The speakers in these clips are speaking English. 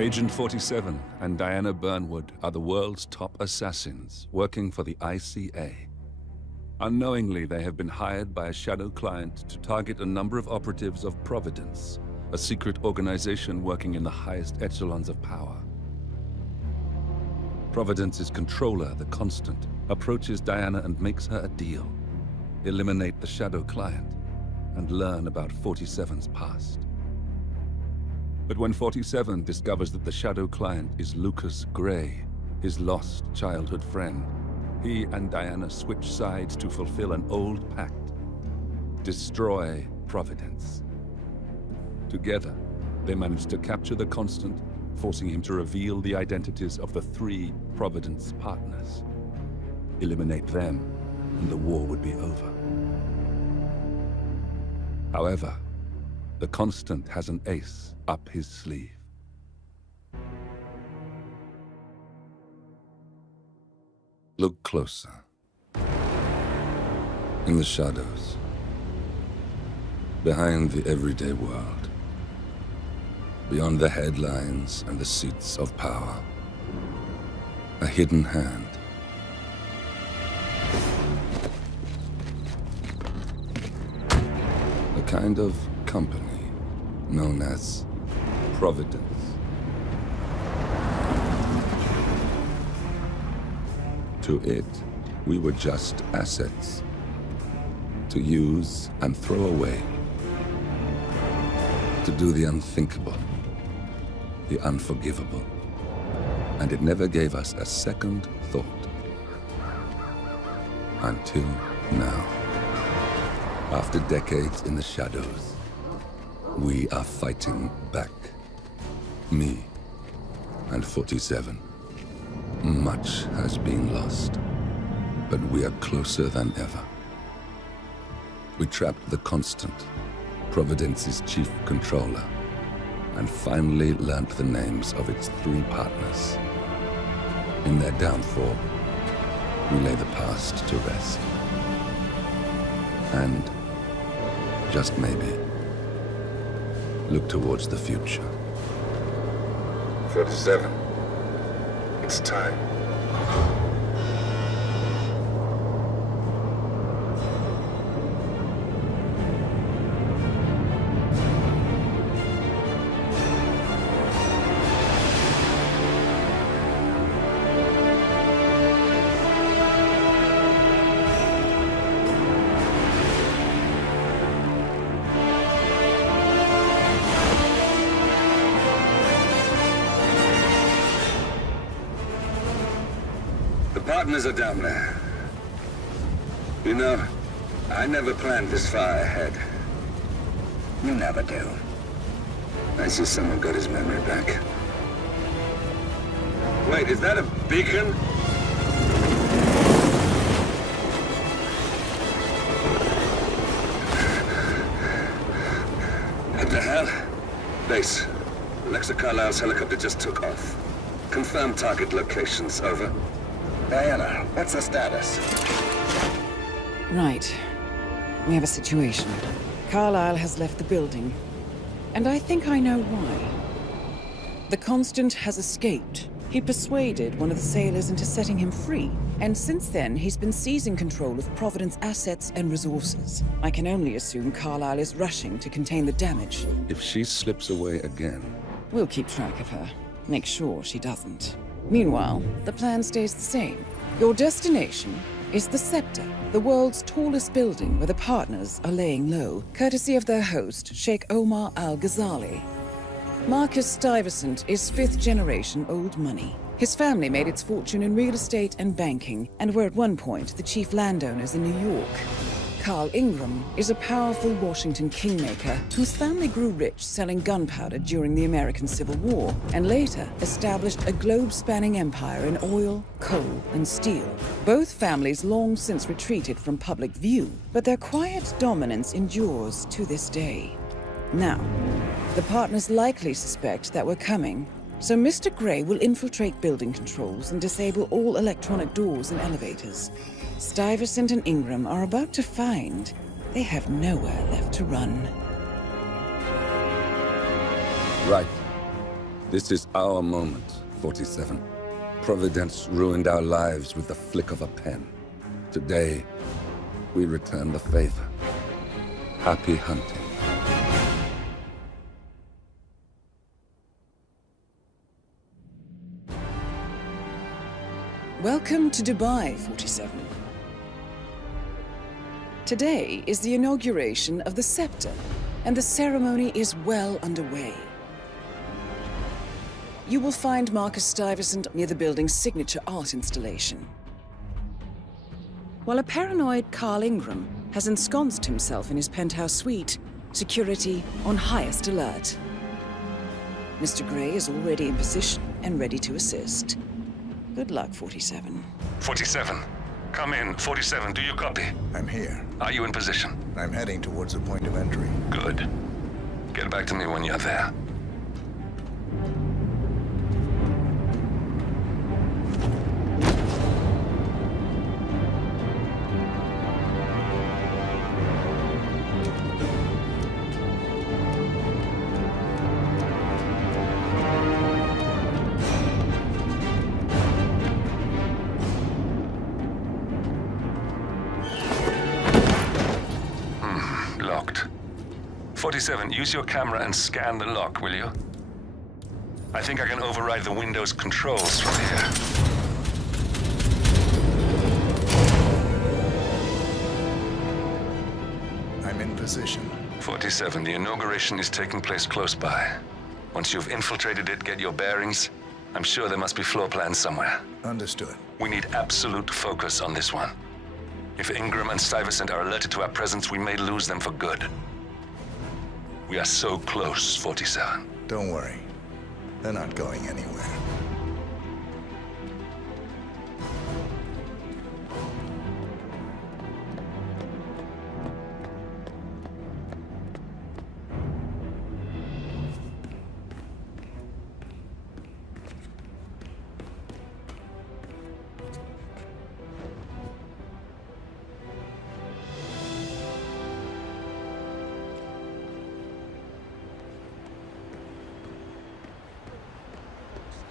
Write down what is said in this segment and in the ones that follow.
Agent 47 and Diana Burnwood are the world's top assassins working for the ICA. Unknowingly, they have been hired by a shadow client to target a number of operatives of Providence, a secret organization working in the highest echelons of power. Providence's controller, the Constant, approaches Diana and makes her a deal. Eliminate the shadow client and learn about 47's past. But when 47 discovers that the shadow client is Lucas Gray, his lost childhood friend, he and Diana switch sides to fulfill an old pact: destroy Providence. Together, they manage to capture the Constant, forcing him to reveal the identities of the 3 Providence partners. Eliminate them, and the war would be over. However, the Constant has an ace up his sleeve. Look closer. In the shadows. Behind the everyday world. Beyond the headlines and the seats of power. A hidden hand. A kind of company known as Providence. To it, we were just assets. To use and throw away. To do the unthinkable. The unforgivable. And it never gave us a second thought. Until now. After decades in the shadows, we are fighting back. Me and 47. Much has been lost, but we are closer than ever. We trapped the Constant, Providence's chief controller, and finally learnt the names of its 3 partners. In their downfall, we lay the past to rest. And, just maybe, look towards the future. 47. It's time. Partners are down there. You know, I never planned this far ahead. You never do. I see someone got his memory back. Wait, is that a beacon? What the hell? Base. Alexa Carlisle's helicopter just took off. Confirm target locations, over. Diana, what's the status? Right. We have a situation. Carlisle has left the building. And I think I know why. The Constant has escaped. He persuaded one of the sailors into setting him free. And since then, he's been seizing control of Providence assets and resources. I can only assume Carlisle is rushing to contain the damage. If she slips away again... We'll keep track of her. Make sure she doesn't. Meanwhile, the plan stays the same. Your destination is the Scepter, the world's tallest building where the partners are laying low, courtesy of their host, Sheikh Omar Al-Ghazali. Marcus Stuyvesant is 5th-generation old money. His family made its fortune in real estate and banking, and were at one point the chief landowners in New York. Carl Ingram is a powerful Washington kingmaker whose family grew rich selling gunpowder during the American Civil War, and later established a globe-spanning empire in oil, coal, and steel. Both families long since retreated from public view, but their quiet dominance endures to this day. Now, the partners likely suspect that we're coming, so Mr. Gray will infiltrate building controls and disable all electronic doors and elevators. Stuyvesant and Ingram are about to find they have nowhere left to run. Right. This is our moment, 47. Providence ruined our lives with the flick of a pen. Today, we return the favor. Happy hunting. Welcome to Dubai, 47. Today is the inauguration of the scepter, and the ceremony is well underway. You will find Marcus Stuyvesant near the building's signature art installation. While a paranoid Carl Ingram has ensconced himself in his penthouse suite, security on highest alert. Mr. Gray is already in position and ready to assist. Good luck, 47. 47. Come in. 47, do you copy? I'm here. Are you in position? I'm heading towards the point of entry. Good. Get back to me when you're there. Locked. 47, use your camera and scan the lock, will you? I think I can override the Windows controls from here. I'm in position. 47, the inauguration is taking place close by. Once you've infiltrated it, get your bearings. I'm sure there must be floor plans somewhere. Understood. We need absolute focus on this one. If Ingram and Stuyvesant are alerted to our presence, we may lose them for good. We are so close, 47. Don't worry. They're not going anywhere.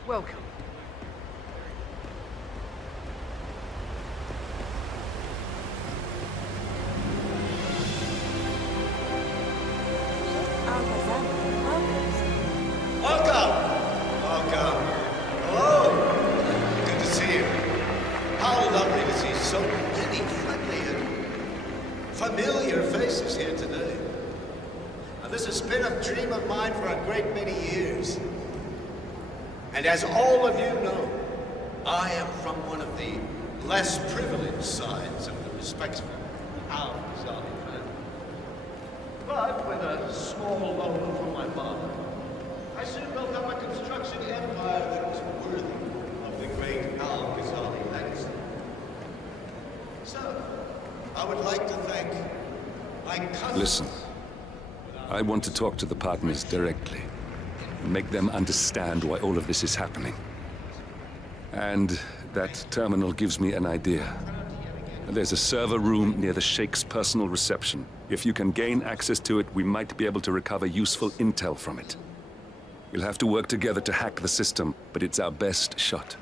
Welcome. Welcome. Hello. Good to see you. How lovely to see so many friendly and familiar faces here today. And this has been a dream of mine for a great many years. And as all of you know, I am from one of the less privileged sides of the respectable Al-Ghazali family. But with a small loan from my father, I soon built up a construction empire that was worthy of the great Al-Ghazali legacy. So, I would like to thank my cousin... Listen, I want to talk to the partners directly. Make them understand why all of this is happening. And that terminal gives me an idea. There's a server room near the Sheikh's personal reception. If you can gain access to it, we might be able to recover useful intel from it. We'll have to work together to hack the system, but it's our best shot.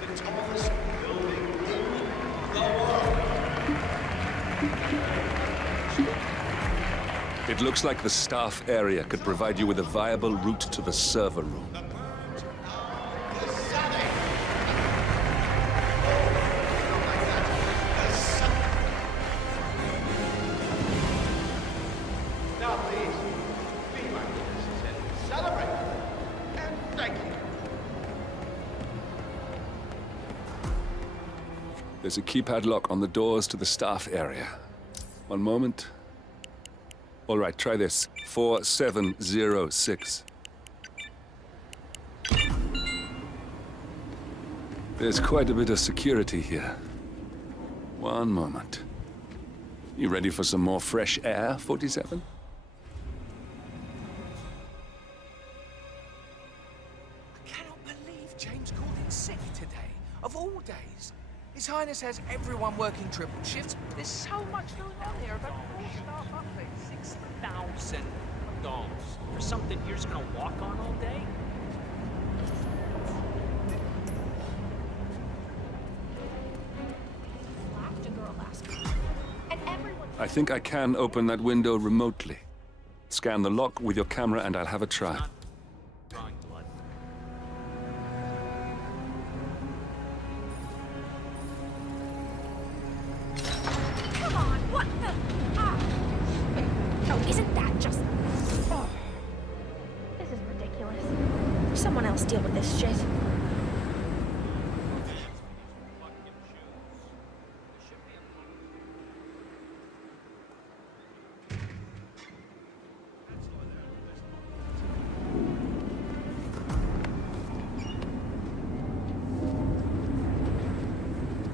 the tallest building in the world. It looks like the staff area could provide you with a viable route to the server room. Now please, be my guests and celebrate. And thank you. There's a keypad lock on the doors to the staff area. One moment. All right, try this. 4706. There's quite a bit of security here. One moment. You ready for some more fresh air, 47? I cannot believe James called in sick today. Of all days. His Highness Business has everyone working triple shifts. There's so much going on here. About staff updates. $6,000 for something you're just gonna walk on all day? Laughed a girl last week, and everyone. I think I can open that window remotely. Scan the lock with your camera and I'll have a try. Drawing blood. Come on, what the? Oh, isn't that just? Oh. This is ridiculous. Someone else deal with this shit.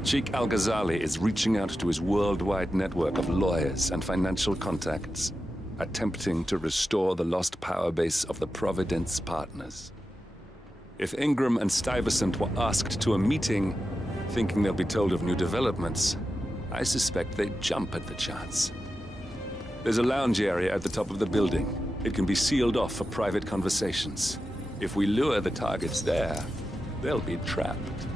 Sheikh Al-Ghazali is reaching out to his worldwide network of lawyers and financial contacts, attempting to restore the lost power base of the Providence partners. If Ingram and Stuyvesant were asked to a meeting, thinking they'll be told of new developments, I suspect they'd jump at the chance. There's a lounge area at the top of the building. It can be sealed off for private conversations. If we lure the targets there, they'll be trapped.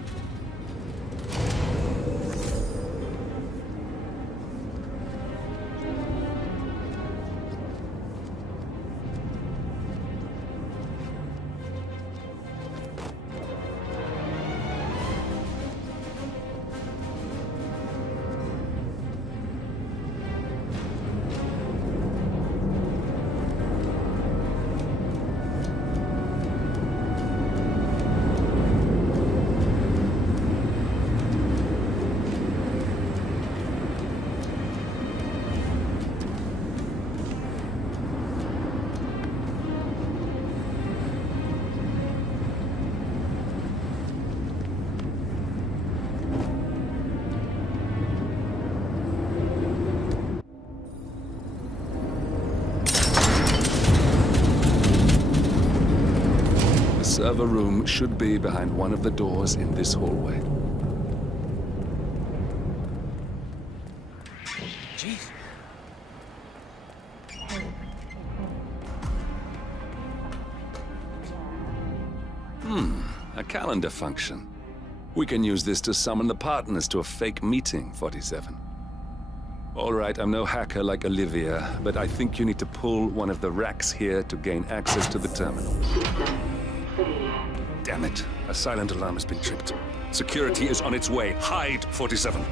The server room should be behind one of the doors in this hallway. Jeez. A calendar function. We can use this to summon the partners to a fake meeting, 47. All right, I'm no hacker like Olivia, but I think you need to pull one of the racks here to gain access to the terminal. Damn it. A silent alarm has been tripped. Security is on its way. Hide, 47.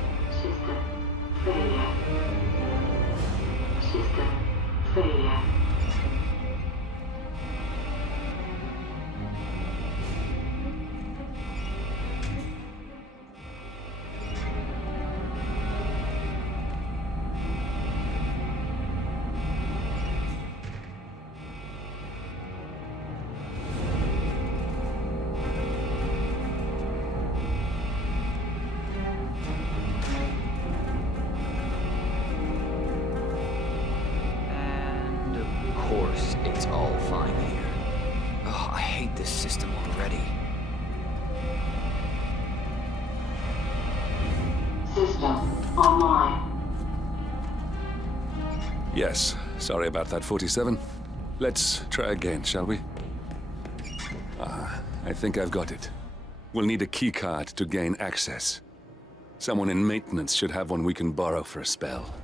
And of course, it's all fine here. Oh, I hate this system already. System online. Yes, sorry about that, 47. Let's try again, shall we? I think I've got it. We'll need a keycard to gain access. Someone in maintenance should have one we can borrow for a spell.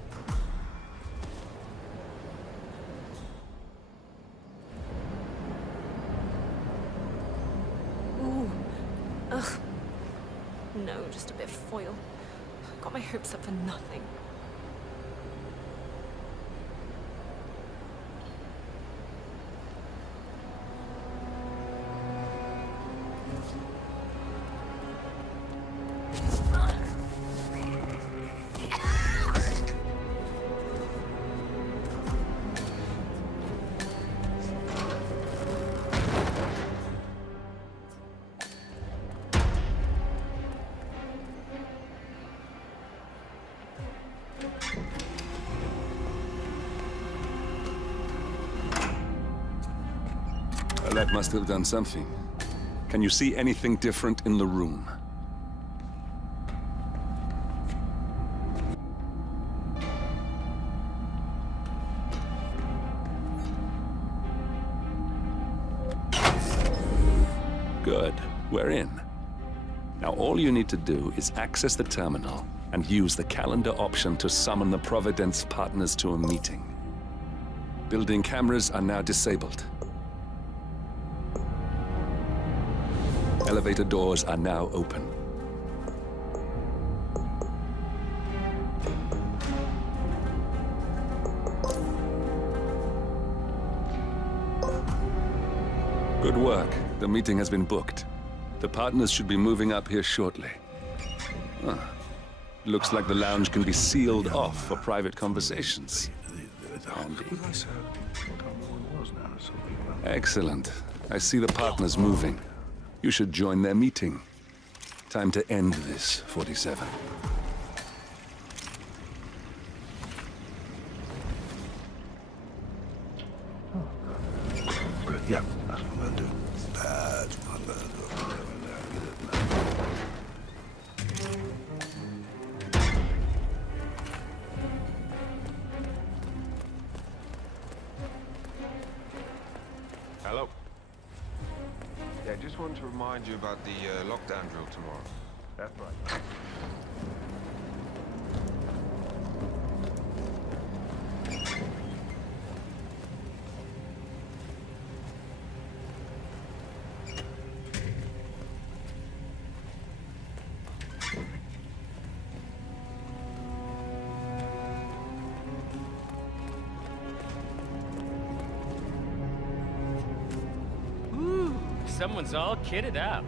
Ooh. Ugh. No, just a bit of foil. Got my hopes up for nothing. That must have done something. Can you see anything different in the room? Good. We're in. Now all you need to do is access the terminal and use the calendar option to summon the Providence partners to a meeting. Building cameras are now disabled. Elevator doors are now open. Good work. The meeting has been booked. The partners should be moving up here shortly. Looks like the lounge can be sealed off for private conversations. Handy. Excellent. I see the partners moving. You should join their meeting. Time to end this, 47. Good, yeah, that's what I'm gonna do. That's what I'm gonna do. Hello. Yeah, just wanted to remind you about the lockdown drill tomorrow. That's right. Someone's all kitted up.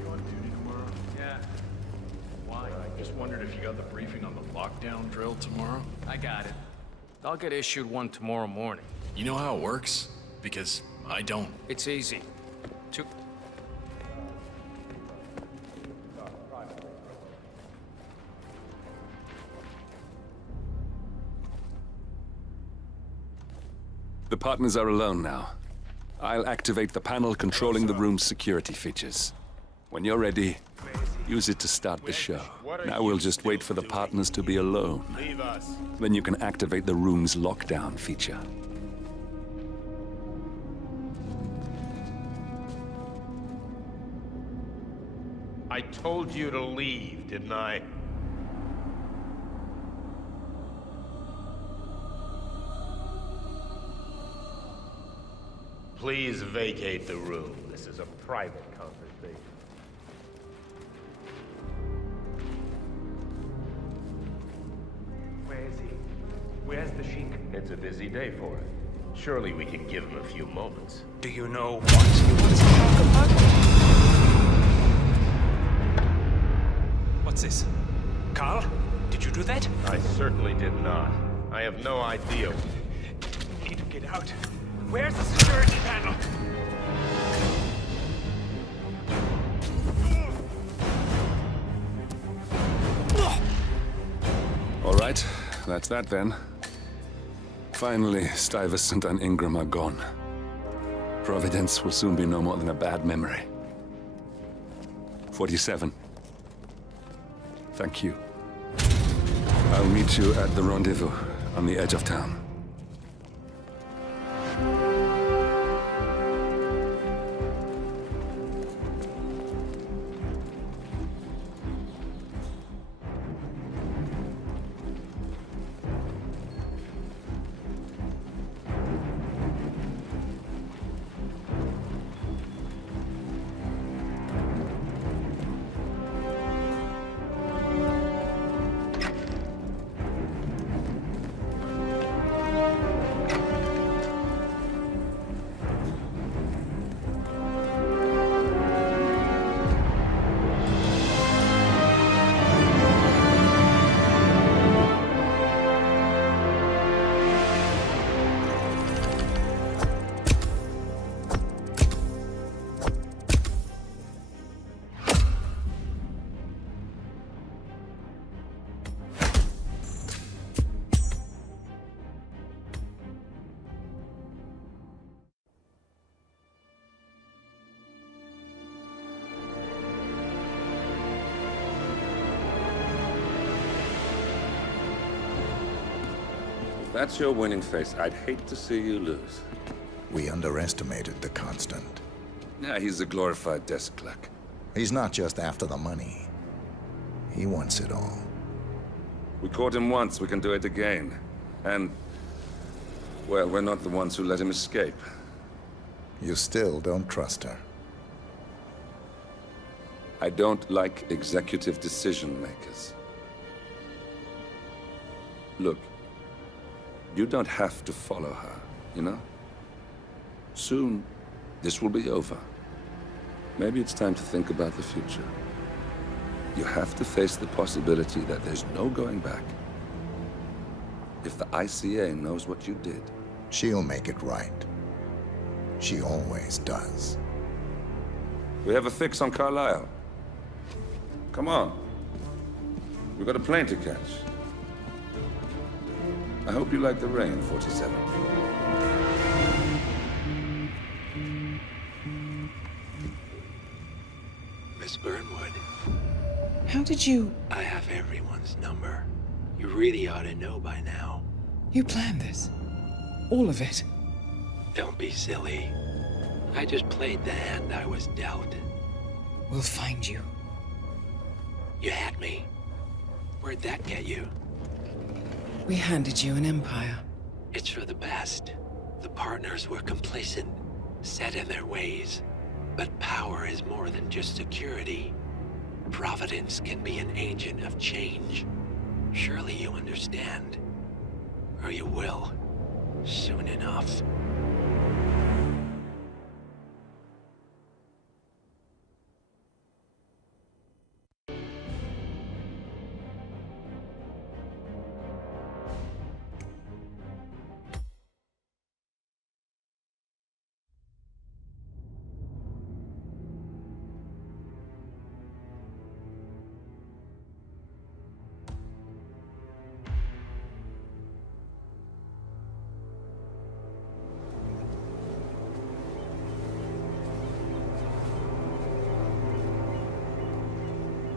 You on duty tomorrow? Yeah. Why? I just wondered if you got the briefing on the lockdown drill tomorrow? I got it. I'll get issued one tomorrow morning. You know how it works? Because I don't. It's easy. The partners are alone now. I'll activate the panel controlling the room's security features. When you're ready, use it to start the show. Now we'll just wait for the partners to be alone. Leave us. Then you can activate the room's lockdown feature. I told you to leave, didn't I? Please vacate the room. This is a private conversation. Where is he? Where's the Sheik? It's a busy day for him. Surely we can give him a few moments. Do you know what he wants to talk about? What's this? Carl? Did you do that? I certainly did not. I have no idea. We need to get out. Where's the security panel? All right, that's that then. Finally, Stuyvesant and Ingram are gone. Providence will soon be no more than a bad memory. 47. Thank you. I'll meet you at the rendezvous on the edge of town. that's your winning face, I'd hate to see you lose. We underestimated the Constant. Yeah, he's a glorified desk clerk. He's not just after the money. He wants it all. We caught him once, we can do it again. And, well, we're not the ones who let him escape. You still don't trust her. I don't like executive decision makers. Look, you don't have to follow her, you know? Soon, this will be over. Maybe it's time to think about the future. You have to face the possibility that there's no going back. If the ICA knows what you did... She'll make it right. She always does. We have a fix on Carlisle. Come on. We've got a plane to catch. I hope you like the rain, 47. Miss Burnwood. How did you... I have everyone's number. You really ought to know by now. You planned this? All of it? Don't be silly. I just played the hand I was dealt. We'll find you. You had me. Where'd that get you? We handed you an empire. It's for the best. The partners were complacent, set in their ways. But power is more than just security. Providence can be an agent of change. Surely you understand. Or you will. Soon enough.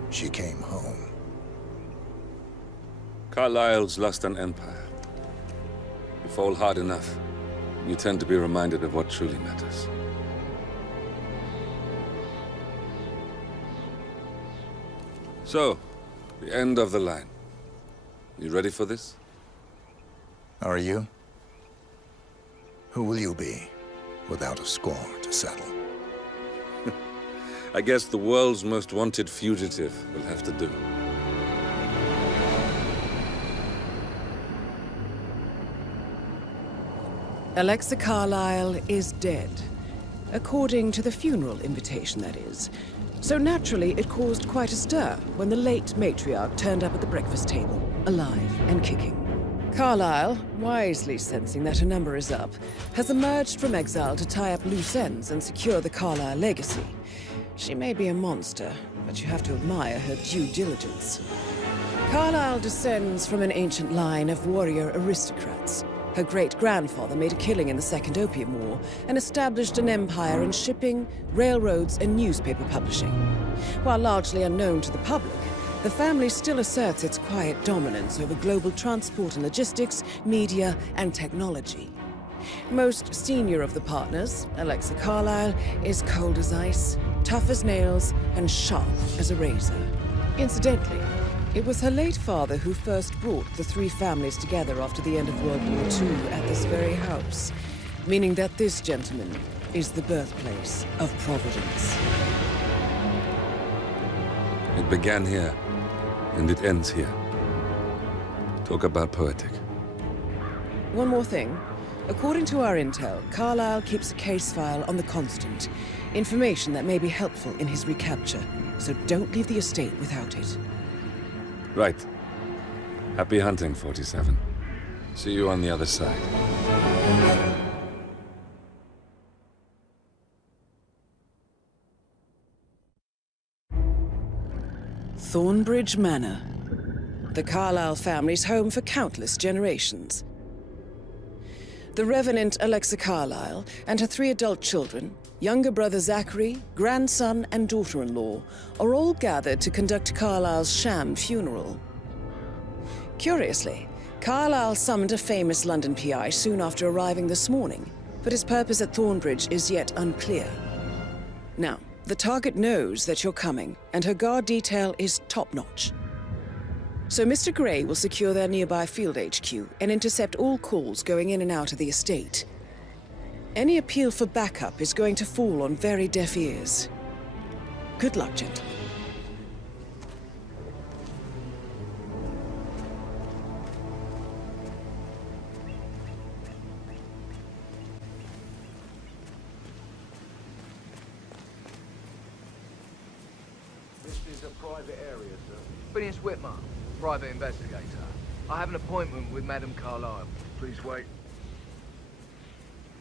She came home. Carlisle's lost an empire. You fall hard enough, you tend to be reminded of what truly matters. So, the end of the line. You ready for this? Are you? Who will you be, without a score to settle? I guess the world's most wanted fugitive will have to do. Alexa Carlisle is dead. According to the funeral invitation, that is. So naturally, it caused quite a stir when the late matriarch turned up at the breakfast table, alive and kicking. Carlisle, wisely sensing that her number is up, has emerged from exile to tie up loose ends and secure the Carlisle legacy. She may be a monster, but you have to admire her due diligence. Carlisle descends from an ancient line of warrior aristocrats. Her great-grandfather made a killing in the Second Opium War and established an empire in shipping, railroads, and newspaper publishing. While largely unknown to the public, the family still asserts its quiet dominance over global transport and logistics, media, and technology. Most senior of the partners, Alexa Carlisle, is cold as ice, tough as nails, and sharp as a razor. Incidentally, it was her late father who first brought the three families together after the end of World War II at this very house, meaning that this gentleman is the birthplace of Providence. It began here, and it ends here. Talk about poetic. One more thing. According to our intel, Carlisle keeps a case file on the Constant. Information that may be helpful in his recapture, so don't leave the estate without it. Right. Happy hunting, 47. See you on the other side. Thornbridge Manor. The Carlisle family's home for countless generations. The Revenant Alexa Carlisle and her 3 adult children, younger brother Zachary, grandson, and daughter-in-law, are all gathered to conduct Carlisle's sham funeral. Curiously, Carlyle summoned a famous London PI soon after arriving this morning, but his purpose at Thornbridge is yet unclear. Now, the target knows that you're coming, and her guard detail is top-notch. So Mr. Gray will secure their nearby field HQ and intercept all calls going in and out of the estate. Any appeal for backup is going to fall on very deaf ears. Good luck, gentlemen. This is a private area, sir. Phineas Whitman, private investigator. I have an appointment with Madame Carlyle. Please wait.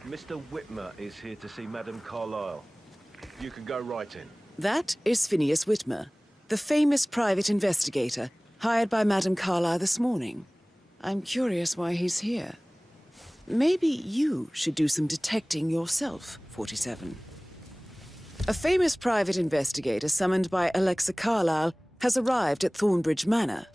Mr. Whitmer is here to see Madame Carlyle. You can go right in. That is Phineas Whitmer, the famous private investigator hired by Madame Carlyle this morning. I'm curious why he's here. Maybe you should do some detecting yourself, 47. A famous private investigator summoned by Alexa Carlyle has arrived at Thornbridge Manor.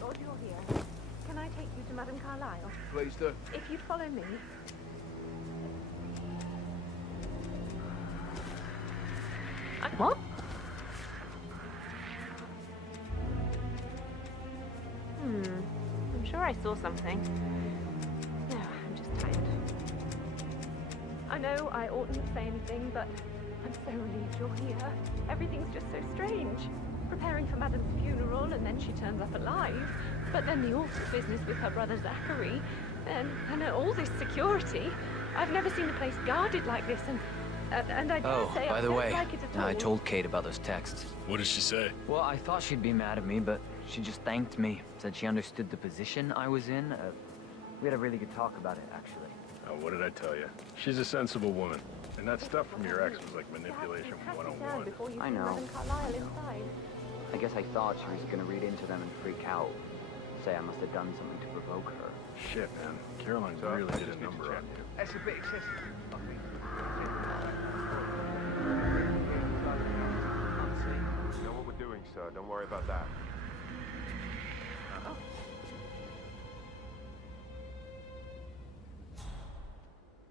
God you're here. Can I take you to Madame Carlyle? Please do. If you follow me. What? I'm sure I saw something. No, I'm just tired. I know I oughtn't say anything, but I'm so relieved you're here. Everything's just so strange. Preparing for Madame's funeral, and then she turns up alive. But then the awful business with her brother Zachary, and all this security. I've never seen the place guarded like this, and I dare say by I the don't way, like it at all. I told Kate about those texts. What did she say? Well, I thought she'd be mad at me, but she just thanked me. Said she understood the position I was in. We had a really good talk about it, actually. Oh, what did I tell you? She's a sensible woman. And that stuff from your ex was like manipulation 101. I know. Madame Carlyle inside. I guess I thought she was gonna read into them and freak out. Say I must have done something to provoke her. Shit, man. Caroline's really did a number on you. That's a bit excessive. You know what we're doing, sir. Don't worry about that.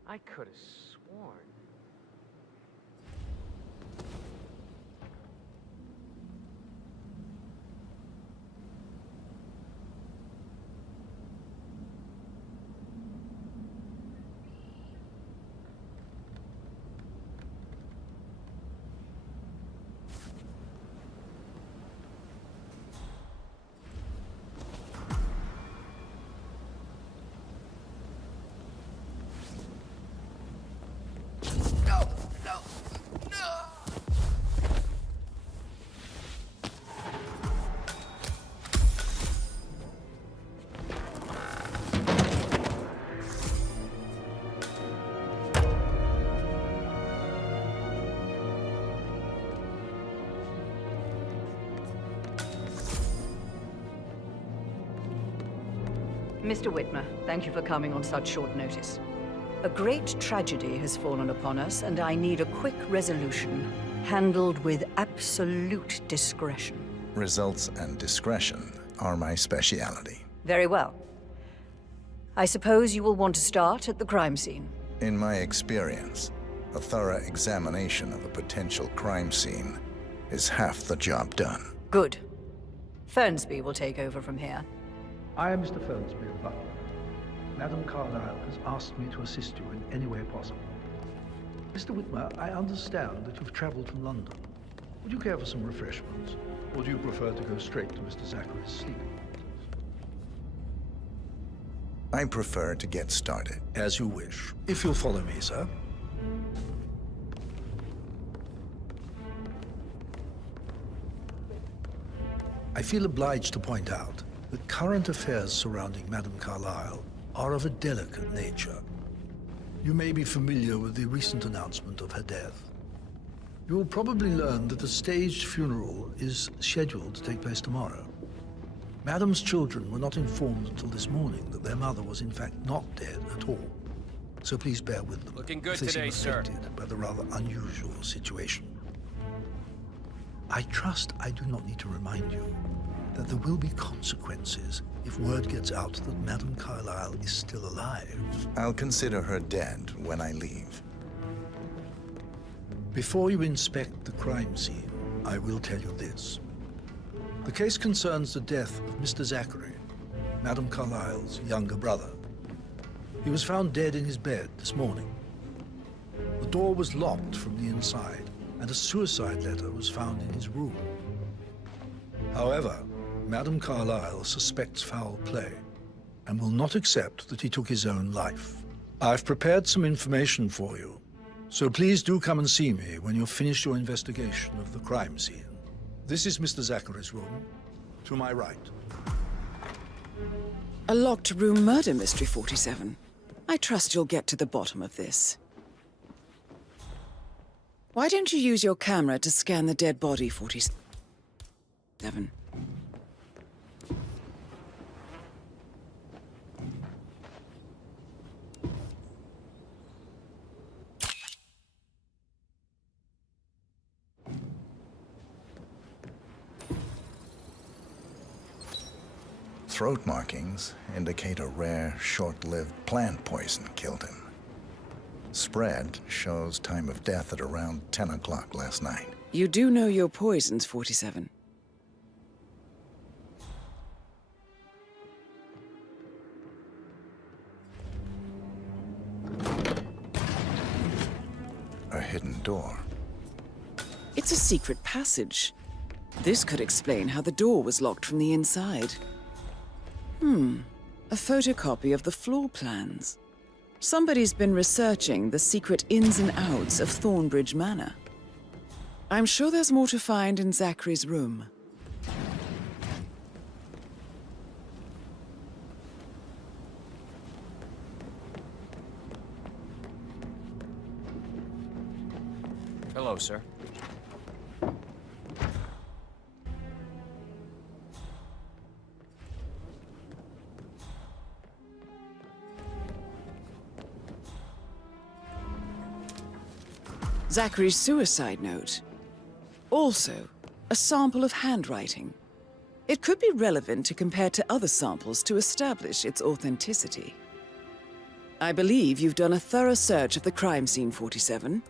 I could have sworn. Mr. Whitmer, thank you for coming on such short notice. A great tragedy has fallen upon us, and I need a quick resolution, handled with absolute discretion. Results and discretion are my speciality. Very well. I suppose you will want to start at the crime scene. In my experience, a thorough examination of a potential crime scene is half the job done. Good. Fernsby will take over from here. I am Mr. Fernsby of Butler. Madame Carlyle has asked me to assist you in any way possible. Mr. Whitmer, I understand that you've traveled from London. Would you care for some refreshments? Or do you prefer to go straight to Mr. Zachary's sleeping quarters? I prefer to get started. As you wish. If you'll follow me, sir. I feel obliged to point out that current affairs surrounding Madame Carlyle are of a delicate nature. You may be familiar with the recent announcement of her death. You will probably learn that a staged funeral is scheduled to take place tomorrow. Madame's children were not informed until this morning that their mother was in fact not dead at all. So please bear with them. Looking good if they today, seem sir. affected by the rather unusual situation. I trust I do not need to remind you that there will be consequences if word gets out that Madame Carlyle is still alive. I'll consider her dead when I leave. Before you inspect the crime scene, I will tell you this. The case concerns the death of Mr. Zachary, Madame Carlyle's younger brother. He was found dead in his bed this morning. The door was locked from the inside, and a suicide letter was found in his room. However, Madame Carlyle suspects foul play and will not accept that he took his own life. I've prepared some information for you, so please do come and see me when you've finished your investigation of the crime scene. This is Mr. Zachary's room, to my right. A locked room murder mystery, 47. I trust you'll get to the bottom of this. Why don't you use your camera to scan the dead body, 47? Throat markings indicate a rare, short-lived plant poison killed him. Spread shows time of death at around 10 o'clock last night. You do know your poisons, 47. A hidden door. It's a secret passage. This could explain how the door was locked from the inside. A photocopy of the floor plans. Somebody's been researching the secret ins and outs of Thornbridge Manor. I'm sure there's more to find in Zachary's room. Hello, sir. Zachary's suicide note. Also, a sample of handwriting. It could be relevant to compare to other samples to establish its authenticity. I believe you've done a thorough search of the crime scene, 47.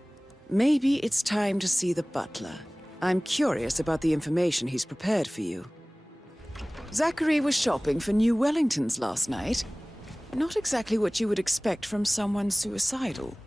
Maybe it's time to see the butler. I'm curious about the information he's prepared for you. Zachary was shopping for new Wellingtons last night. Not exactly what you would expect from someone suicidal.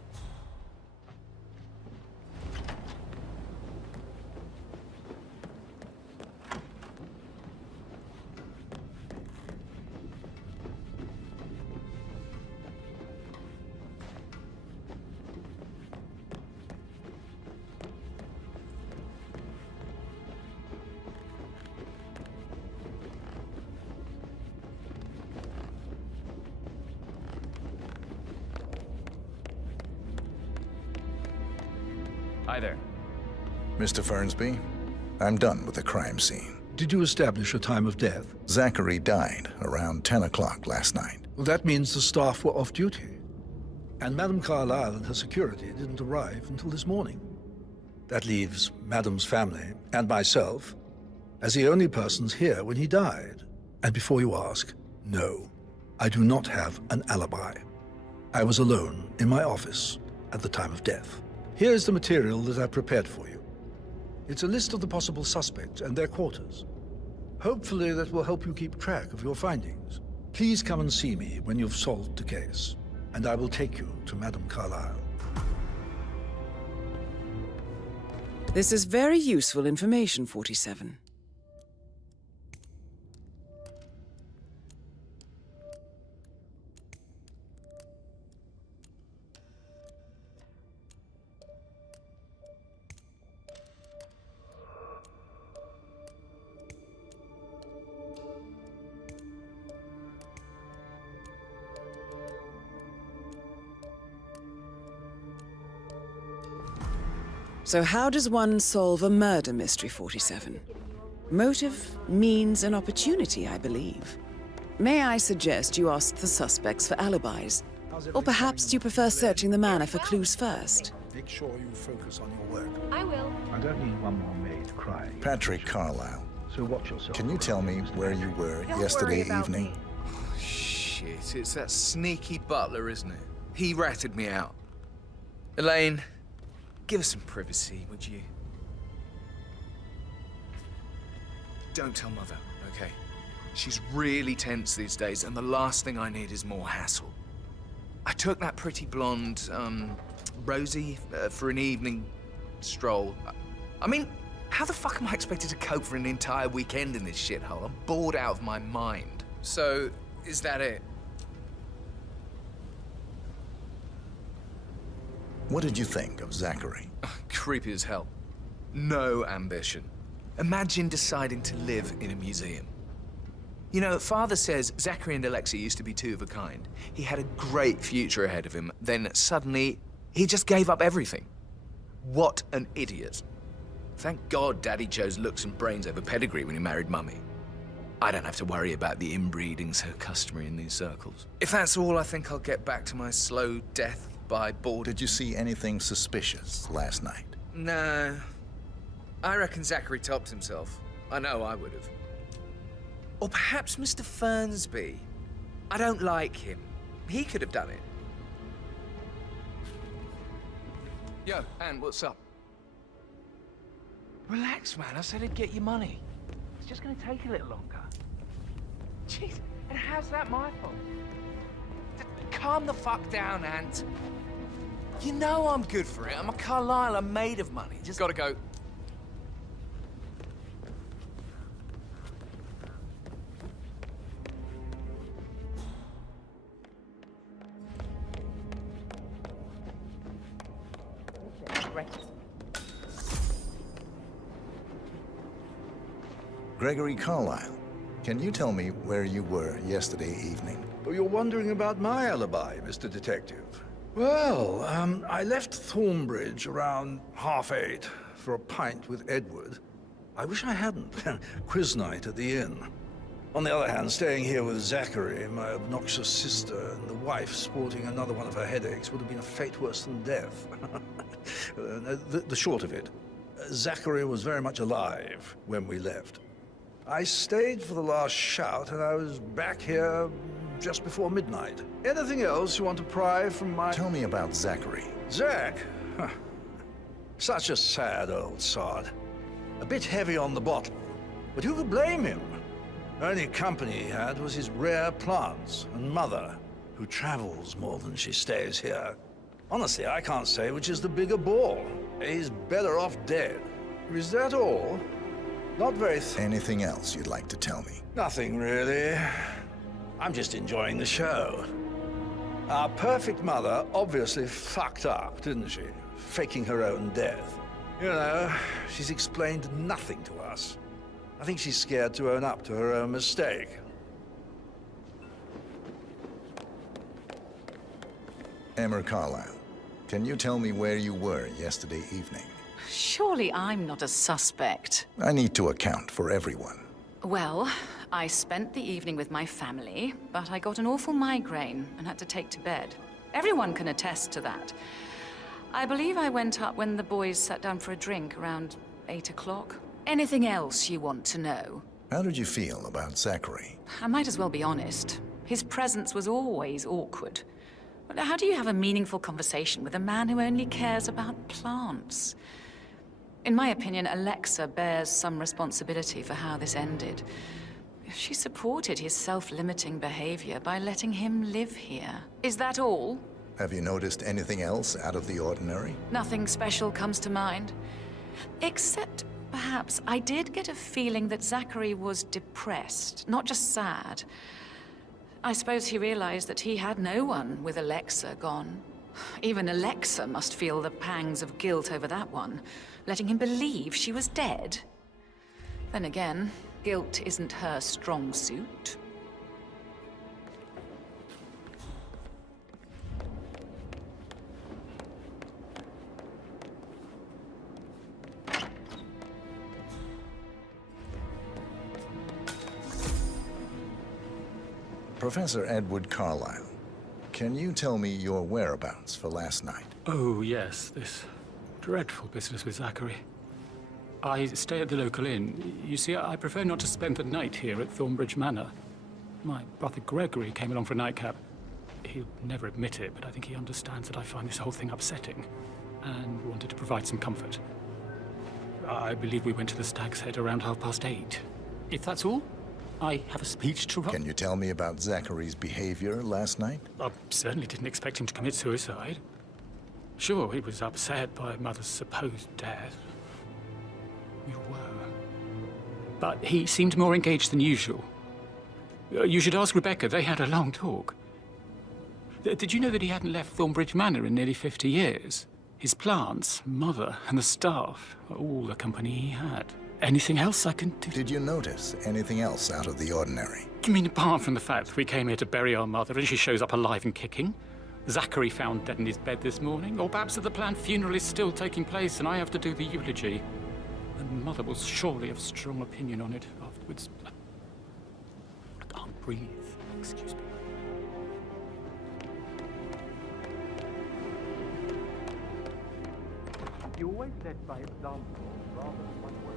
Hi there. Mr. Fernsby, I'm done with the crime scene. Did you establish a time of death? Zachary died around 10 o'clock last night. Well, that means the staff were off duty. And Madame Carlyle and her security didn't arrive until this morning. That leaves Madame's family and myself as the only persons here when he died. And before you ask, no, I do not have an alibi. I was alone in my office at the time of death. Here's the material that I prepared for you. It's a list of the possible suspects and their quarters. Hopefully that will help you keep track of your findings. Please come and see me when you've solved the case, and I will take you to Madame Carlyle. This is very useful information, 47. So how does one solve a murder mystery, 47? Motive, means, and opportunity, I believe. May I suggest you ask the suspects for alibis? Or perhaps you prefer searching the manor for clues first? Make sure you focus on your work. I will. I don't need one more maid crying. Patrick Carlisle. So watch yourself. Can you tell me where you were yesterday evening? Shit, it's that sneaky butler, isn't it? He ratted me out. Elaine, give us some privacy, would you? Don't tell Mother, okay? She's really tense these days, and the last thing I need is more hassle. I took that pretty blonde, Rosie, for an evening stroll. I mean, how the fuck am I expected to cope for an entire weekend in this shithole? I'm bored out of my mind. So, is that it? What did you think of Zachary? Creepy as hell. No ambition. Imagine deciding to live in a museum. You know, Father says Zachary and Alexa used to be two of a kind. He had a great future ahead of him. Then suddenly, he just gave up everything. What an idiot. Thank God Daddy chose looks and brains over pedigree when he married Mummy. I don't have to worry about the inbreeding so customary in these circles. If that's all, I think I'll get back to my slow death by boredom. Did you see anything suspicious last night? No. I reckon Zachary topped himself. I know I would have. Or perhaps Mr. Fernsby. I don't like him. He could have done it. Yo, Anne, what's up? Relax, man. I said I'd get you money. It's just gonna take a little longer. Jeez, and how's that my fault? Calm the fuck down, Ant. You know I'm good for it. I'm a Carlisle. I'm made of money. Just gotta go. Gregory Carlisle, can you tell me where you were yesterday evening? Oh, you're wondering about my alibi, Mr. Detective. Well, I left Thornbridge around 8:30 for a pint with Edward. I wish I hadn't. Quiz night at the inn. On the other hand, staying here with Zachary, my obnoxious sister, and the wife sporting another one of her headaches would have been a fate worse than death. The short of it, Zachary was very much alive when we left. I stayed for the last shout, and I was back here just before midnight. Anything else you want to pry from my... Tell me about Zachary. Zach? Huh. Such a sad old sod. A bit heavy on the bottle, but who could blame him? Only company he had was his rare plants and Mother, who travels more than she stays here. Honestly, I can't say which is the bigger bore. He's better off dead. Is that all? Not very... Anything else you'd like to tell me? Nothing, really. I'm just enjoying the show. Our perfect mother obviously fucked up, didn't she? Faking her own death. You know, she's explained nothing to us. I think she's scared to own up to her own mistake. Emma Carlisle, can you tell me where you were yesterday evening? Surely I'm not a suspect. I need to account for everyone. Well, I spent the evening with my family, but I got an awful migraine and had to take to bed. Everyone can attest to that. I believe I went up when the boys sat down for a drink around 8 o'clock. Anything else you want to know? How did you feel about Zachary? I might as well be honest. His presence was always awkward. But how do you have a meaningful conversation with a man who only cares about plants? In my opinion, Alexa bears some responsibility for how this ended. She supported his self-limiting behavior by letting him live here. Is that all? Have you noticed anything else out of the ordinary? Nothing special comes to mind. Except, perhaps, I did get a feeling that Zachary was depressed, not just sad. I suppose he realized that he had no one with Alexa gone. Even Alexa must feel the pangs of guilt over that one, letting him believe she was dead. Then again, guilt isn't her strong suit. Professor Edward Carlyle, can you tell me your whereabouts for last night? Oh, yes, this dreadful business with Zachary. I stay at the local inn. You see, I prefer not to spend the night here at Thornbridge Manor. My brother Gregory came along for a nightcap. He'll never admit it, but I think he understands that I find this whole thing upsetting and wanted to provide some comfort. I believe we went to the Stag's Head around 8:30. If that's all, I have a speech to run. Can you tell me about Zachary's behavior last night? I certainly didn't expect him to commit suicide. Sure, he was upset by Mother's supposed death. We were. But he seemed more engaged than usual. You should ask Rebecca. They had a long talk. Did you know that he hadn't left Thornbridge Manor in nearly 50 years? His plants, Mother, and the staff, all the company he had. Anything else I can do? Did you notice anything else out of the ordinary? You mean apart from the fact that we came here to bury our mother and she shows up alive and kicking? Zachary found dead in his bed this morning? Or perhaps that the planned funeral is still taking place and I have to do the eulogy? And Mother will surely have a strong opinion on it afterwards. I can't breathe. Excuse me. You always led by example rather than by word.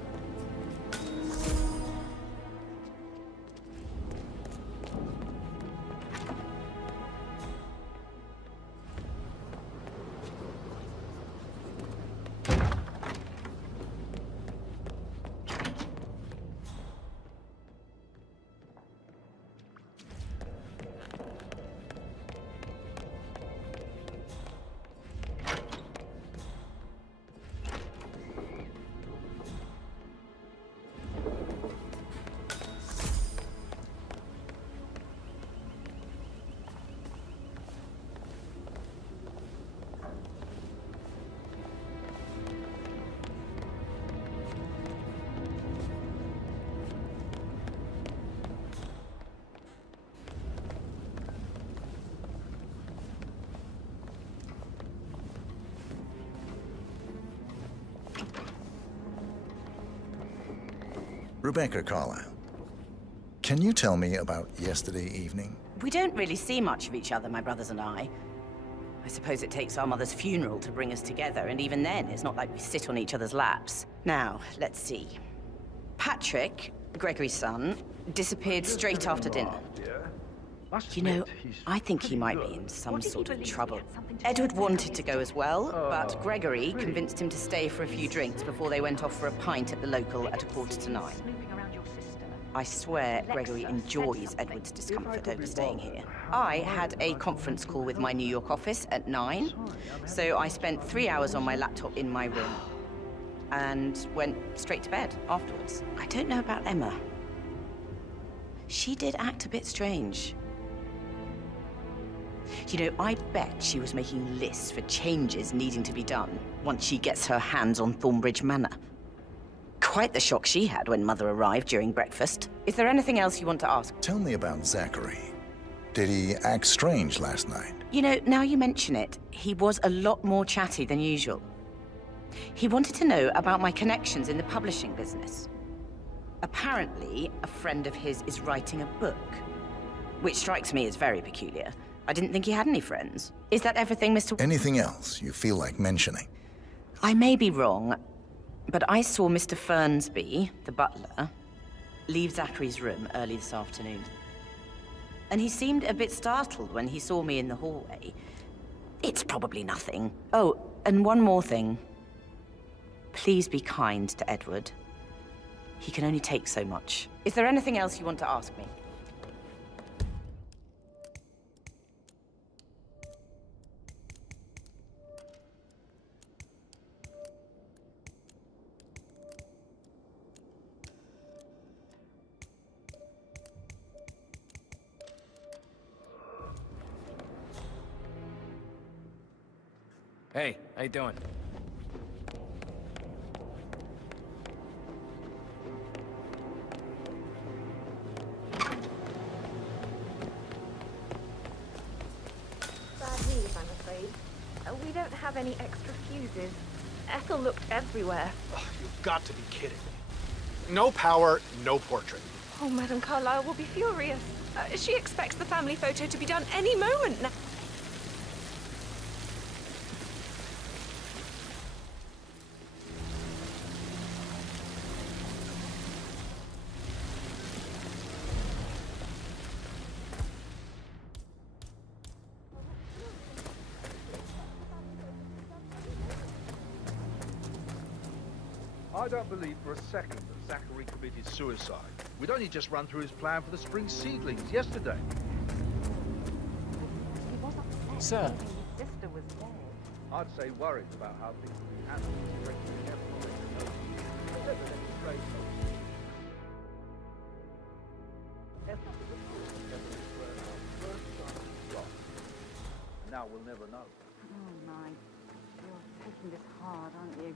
Rebecca Carlyle, can you tell me about yesterday evening? We don't really see much of each other, my brothers and I. I suppose it takes our mother's funeral to bring us together, and even then, it's not like we sit on each other's laps. Now, let's see. Patrick, Gregory's son, disappeared straight after dinner. You know, I think he might be in some sort of trouble. Edward wanted to go as well, but Gregory convinced him to stay for a few drinks before they went off for a pint at the local at 9:15. I swear Gregory enjoys Edward's discomfort over staying here. I had a conference call with my New York office at 9, so I spent 3 hours on my laptop in my room and went straight to bed afterwards. I don't know about Emma. She did act a bit strange. You know, I bet she was making lists for changes needing to be done once she gets her hands on Thornbridge Manor. Quite the shock she had when Mother arrived during breakfast. Is there anything else you want to ask? Tell me about Zachary. Did he act strange last night? You know, now you mention it, he was a lot more chatty than usual. He wanted to know about my connections in the publishing business. Apparently, a friend of his is writing a book, which strikes me as very peculiar. I didn't think he had any friends. Is that everything, Mr. Anything else you feel like mentioning? I may be wrong, but I saw Mr. Fernsby, the butler, leave Zachary's room early this afternoon. And he seemed a bit startled when he saw me in the hallway. It's probably nothing. Oh, and one more thing. Please be kind to Edward. He can only take so much. Is there anything else you want to ask me? Hey, how you doing? Bad news, I'm afraid. We don't have any extra fuses. Ethel looked everywhere. You've got to be kidding me. No power, no portrait. Oh, Madame Carlyle will be furious. She expects the family photo to be done any moment now. I don't believe for a second that Zachary committed suicide. We'd only just run through his plan for the spring seedlings yesterday. He was upset. Sir. His sister was dead. I'd say worried about how things will be handled. Now we'll never know. Oh, my. You're taking this hard, aren't you?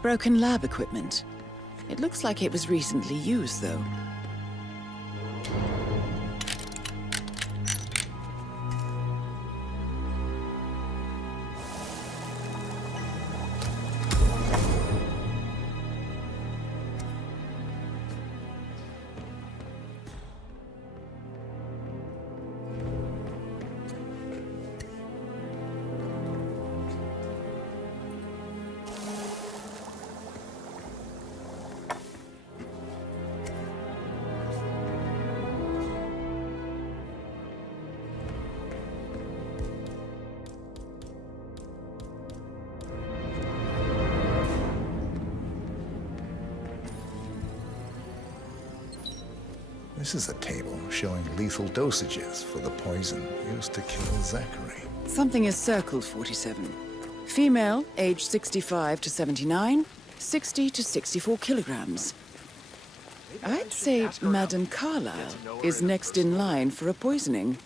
Broken lab equipment. It looks like it was recently used, though. This is a table showing lethal dosages for the poison used to kill Zachary. Something is circled 47. Female, age 65 to 79, 60 to 64 kilograms. I'd say Madame Carlyle is next in line for a poisoning.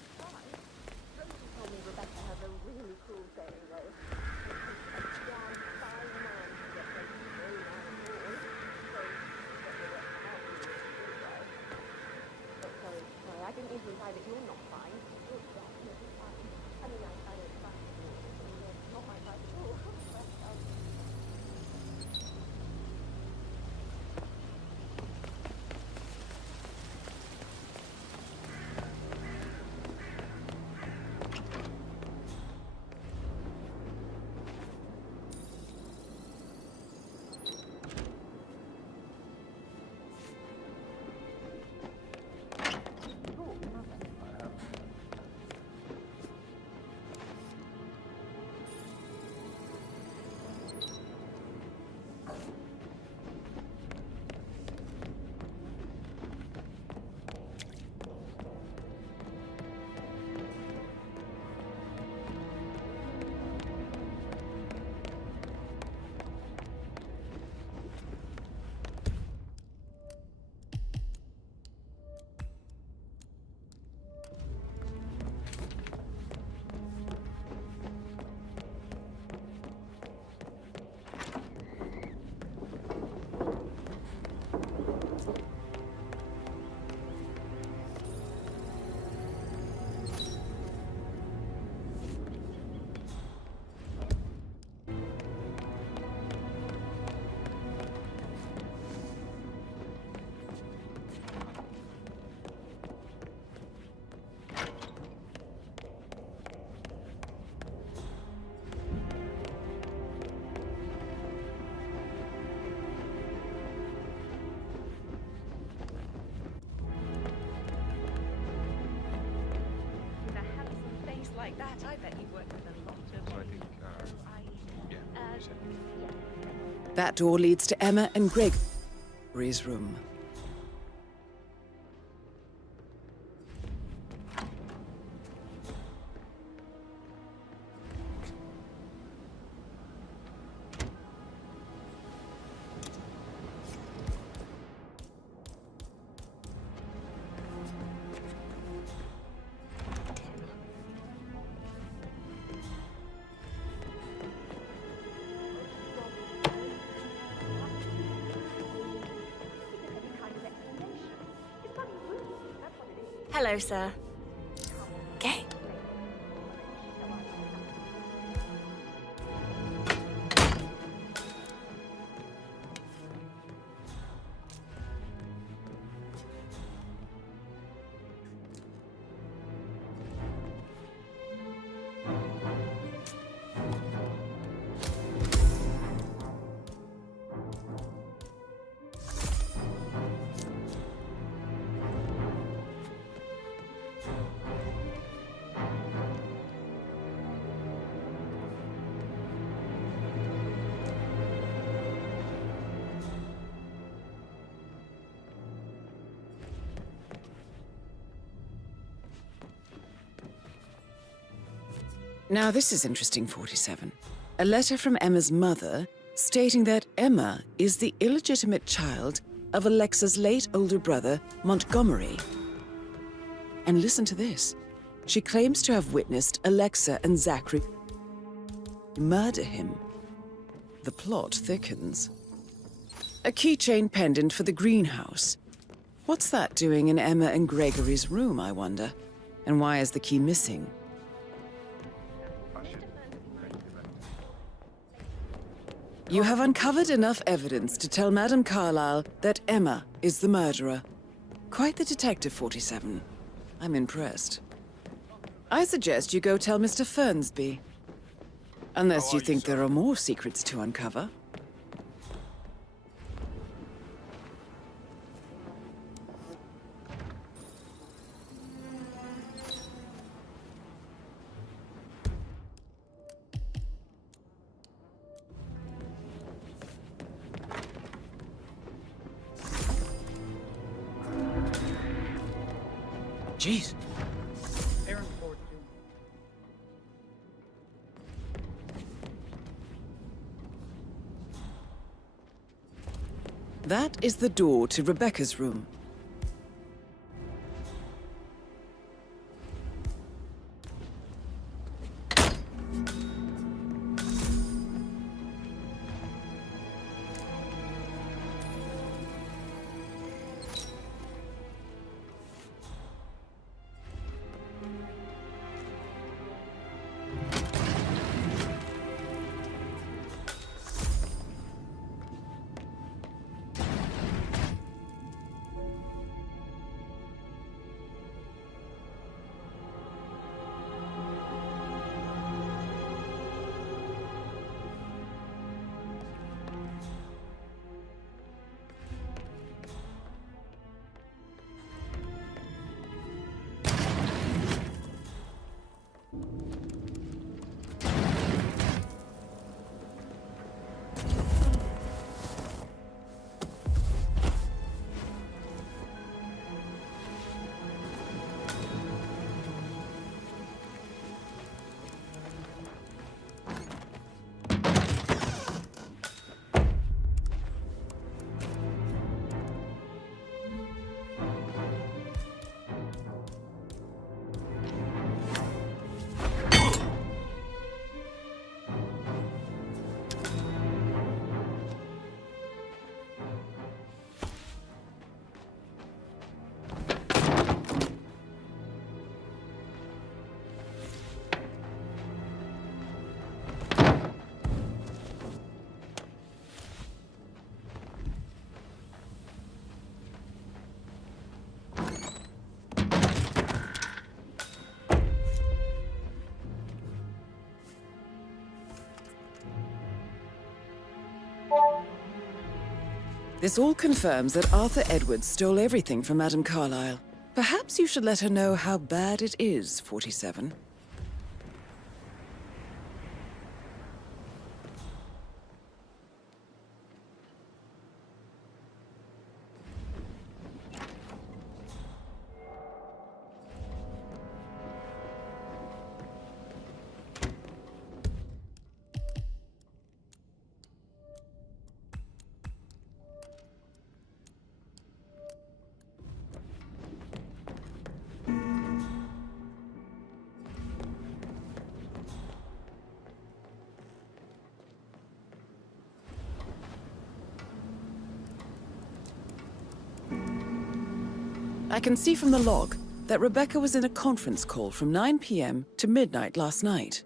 Like that, I bet you've worked with a lot of... I think, yeah. That door leads to Emma and Gregory's room. Hello, sir. Okay. Now this is interesting, 47. A letter from Emma's mother stating that Emma is the illegitimate child of Alexa's late older brother, Montgomery. And listen to this. She claims to have witnessed Alexa and Zachary murder him. The plot thickens. A keychain pendant for the greenhouse. What's that doing in Emma and Gregory's room, I wonder? And why is the key missing? You have uncovered enough evidence to tell Madame Carlyle that Emma is the murderer. Quite the detective, 47. I'm impressed. I suggest you go tell Mr. Fernsby. Unless you think there are more secrets to uncover. Jeez. That is the door to Rebecca's room. This all confirms that Arthur Edwards stole everything from Madame Carlyle. Perhaps you should let her know how bad it is, 47. I can see from the log that Rebecca was in a conference call from 9 p.m. to midnight last night.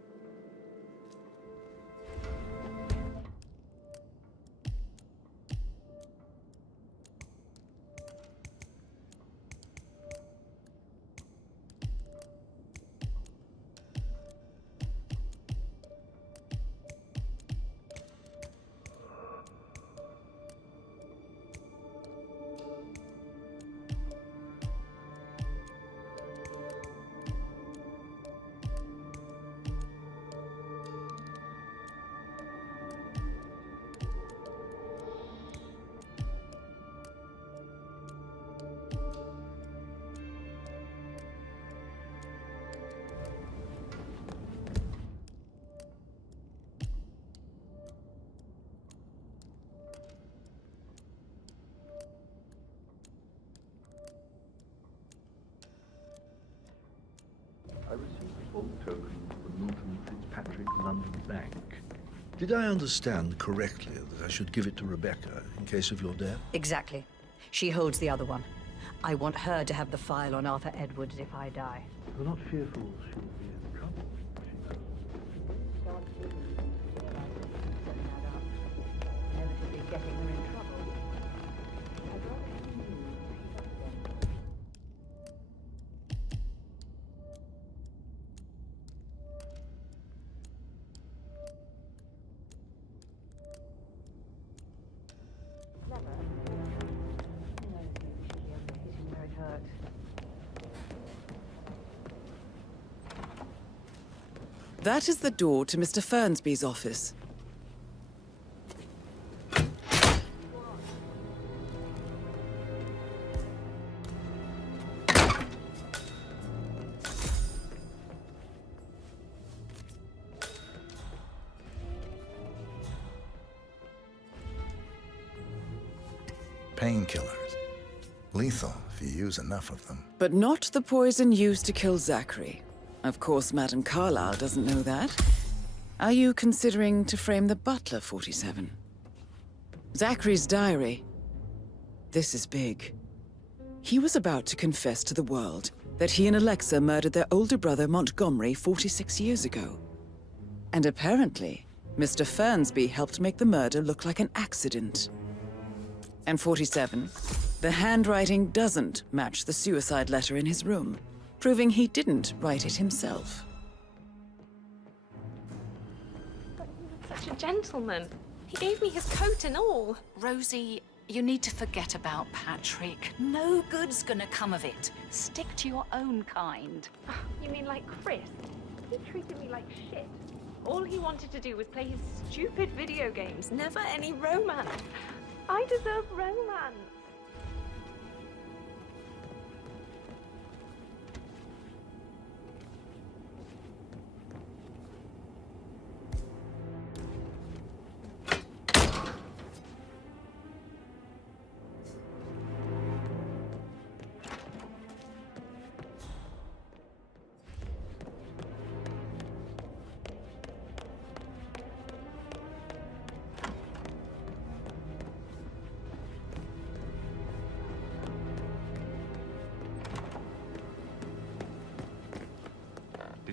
I received a small token from Milton Fitzpatrick London Bank. Did I understand correctly that I should give it to Rebecca in case of your death? Exactly. She holds the other one. I want her to have the file on Arthur Edwards if I die. You're not fearful she'll be in trouble? Inevitably getting her in trouble. That is the door to Mr. Fernsby's office. Painkillers. Lethal if you use enough of them. But not the poison used to kill Zachary. Of course, Madame Carlyle doesn't know that. Are you considering to frame the butler, 47? Zachary's diary. This is big. He was about to confess to the world that he and Alexa murdered their older brother Montgomery 46 years ago. And apparently, Mr. Fernsby helped make the murder look like an accident. And 47, the handwriting doesn't match the suicide letter in his room, proving he didn't write it himself. But he was such a gentleman. He gave me his coat and all. Rosie, you need to forget about Patrick. No good's gonna come of it. Stick to your own kind. You mean like Chris? He treated me like shit. All he wanted to do was play his stupid video games. Never any romance. I deserve romance.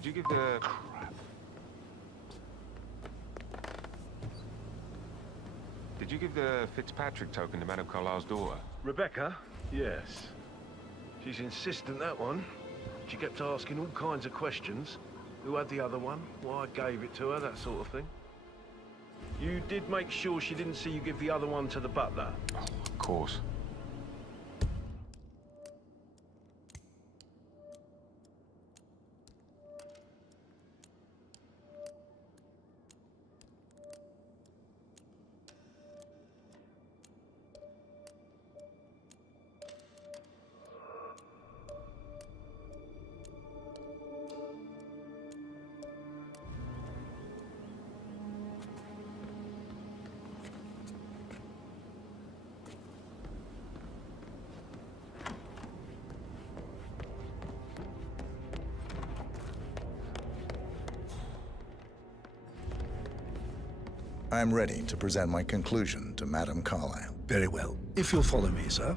Did you give the... Did you give the Fitzpatrick token to Madame Carlyle's daughter? Rebecca? Yes. She's insistent, that one. She kept asking all kinds of questions. Who had the other one? Why I gave it to her, that sort of thing. You did make sure she didn't see you give the other one to the butler? Oh, of course. I'm ready to present my conclusion to Madame Carlyle. Very well. If you'll follow me, sir.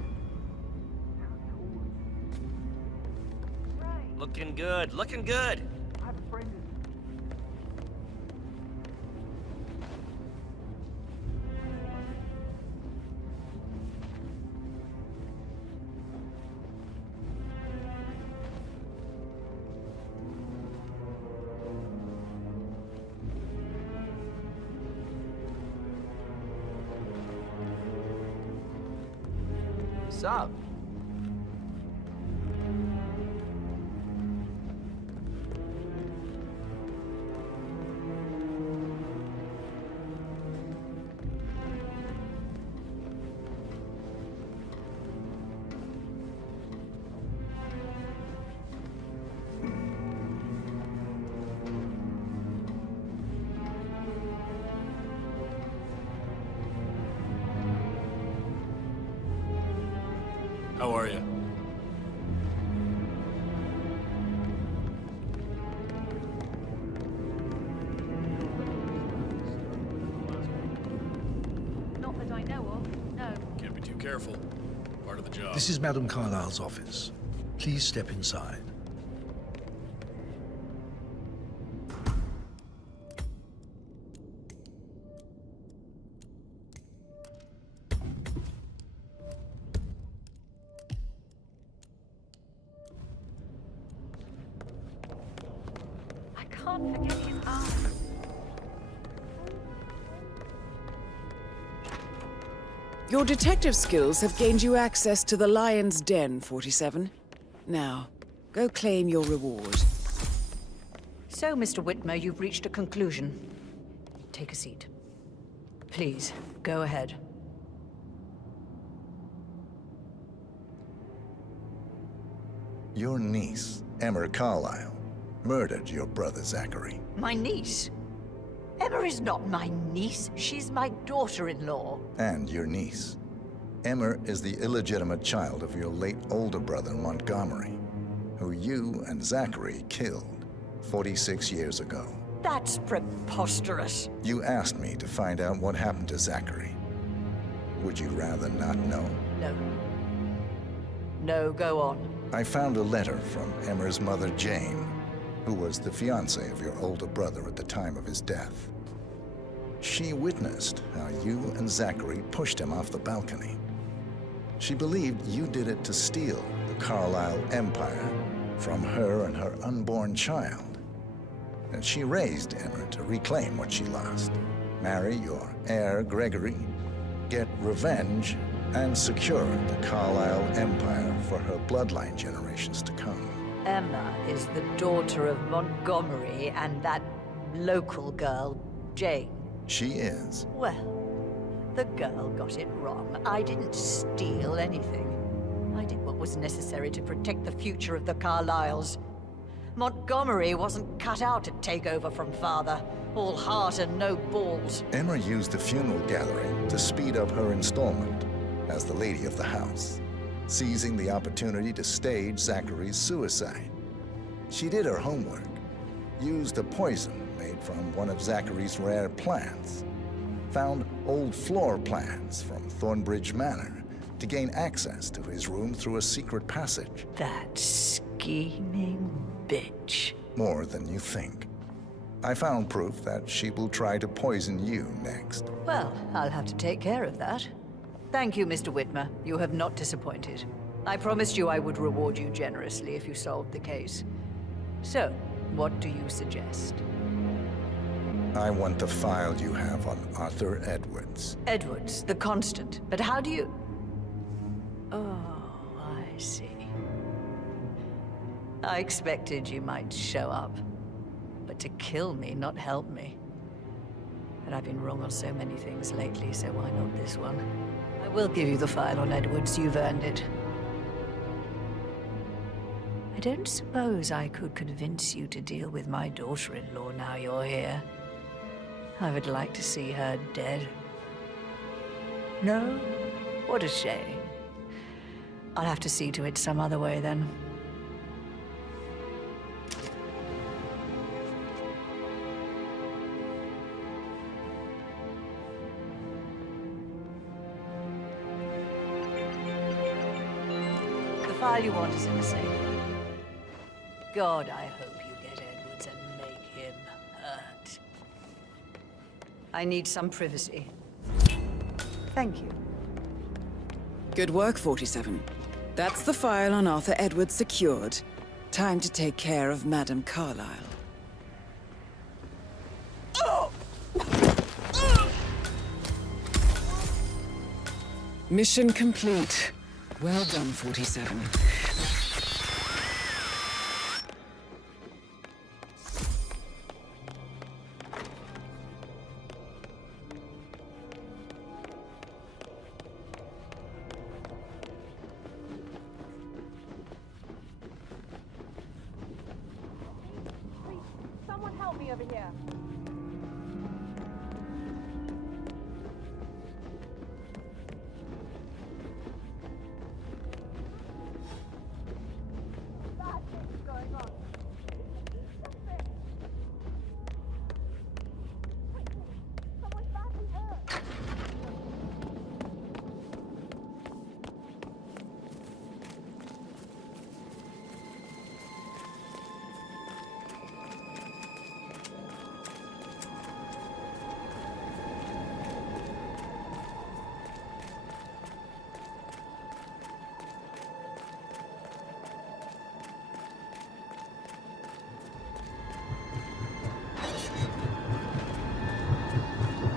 Looking good, looking good. I have a friend. Sup? How are you? Not that I know of, no. Can't be too careful. Part of the job. This is Madame Carlyle's office. Please step inside. I can't forget his eyes. Your detective skills have gained you access to the Lion's Den, 47. Now, go claim your reward. So, Mr. Whitmer, you've reached a conclusion. Take a seat. Please, go ahead. Your niece, Emma Carlyle, murdered your brother Zachary. My niece? Emma is not my niece. She's my daughter-in-law. And your niece. Emma is the illegitimate child of your late older brother Montgomery, who you and Zachary killed 46 years ago. That's preposterous. You asked me to find out what happened to Zachary. Would you rather not know? No. No, go on. I found a letter from Emma's mother, Jane, who was the fiancée of your older brother at the time of his death. She witnessed how you and Zachary pushed him off the balcony. She believed you did it to steal the Carlyle empire from her and her unborn child. And she raised Emma to reclaim what she lost. Marry your heir, Gregory, get revenge, and secure the Carlyle empire for her bloodline generations to come. Emma is the daughter of Montgomery and that local girl, Jane. She is. Well, the girl got it wrong. I didn't steal anything. I did what was necessary to protect the future of the Carlyles. Montgomery wasn't cut out to take over from father. All heart and no balls. Emma used the funeral gathering to speed up her installment as the lady of the house, seizing the opportunity to stage Zachary's suicide. She did her homework, used a poison made from one of Zachary's rare plants, found old floor plans from Thornbridge Manor to gain access to his room through a secret passage. That scheming bitch. More than you think. I found proof that she will try to poison you next. Well, I'll have to take care of that. Thank you, Mr. Whitmer. You have not disappointed. I promised you I would reward you generously if you solved the case. So, what do you suggest? I want the file you have on Arthur Edwards. Edwards, the Constant. But how do you... Oh, I see. I expected you might show up. But to kill me, not help me. And I've been wrong on so many things lately, so why not this one? I will give you the file on Edwards. You've earned it. I don't suppose I could convince you to deal with my daughter-in-law now you're here. I would like to see her dead. No? What a shame. I'll have to see to it some other way then. The file you want is in the safe. God, I hope you get Edwards and make him hurt. I need some privacy. Thank you. Good work, 47. That's the file on Arthur Edwards secured. Time to take care of Madame Carlyle. Mission complete. Well done, 47. Someone help me over here.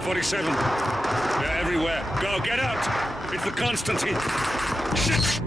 .47. They're everywhere. Go, get out! It's the Constantine. Shit!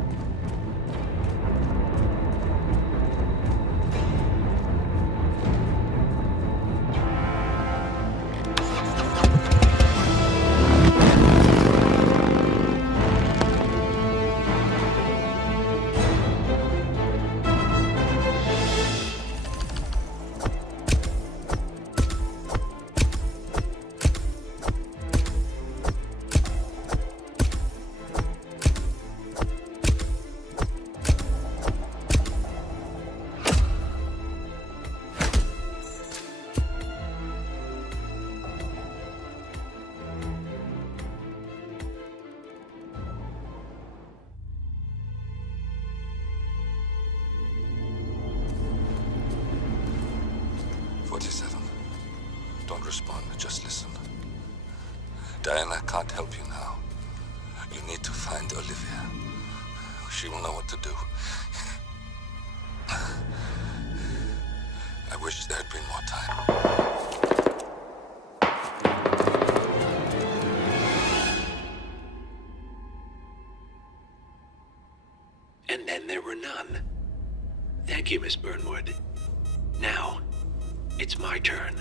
Don't respond, just listen. Diana can't help you now. You need to find Olivia. She will know what to do. I wish there had been more time. And then there were none. Thank you, Miss Burnwood. Now, it's my turn.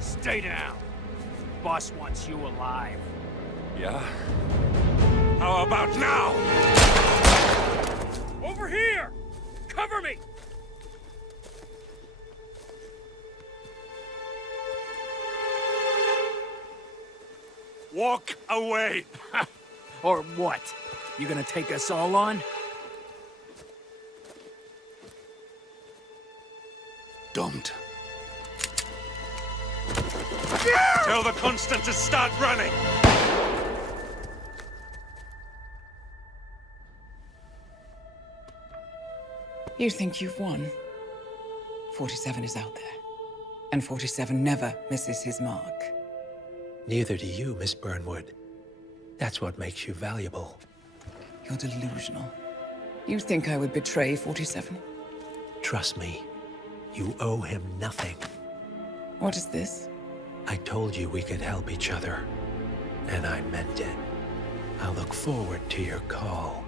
Stay down. Boss wants you alive. Yeah? How about now? Over here! Cover me! Walk away! Or what? You gonna take us all on? Don't. Tell the Constant to start running! You think you've won? 47 is out there. And 47 never misses his mark. Neither do you, Miss Burnwood. That's what makes you valuable. You're delusional. You think I would betray 47? Trust me, you owe him nothing. What is this? I told you we could help each other, and I meant it. I'll look forward to your call.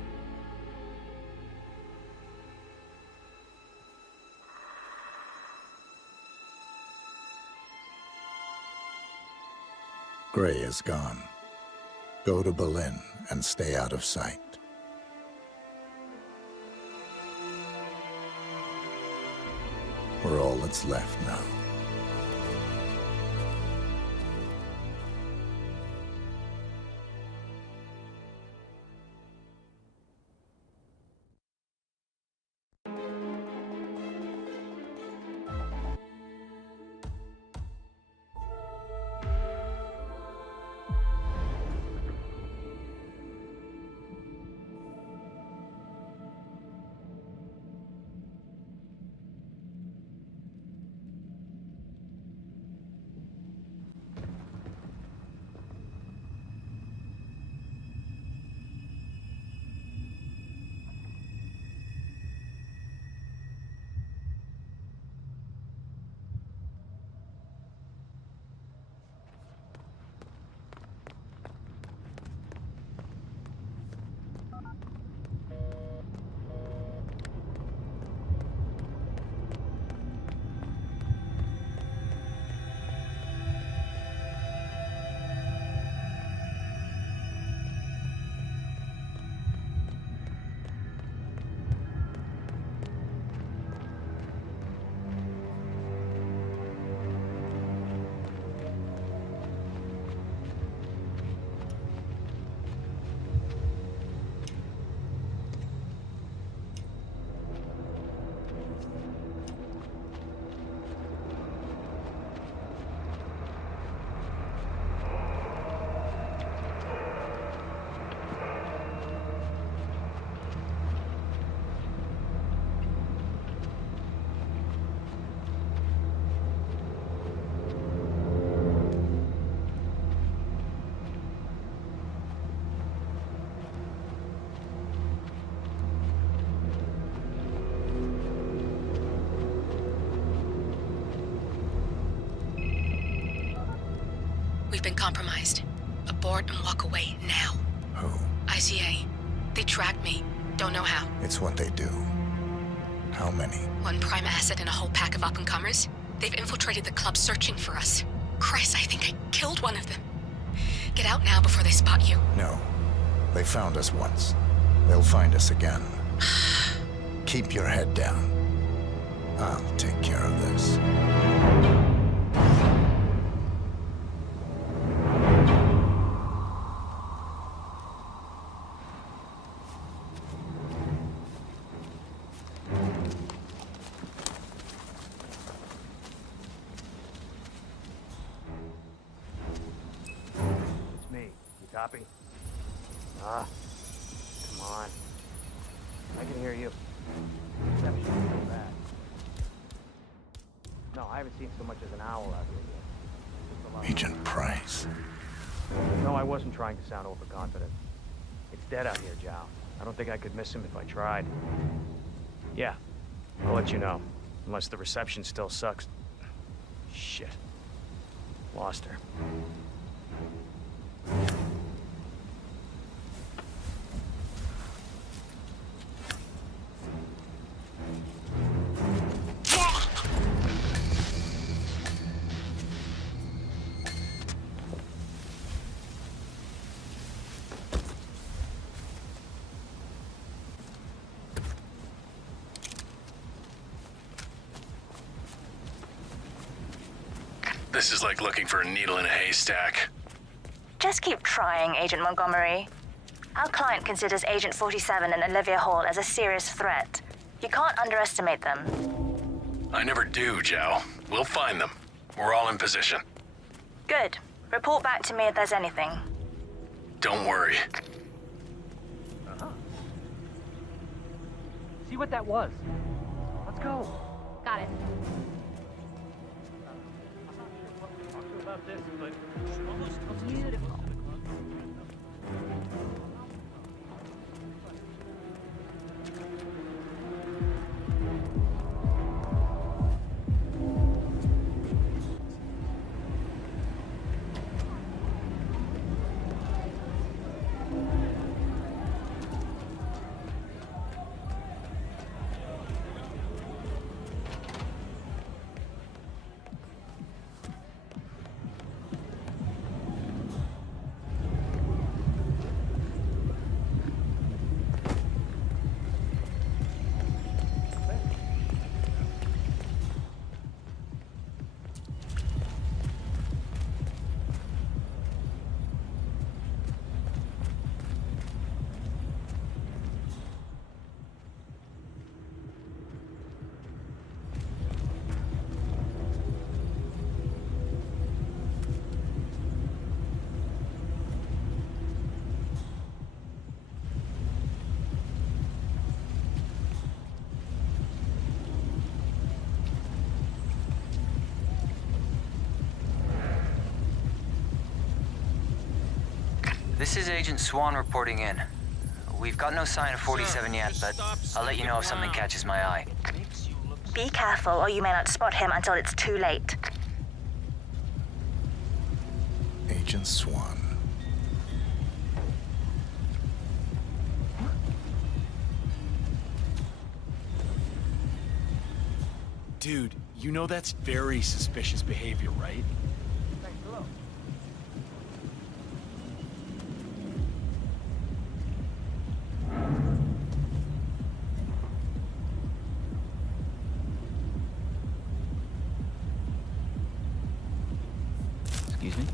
Gray is gone. Go to Berlin and stay out of sight. We're all that's left now. been compromised. Abort and walk away now. Who? ICA. They tracked me. Don't know how. It's what they do. How many? One prime asset and a whole pack of up-and-comers. They've infiltrated the club searching for us. Christ, I think I killed one of them. Get out now before they spot you. No. They found us once. They'll find us again. Keep your head down. I'll take care of this. It's me. You copy? Ah, come on. I can hear you. Reception is so bad. No, I haven't seen so much as an owl out here yet. Just a lot of- Agent Price. No, I wasn't trying to sound overconfident. It's dead out here, Zhao. I don't think I could miss him if I tried. Yeah, I'll let you know. Unless the reception still sucks. Shit. Lost her. This is like looking for a needle in a haystack. Just keep trying, Agent Montgomery. Our client considers Agent 47 and Olivia Hall as a serious threat. You can't underestimate them. I never do, Zhao. We'll find them. We're all in position. Good. Report back to me if there's anything. Don't worry. See what that was. Let's go. Got it. About this, but Beautiful. This is Agent Swan reporting in. We've got no sign of 47 yet, but I'll let you know if something catches my eye. Be careful, or you may not spot him until it's too late. Agent Swan. Dude, you know that's very suspicious behavior, right? Excuse me?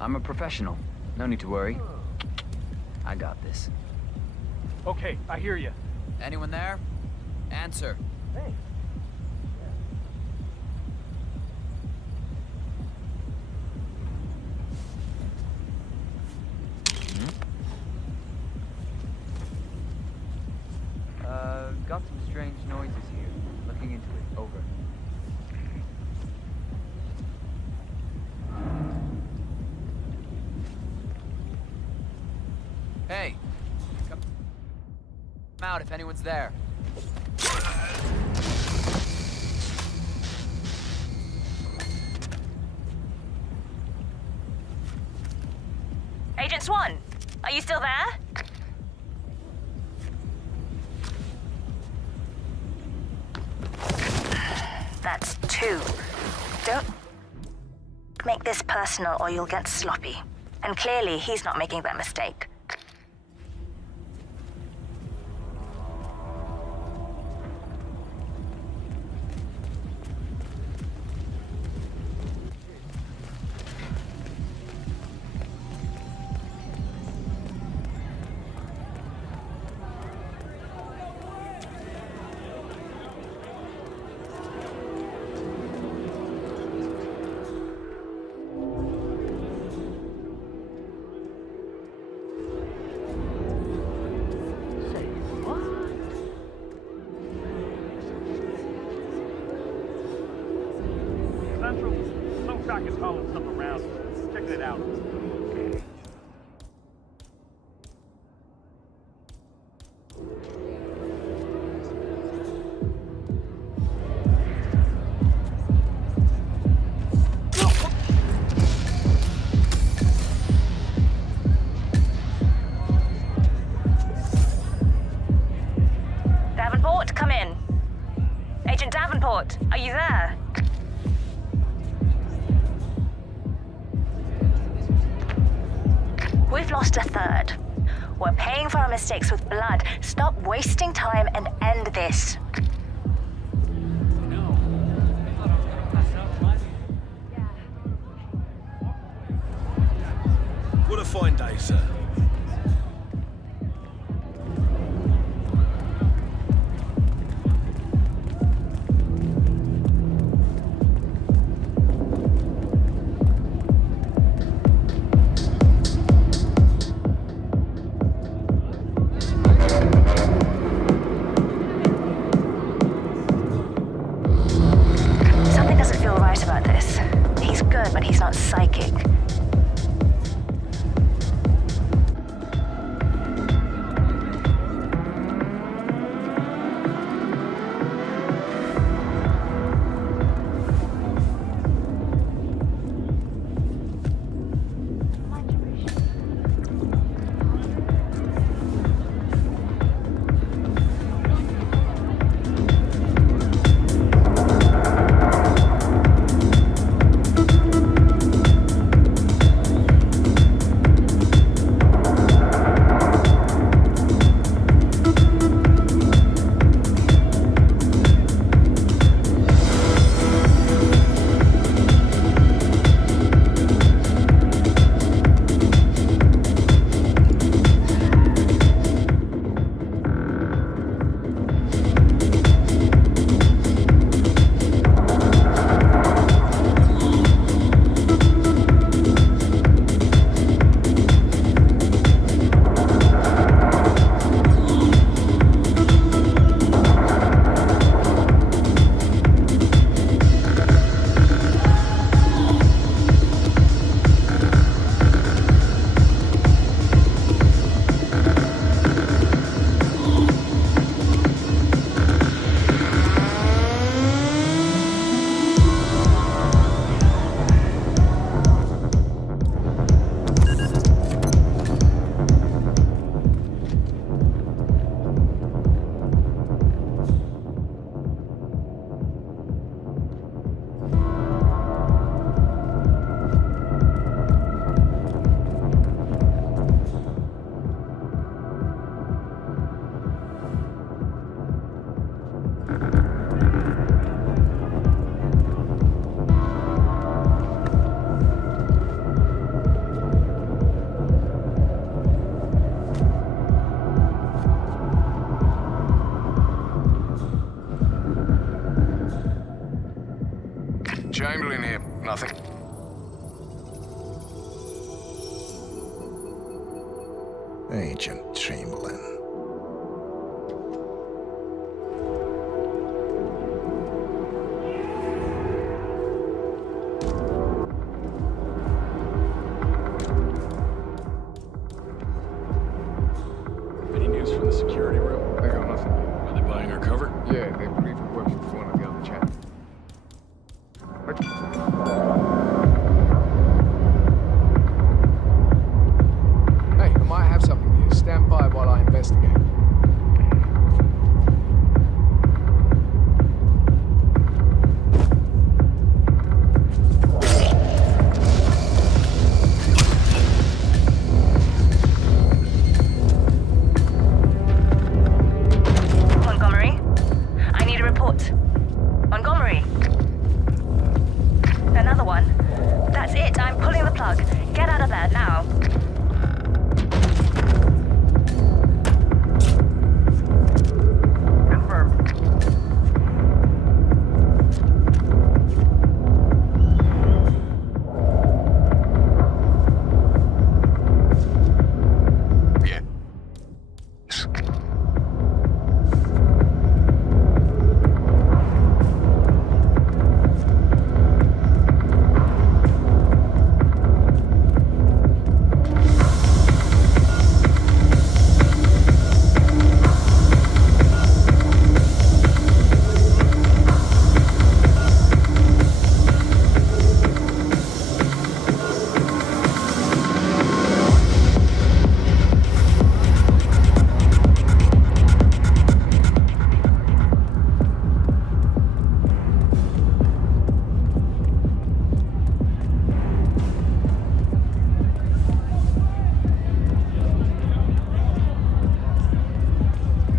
I'm a professional. No need to worry. I got this. okay, I hear you. Anyone there? Answer. Hey. Got some strange noises here. Looking into it. Over. Hey! Come out if anyone's there. Agent Swan, are you still there? That's 2. Don't make this personal or you'll get sloppy. And clearly, he's not making that mistake. Some crack is hauling something around. Checking it out. Davenport, come in. Agent Davenport, are you there? We've lost a third. We're paying for our mistakes with blood. Stop wasting time and end this. What a fine day, sir. Something doesn't feel right about this. He's good, but he's not psychic. Chamberlain here. Nothing. Agent Chamberlain. Any news from the security room? They got nothing. Are they buying our cover? Yeah, they believe it works with one of the other chaps. investigate. Montgomery? I need a report. Montgomery? Another one? That's it, I'm pulling the plug. Get out of there, now.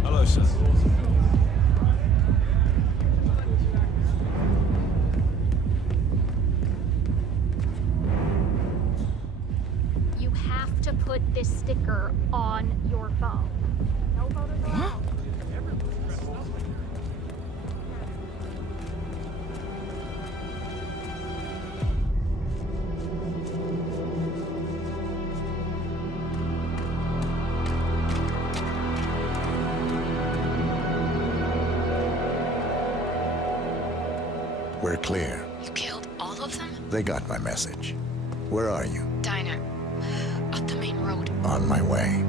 Hello, sir. You have to put this sticker on your phone. No photos allowed. We're clear. You killed all of them? They got my message. Where are you? Diner. Up the main road. On my way.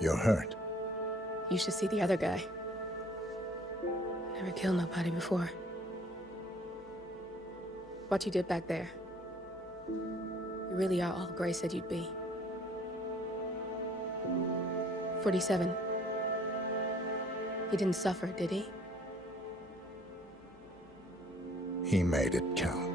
You're hurt. You should see the other guy. Never killed nobody before. What you did back there. You really are all Gray said you'd be. 47. He didn't suffer, did he? He made it count.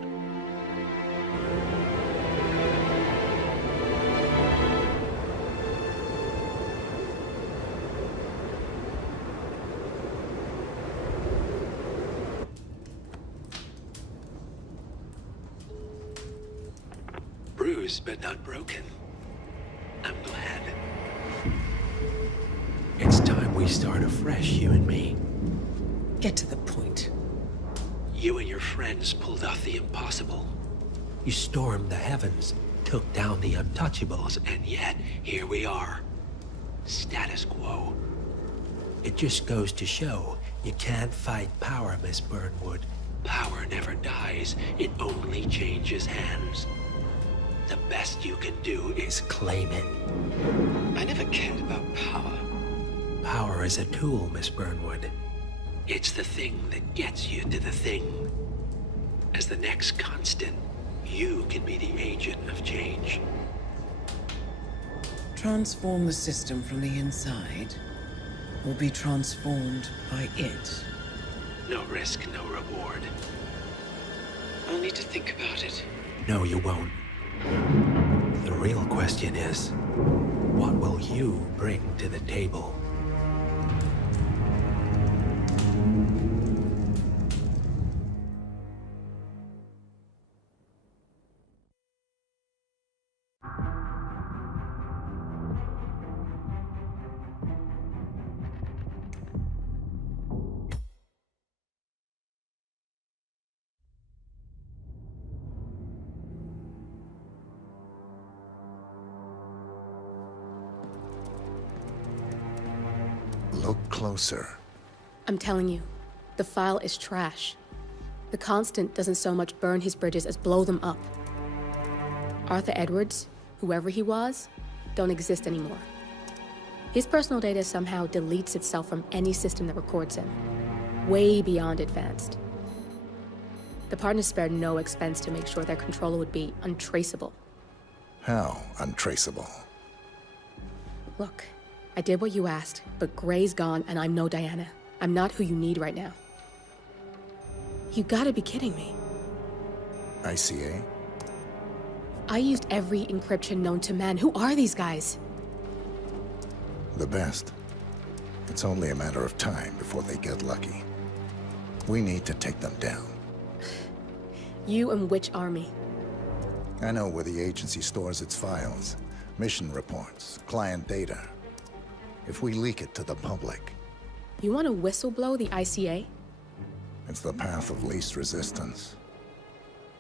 Bruised but not broken. I'm glad. It's time we start afresh, you and me. Get to the point. You and your friends pulled off the impossible. You stormed the heavens, took down the untouchables, and yet here we are. Status quo. It just goes to show you can't fight power, Miss Burnwood. Power never dies, it only changes hands. The best you can do is claim it. I never cared about power. Power is a tool, Miss Burnwood. It's the thing that gets you to the thing. As the next constant, you can be the agent of change. Transform the system from the inside, or be transformed by it. No risk, no reward. I'll need to think about it. No, you won't. The real question is, what will you bring to the table? Look closer. I'm telling you, the file is trash. The Constant doesn't so much burn his bridges as blow them up. Arthur Edwards, whoever he was, don't exist anymore. His personal data somehow deletes itself from any system that records him. Way beyond advanced. The partners spared no expense to make sure their controller would be untraceable. How untraceable? Look, I did what you asked, but Gray's gone and I'm no Diana. I'm not who you need right now. You gotta be kidding me. ICA? I used every encryption known to man. Who are these guys? The best. It's only a matter of time before they get lucky. We need to take them down. You and which army? I know where the agency stores its files, mission reports, client data. If we leak it to the public... You want to whistleblow the ICA? It's the path of least resistance.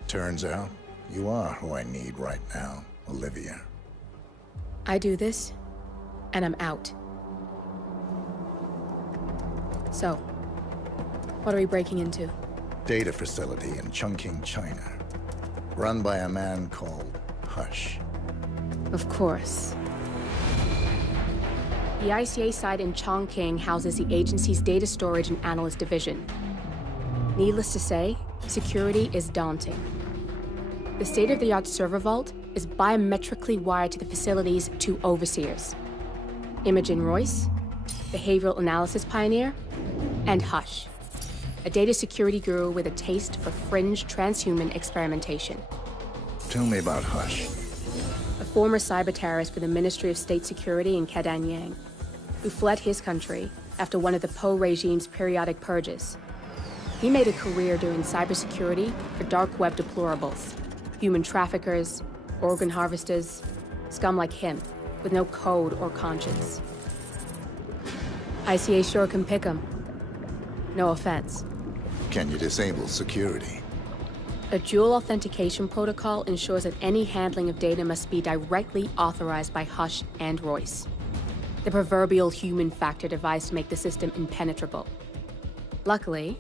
Turns out, you are who I need right now, Olivia. I do this, and I'm out. So, what are we breaking into? Data facility in Chongqing, China. Run by a man called Hush. Of course. The ICA site in Chongqing houses the agency's data storage and analyst division. Needless to say, security is daunting. The state-of-the-art server vault is biometrically wired to the facility's 2 overseers. Imogen Royce, behavioral analysis pioneer, and Hush, a data security guru with a taste for fringe transhuman experimentation. Tell me about Hush. A former cyber terrorist for the Ministry of State Security in Kedanyang, who fled his country after one of the Po regime's periodic purges. He made a career doing cybersecurity for dark web deplorables, human traffickers, organ harvesters, scum like him, with no code or conscience. ICA sure can pick him. No offense. Can you disable security? A dual authentication protocol ensures that any handling of data must be directly authorized by Hush and Royce. The proverbial human factor device to make the system impenetrable. Luckily,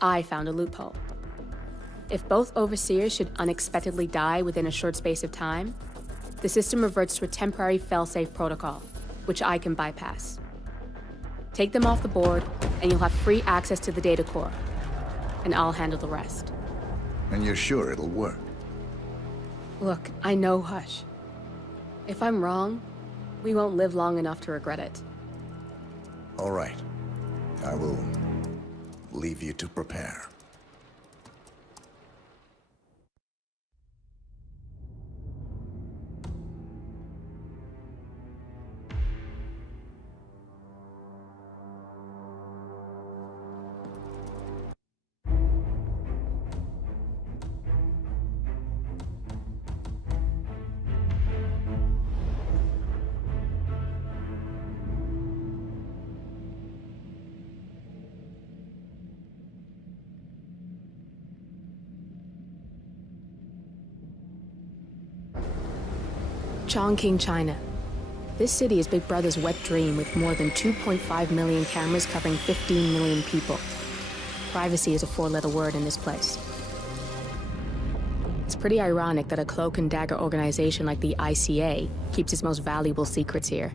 I found a loophole. If both overseers should unexpectedly die within a short space of time, the system reverts to a temporary fail-safe protocol, which I can bypass. Take them off the board, and you'll have free access to the data core, and I'll handle the rest. And you're sure it'll work? Look, I know Hush. If I'm wrong, we won't live long enough to regret it. All right. I will leave you to prepare. Chongqing, China. This city is Big Brother's wet dream with more than 2.5 million cameras covering 15 million people. Privacy is a 4-letter word in this place. It's pretty ironic that a cloak and dagger organization like the ICA keeps its most valuable secrets here.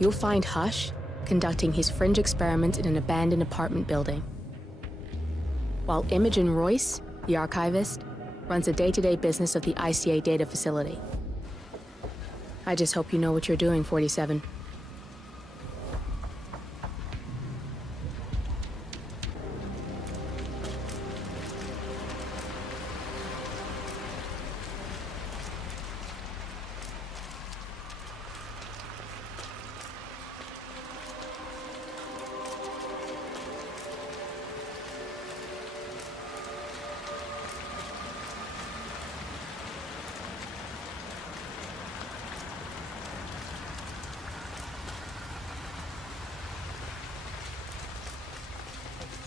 You'll find Hush conducting his fringe experiments in an abandoned apartment building, while Imogen Royce, the archivist, runs the day-to-day business of the ICA data facility. I just hope you know what you're doing, 47.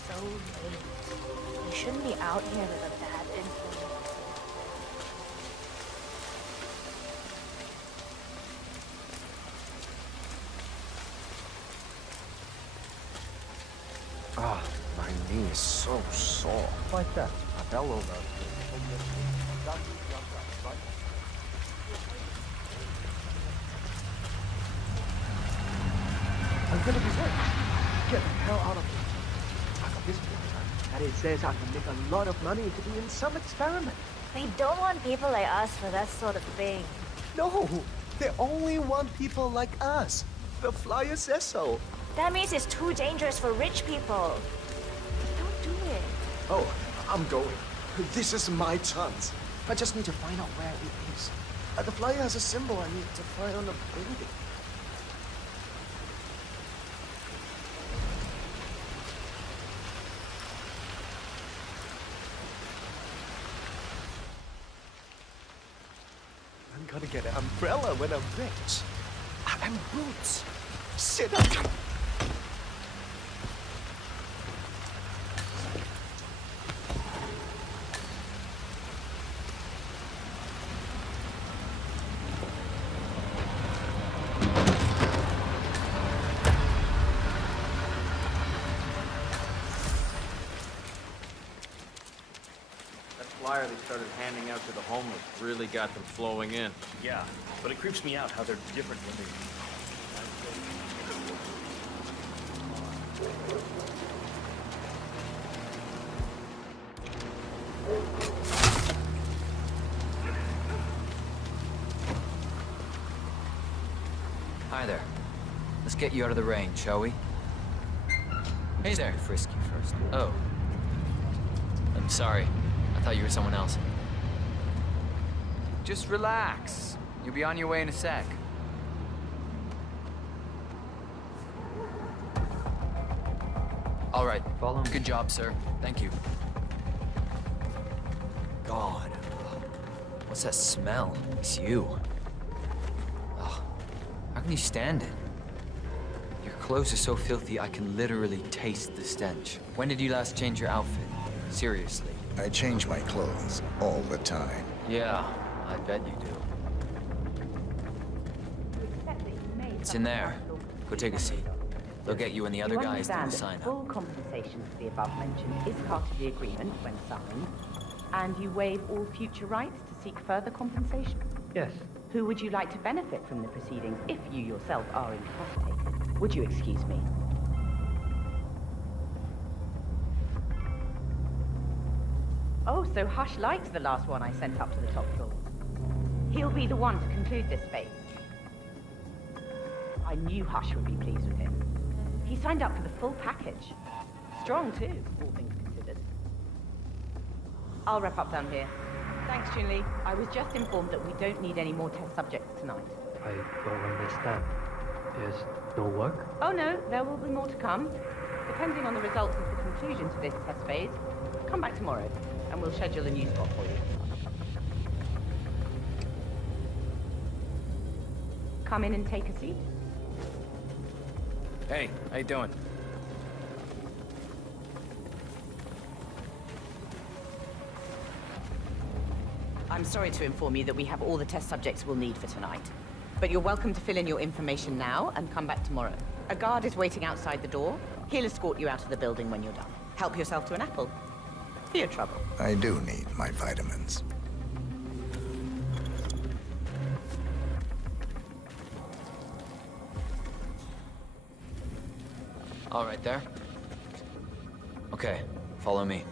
So late. You shouldn't be out here with a bad influence. My knee is so sore. Like that. I fell over. I'm gonna be late. Get the hell out of here. I got this picture, and it says I can make a lot of money to be in some experiment. They don't want people like us for that sort of thing. No, they only want people like us. The flyer says so. That means it's too dangerous for rich people. Don't do it. Oh, I'm going. This is my chance. I just need to find out where it is. The flyer has a symbol I need to find on the building. I'm gonna get an umbrella when I'm rich. And boots. Sit up. Flyer they started handing out to the homeless really got them flowing in. Yeah, but it creeps me out how they're different when they... Hi there. Let's get you out of the rain, shall we? Hey there. Frisk you first. Oh. I'm sorry. I thought you were someone else. Just relax. You'll be on your way in a sec. All right. Follow me. Good job, sir. Thank you. God. What's that smell? It's you. Oh, how can you stand it? Your clothes are so filthy, I can literally taste the stench. When did you last change your outfit? Seriously. I change my clothes all the time. Yeah, I bet you do. It's in there. Go take a seat. They'll get you and the other guys to the sign-up. Full compensation for the above mentioned is part of the agreement when signed, and you waive all future rights to seek further compensation. Yes. Who would you like to benefit from the proceedings if you yourself are incapacitated? Would you excuse me? Oh, so Hush likes the last one I sent up to the top floor. He'll be the one to conclude this phase. I knew Hush would be pleased with him. He signed up for the full package. Strong, too, all things considered. I'll wrap up down here. Thanks, Junli. I was just informed that we don't need any more test subjects tonight. I don't understand. There's no work? Oh, no, there will be more to come. Depending on the results of the conclusion to this test phase, come back tomorrow, and we'll schedule a new spot for you. Come in and take a seat. Hey, how you doing? I'm sorry to inform you that we have all the test subjects we'll need for tonight. But you're welcome to fill in your information now and come back tomorrow. A guard is waiting outside the door. He'll escort you out of the building when you're done. Help yourself to an apple. For your trouble. I do need my vitamins. All right there. Okay, follow me.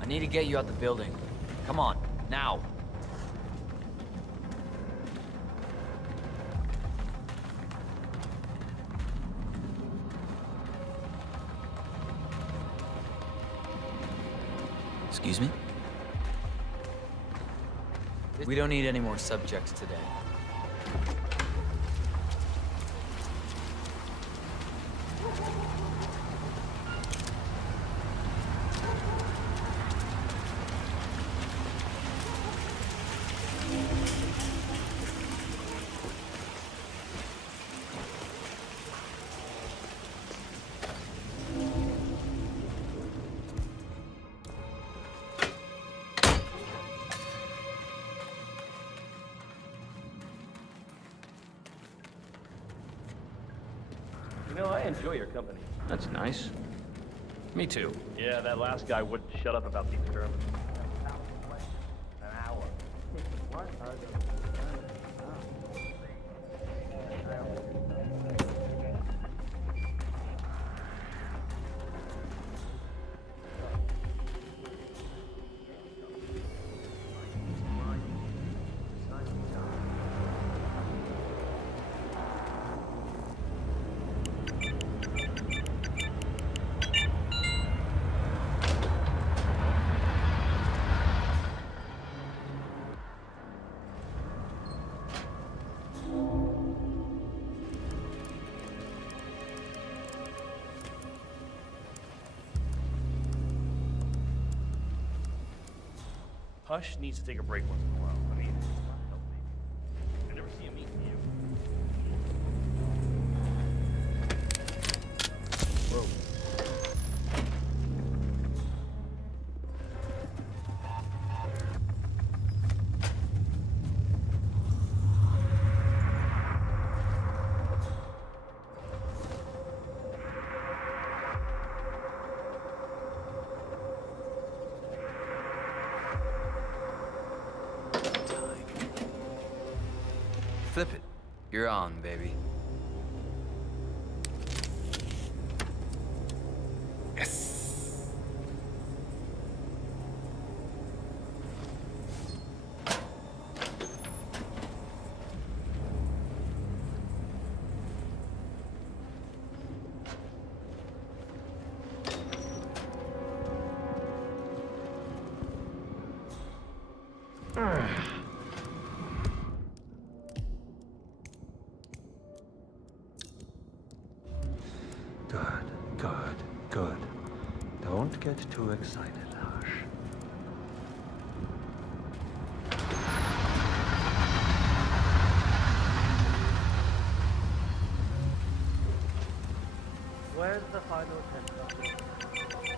I need to get you out the building. Come on, now. Excuse me? We don't need any more subjects today. You know, I enjoy your company. That's nice. Me too. Yeah, that last guy wouldn't shut up about the experiment. An hour. What are those? Hush needs to take a break once in a while. I mean, it's not healthy. I never see him eating you. Whoa. Flip it. You're on, baby. Yes! Good. Don't get too excited, Hush. Where's the final test?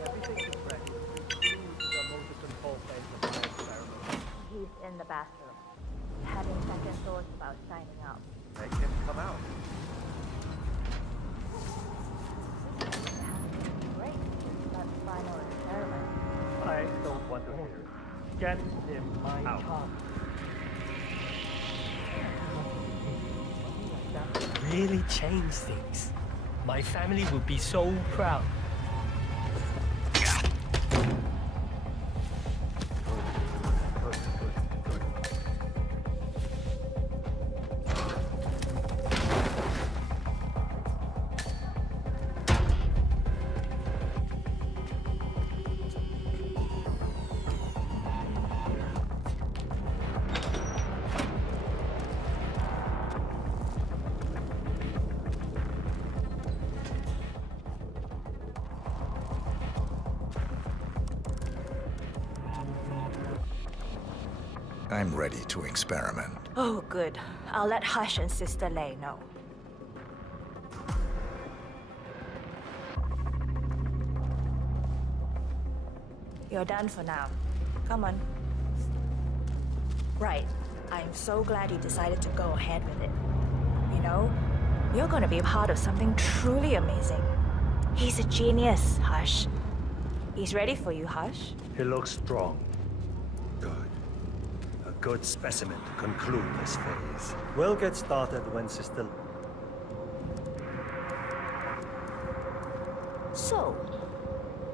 Everything is ready. This is the motor control phase of my experiment. He's in the bathroom, having second thoughts about signing up. Make him come out. Great, that final experiment. I don't want to hear it. Get him out. That really changed things. My family would be so proud. I'm ready to experiment. Oh, good. I'll let Hush and Sister Lei know. You're done for now. Come on. Right. I'm so glad you decided to go ahead with it. You know, you're gonna be part of something truly amazing. He's a genius, Hush. He's ready for you, Hush. He looks strong. Good. A good specimen to conclude this phase. We'll get started when Sister... So,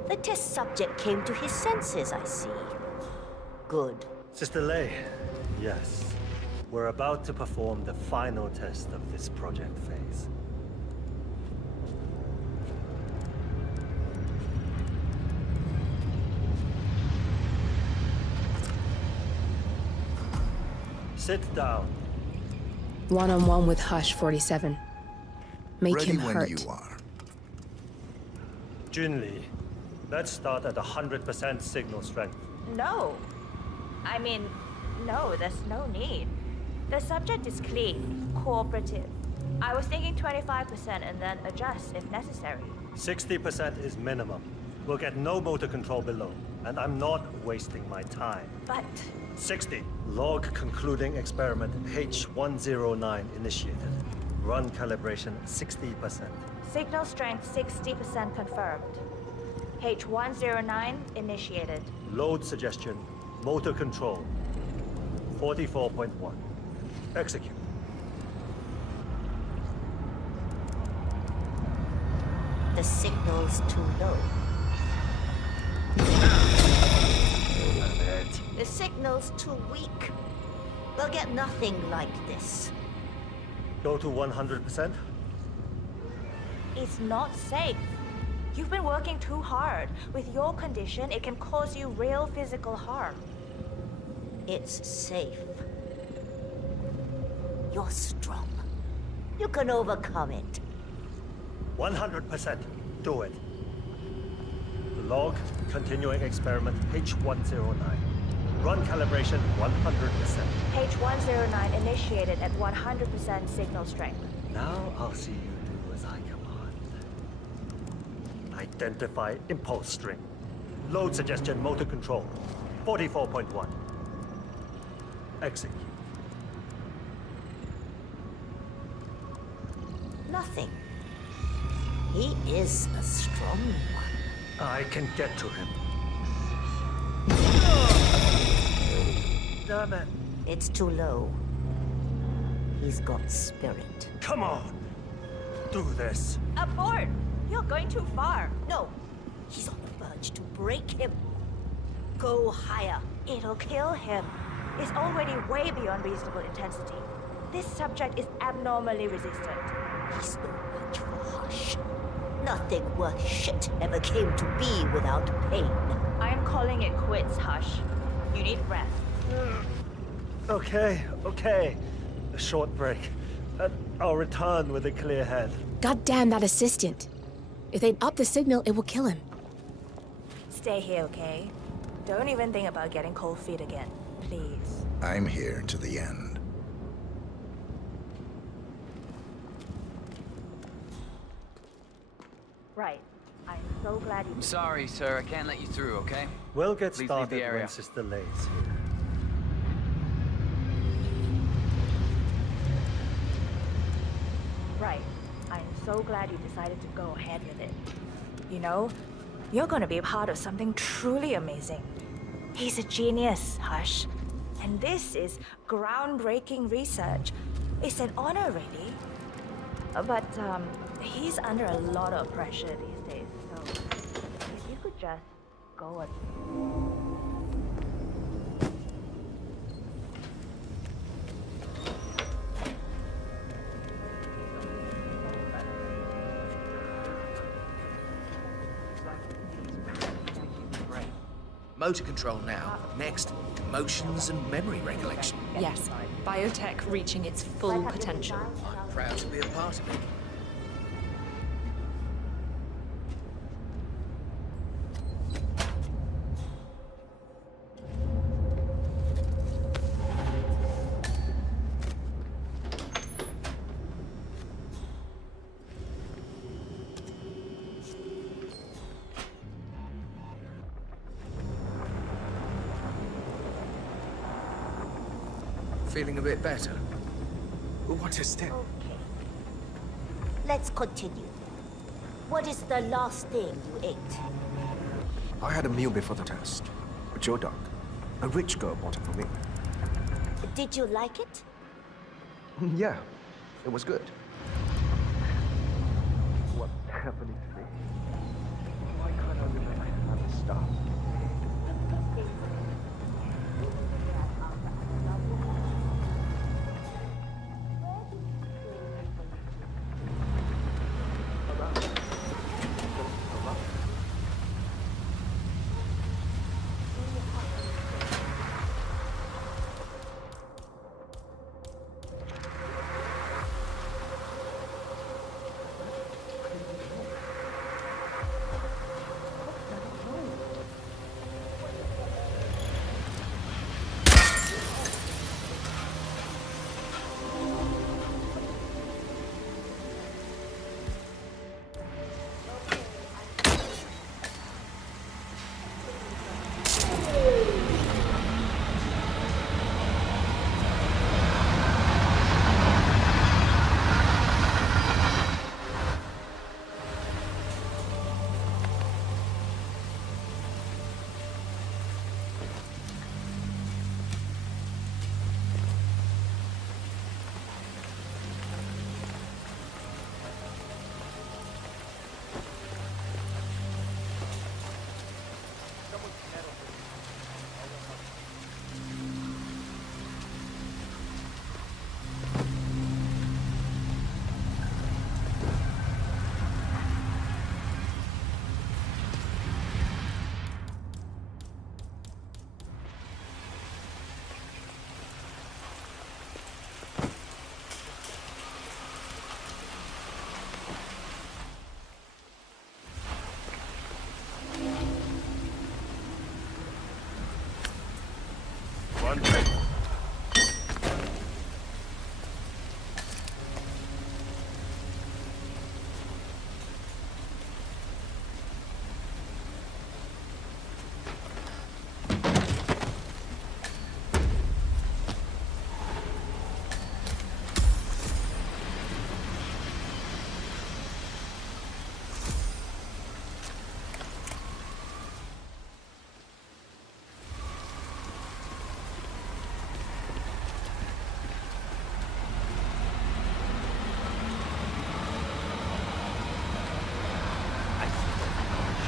the test subject came to his senses, I see. Good. Sister Lei, yes. We're about to perform the final test of this project phase. Sit down. One-on-one with Hush 47. Make Ready him when hurt. you are. Junli, let's start at 100% signal strength. No. I mean, no, there's no need. The subject is clean, cooperative. I was thinking 25% and then adjust if necessary. 60% is minimum. We'll get no motor control below, and I'm not wasting my time. But... 60. Log concluding experiment H109 initiated. Run calibration 60%. Signal strength 60% confirmed. H109 initiated. Load suggestion. Motor control. 44.1. Execute. The signal's too low. The signal's too weak. We'll get nothing like this. Go to 100%? It's not safe. You've been working too hard. With your condition, it can cause you real physical harm. It's safe. You're strong. You can overcome it. 100%. Do it. Log, continuing experiment H109. Run calibration 100%. H109 initiated at 100% signal strength. Now I'll see you do as I command. Identify impulse string. Load suggestion motor control. 44.1. Execute. Nothing. He is a strong one. I can get to him. Damn it. It's too low. He's got spirit. Come on! Do this. Abort! You're going too far. No. He's on the verge to break him. Go higher. It'll kill him. It's already way beyond reasonable intensity. This subject is abnormally resistant. He's no match for Hush. Nothing worth shit ever came to be without pain. I am calling it quits, Hush. You need rest. Okay. A short break. I'll return with a clear head. God damn that assistant. If they up the signal, it will kill him. Stay here, okay? Don't even think about getting cold feet again. Please. I'm here to the end. Right. I'm so glad you... I'm sorry, sir. I can't let you through, okay? We'll get Please leave started the area. when Sister Lay's here. Right. I'm so glad you decided to go ahead with it. You know, you're gonna be a part of something truly amazing. He's a genius, Hush. And this is groundbreaking research. It's an honor, really. But, he's under a lot of pressure these days, so if you could just go a... Motor control now. Next, emotions and memory recollection. Yes, biotech reaching its full potential. I'm proud to be a part of it. Feeling a bit better? What a step. Okay. Let's continue. What is the last thing you ate? I had a meal before the test. But your dog, a rich girl, bought it for me. Did you like it? Yeah, it was good. What's happening to me? Why can't I remember how to stop?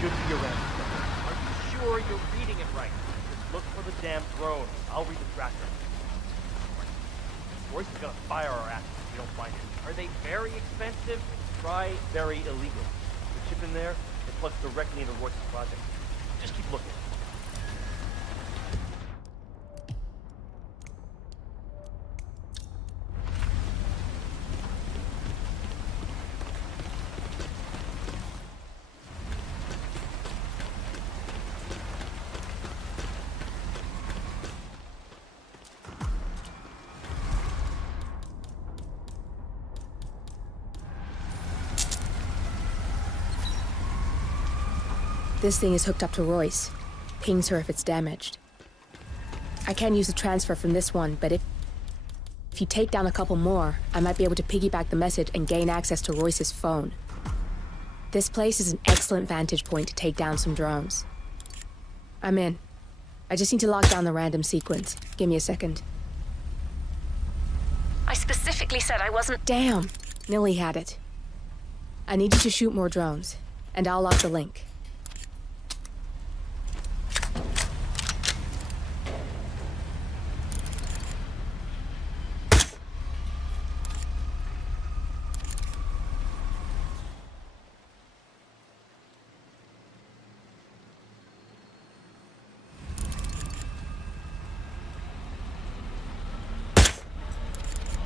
should be around here. Are you sure you're reading it right? Just look for the damn drone. I'll read the tracker. Royce is gonna fire our asses if we don't find it. Are they very expensive? Try very illegal. The chip in there, it plugs directly into Royce's project. Just keep looking. This thing is hooked up to Royce. Pings her if it's damaged. I can use the transfer from this one, but if you take down a couple more, I might be able to piggyback the message and gain access to Royce's phone. This place is an excellent vantage point to take down some drones. I'm in. I just need to lock down the random sequence. Give me a second. I specifically said I wasn't. Damn! Nilly had it. I need you to shoot more drones, and I'll lock the link.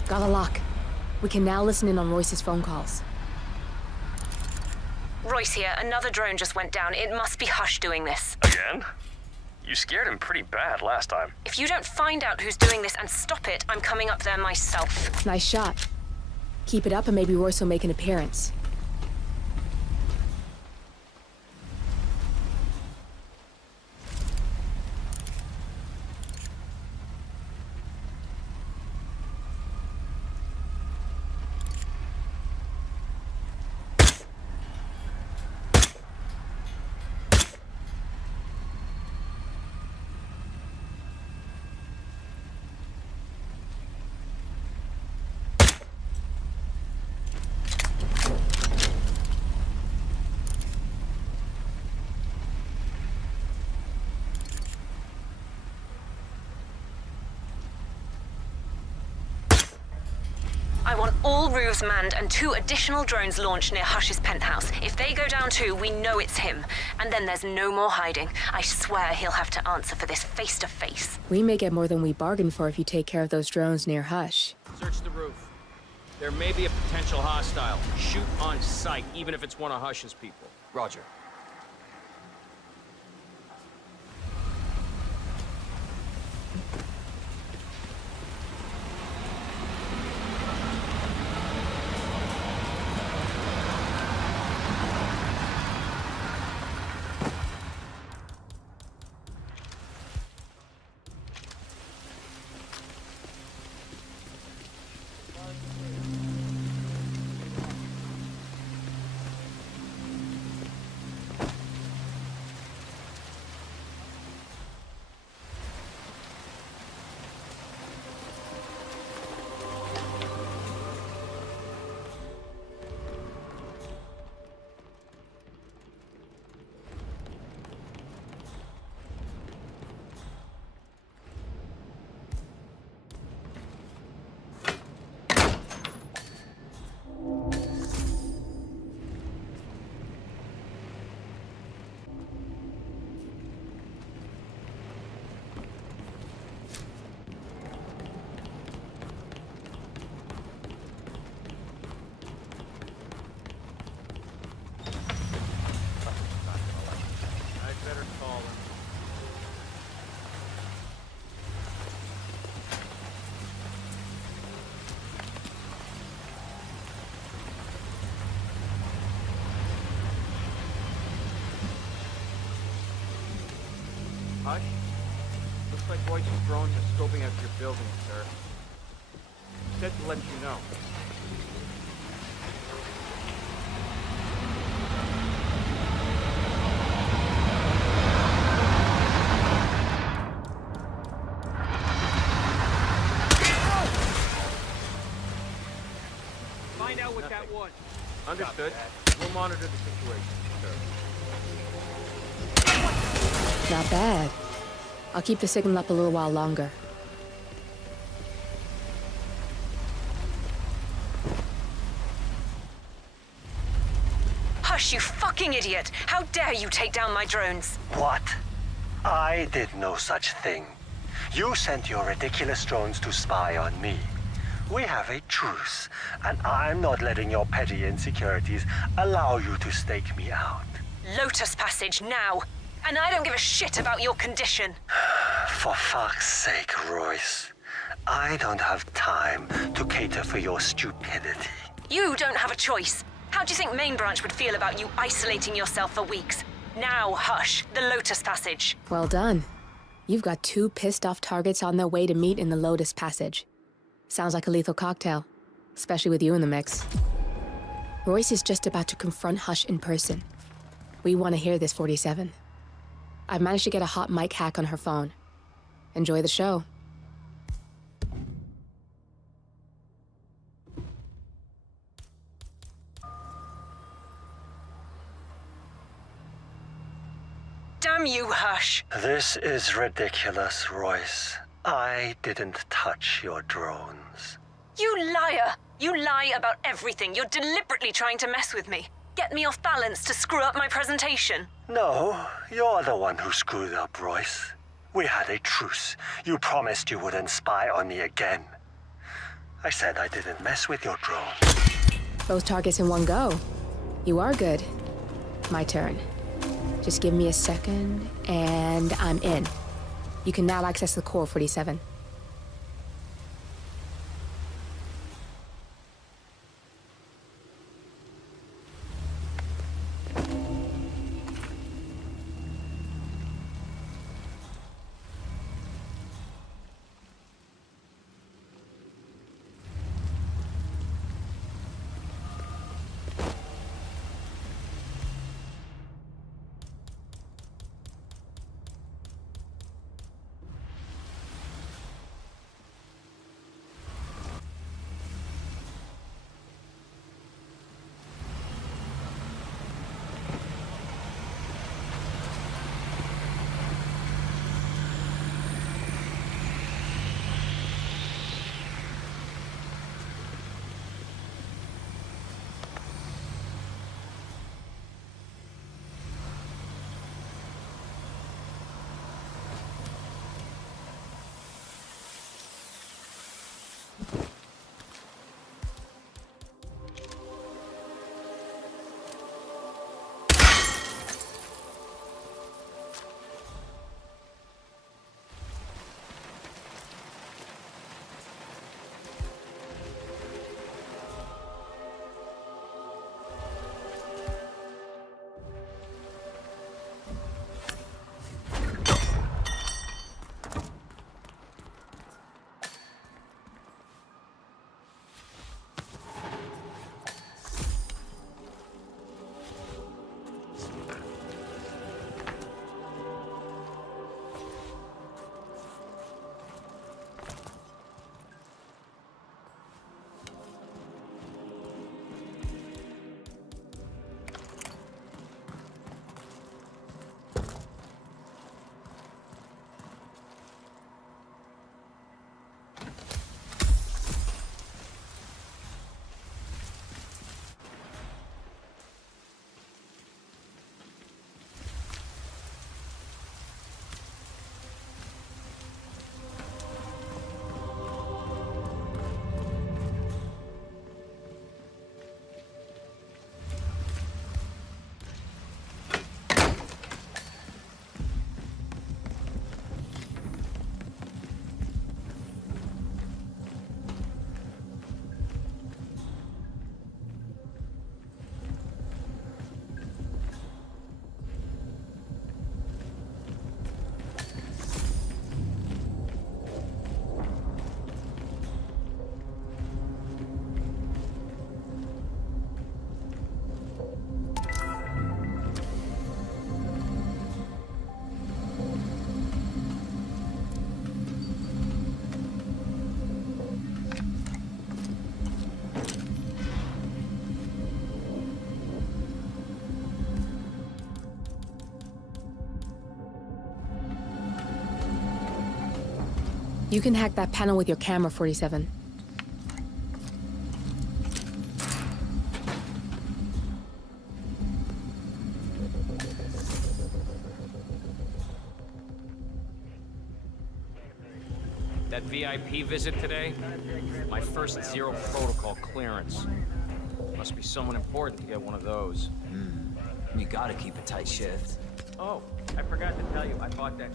Got a lock. We can now listen in on Royce's phone calls. Royce here, another drone just went down. It must be Hush doing this. Again? You scared him pretty bad last time. If you don't find out who's doing this and stop it, I'm coming up there myself. Nice shot. Keep it up and maybe Royce will make an appearance. I want all roofs manned and 2 additional drones launched near Hush's penthouse. If they go down too, we know it's him. And then there's no more hiding. I swear he'll have to answer for this face to face. We may get more than we bargained for if you take care of those drones near Hush. Search the roof. There may be a potential hostile. Shoot on sight, even if it's one of Hush's people. Roger. Hush? Looks like Royce's drones are scoping out your building, sir. He said to let you know. Find out what that was. Understood. We'll monitor the situation, sir. Not bad. I'll keep the signal up a little while longer. Hush, you fucking idiot! How dare you take down my drones? What? I did no such thing. You sent your ridiculous drones to spy on me. We have a truce, and I'm not letting your petty insecurities allow you to stake me out. Lotus Passage, now! And I don't give a shit about your condition. For fuck's sake, Royce. I don't have time to cater for your stupidity. You don't have a choice. How do you think Main Branch would feel about you isolating yourself for weeks? Now, Hush, the Lotus Passage. Well done. You've got 2 pissed-off targets on their way to meet in the Lotus Passage. Sounds like a lethal cocktail, especially with you in the mix. Royce is just about to confront Hush in person. We want to hear this, 47. I've managed to get a hot mic hack on her phone. Enjoy the show. Damn you, Hush. This is ridiculous, Royce. I didn't touch your drones. You liar! You lie about everything. You're deliberately trying to mess with me. Get me off balance to screw up my presentation. No, you're the one who screwed up, Royce. We had a truce. You promised you wouldn't spy on me again. I said I didn't mess with your drone. Both targets in one go. You are good. My turn. Just give me a second, and I'm in. You can now access the core, 47. You can hack that panel with your camera, 47. That VIP visit today? My first zero protocol clearance. Must be someone important to get one of those. You gotta keep a tight shift. Oh, I forgot to tell you, I bought that.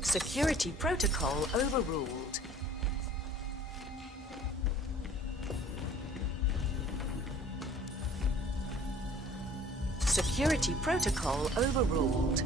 Security protocol overruled. Security protocol overruled.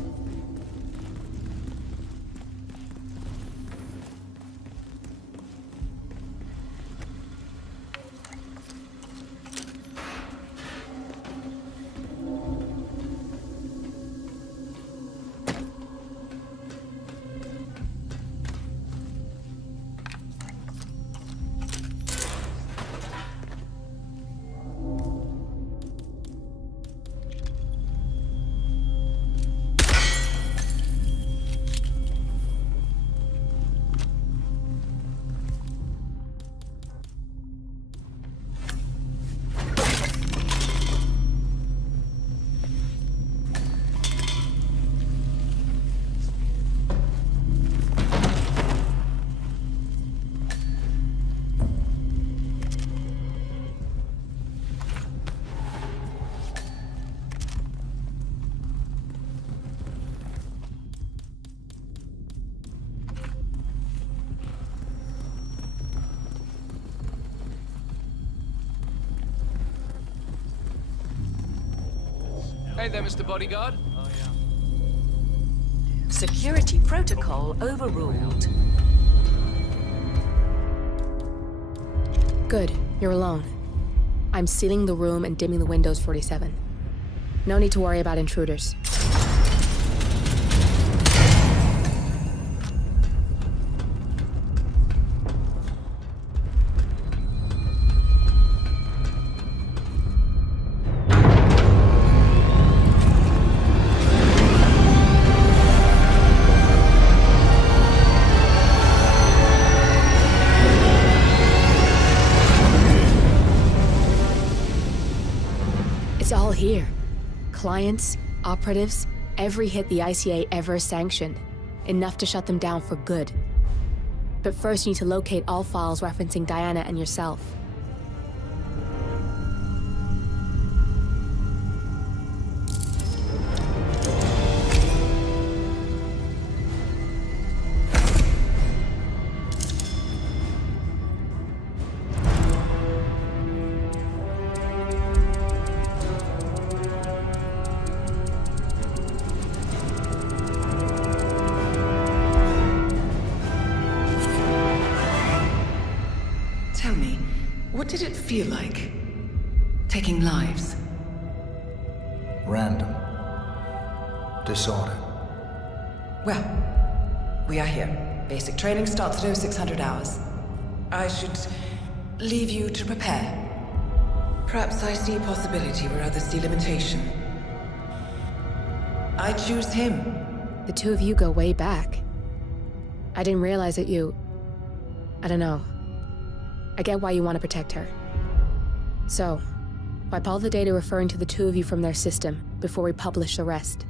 Hey there, Mr. Bodyguard. Oh, yeah. Security protocol overruled. Good, you're alone. I'm sealing the room and dimming the windows, 47. No need to worry about intruders. It's all here. Clients, operatives, every hit the ICA ever sanctioned. Enough to shut them down for good. But first you need to locate all files referencing Diana and yourself. Tell me, what did it feel like? Taking lives? Random. Disorder. Well, we are here. Basic training starts at 0600 hours. I should leave you to prepare. Perhaps I see possibility where others see limitation. I choose him. The two of you go way back. I didn't realize that you... I don't know. I get why you want to protect her. So, wipe all the data referring to the two of you from their system before we publish the rest.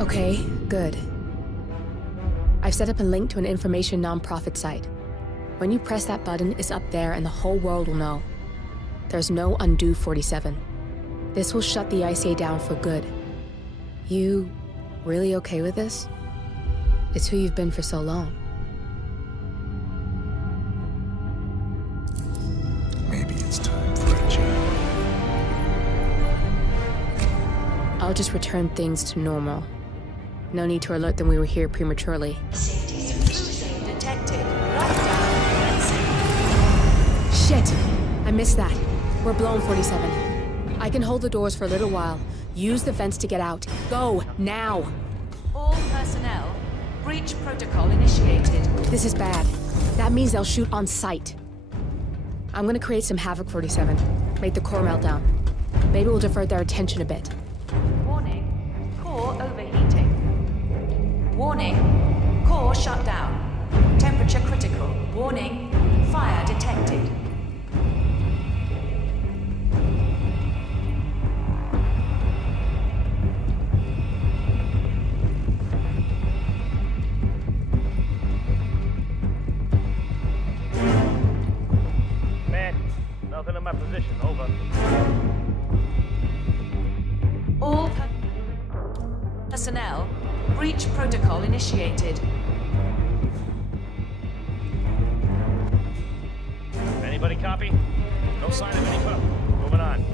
Okay, good. I've set up a link to an information nonprofit site. When you press that button, it's up there and the whole world will know. There's no undo, 47. This will shut the ICA down for good. You really okay with this? It's who you've been for so long. Maybe it's time for a change. I'll just return things to normal. No need to alert them we were here prematurely. Detected. Shit! I missed that. We're blown, 47. I can hold the doors for a little while. Use the vents to get out. Go, now! All personnel, breach protocol initiated. This is bad. That means they'll shoot on sight. I'm gonna create some havoc, 47. Make the core melt down. Maybe we'll divert their attention a bit. Warning, core overheating. Warning, core shut down. Temperature critical. Warning, fire detected. Man, nothing in my position. Over. All personnel, breach protocol initiated. Anybody copy? No sign of any pup. Moving on.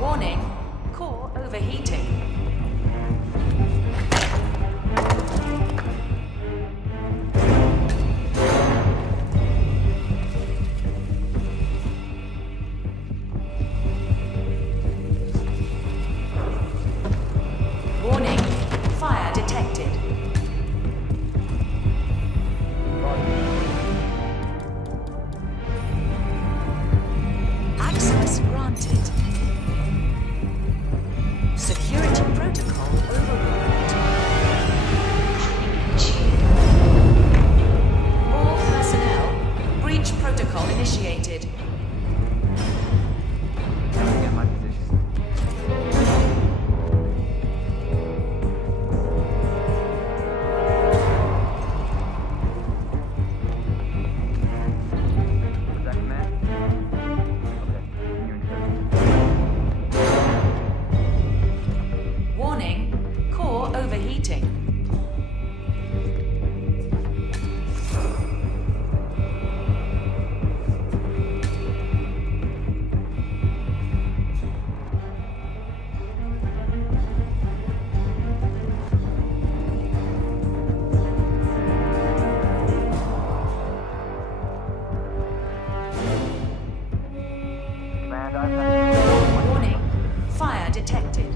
Warning, core overheating. Warning, fire detected. Access granted. Security protocol overruled. All personnel, breach protocol initiated. Get my position. Is that command? Okay, you're in. Warning, core overheating. Warning, fire detected.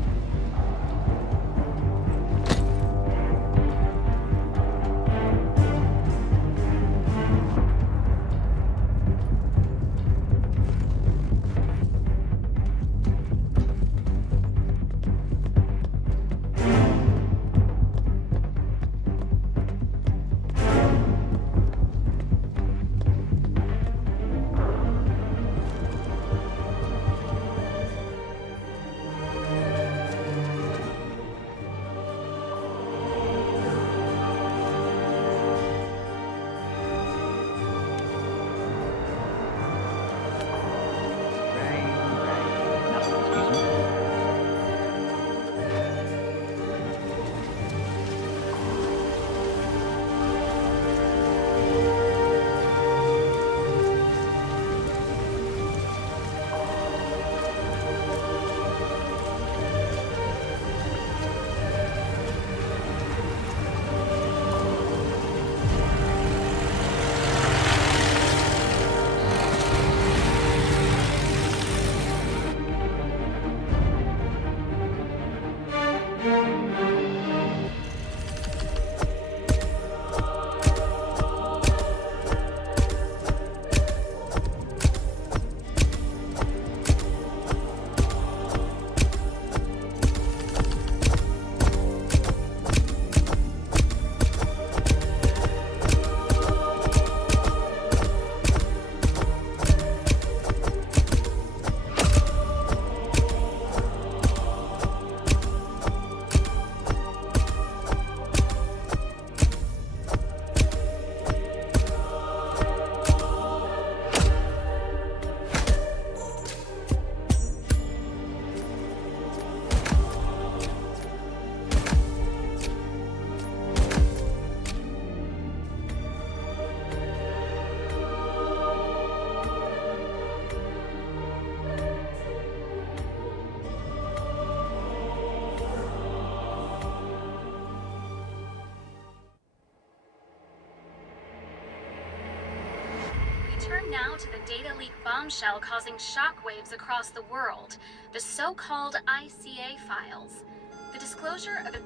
Turning now to the data leak bombshell causing shockwaves across the world, the so-called ICA files. The disclosure of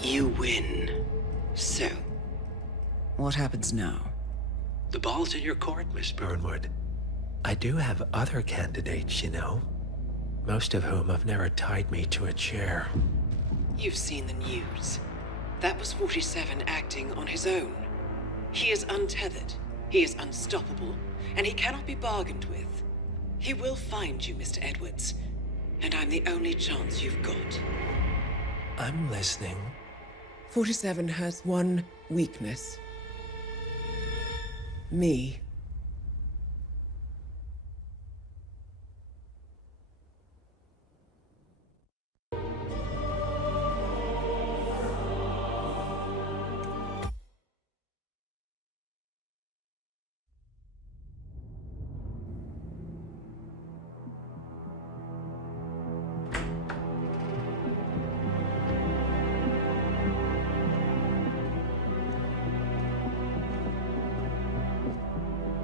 You win. So, what happens now? The ball's in your court, Miss Burnwood. I do have other candidates, you know. Most of whom have never tied me to a chair. You've seen the news. That was 47 acting on his own. He is untethered, he is unstoppable, and he cannot be bargained with. He will find you, Mr. Edwards, and I'm the only chance you've got. I'm listening. 47 has one weakness. Me.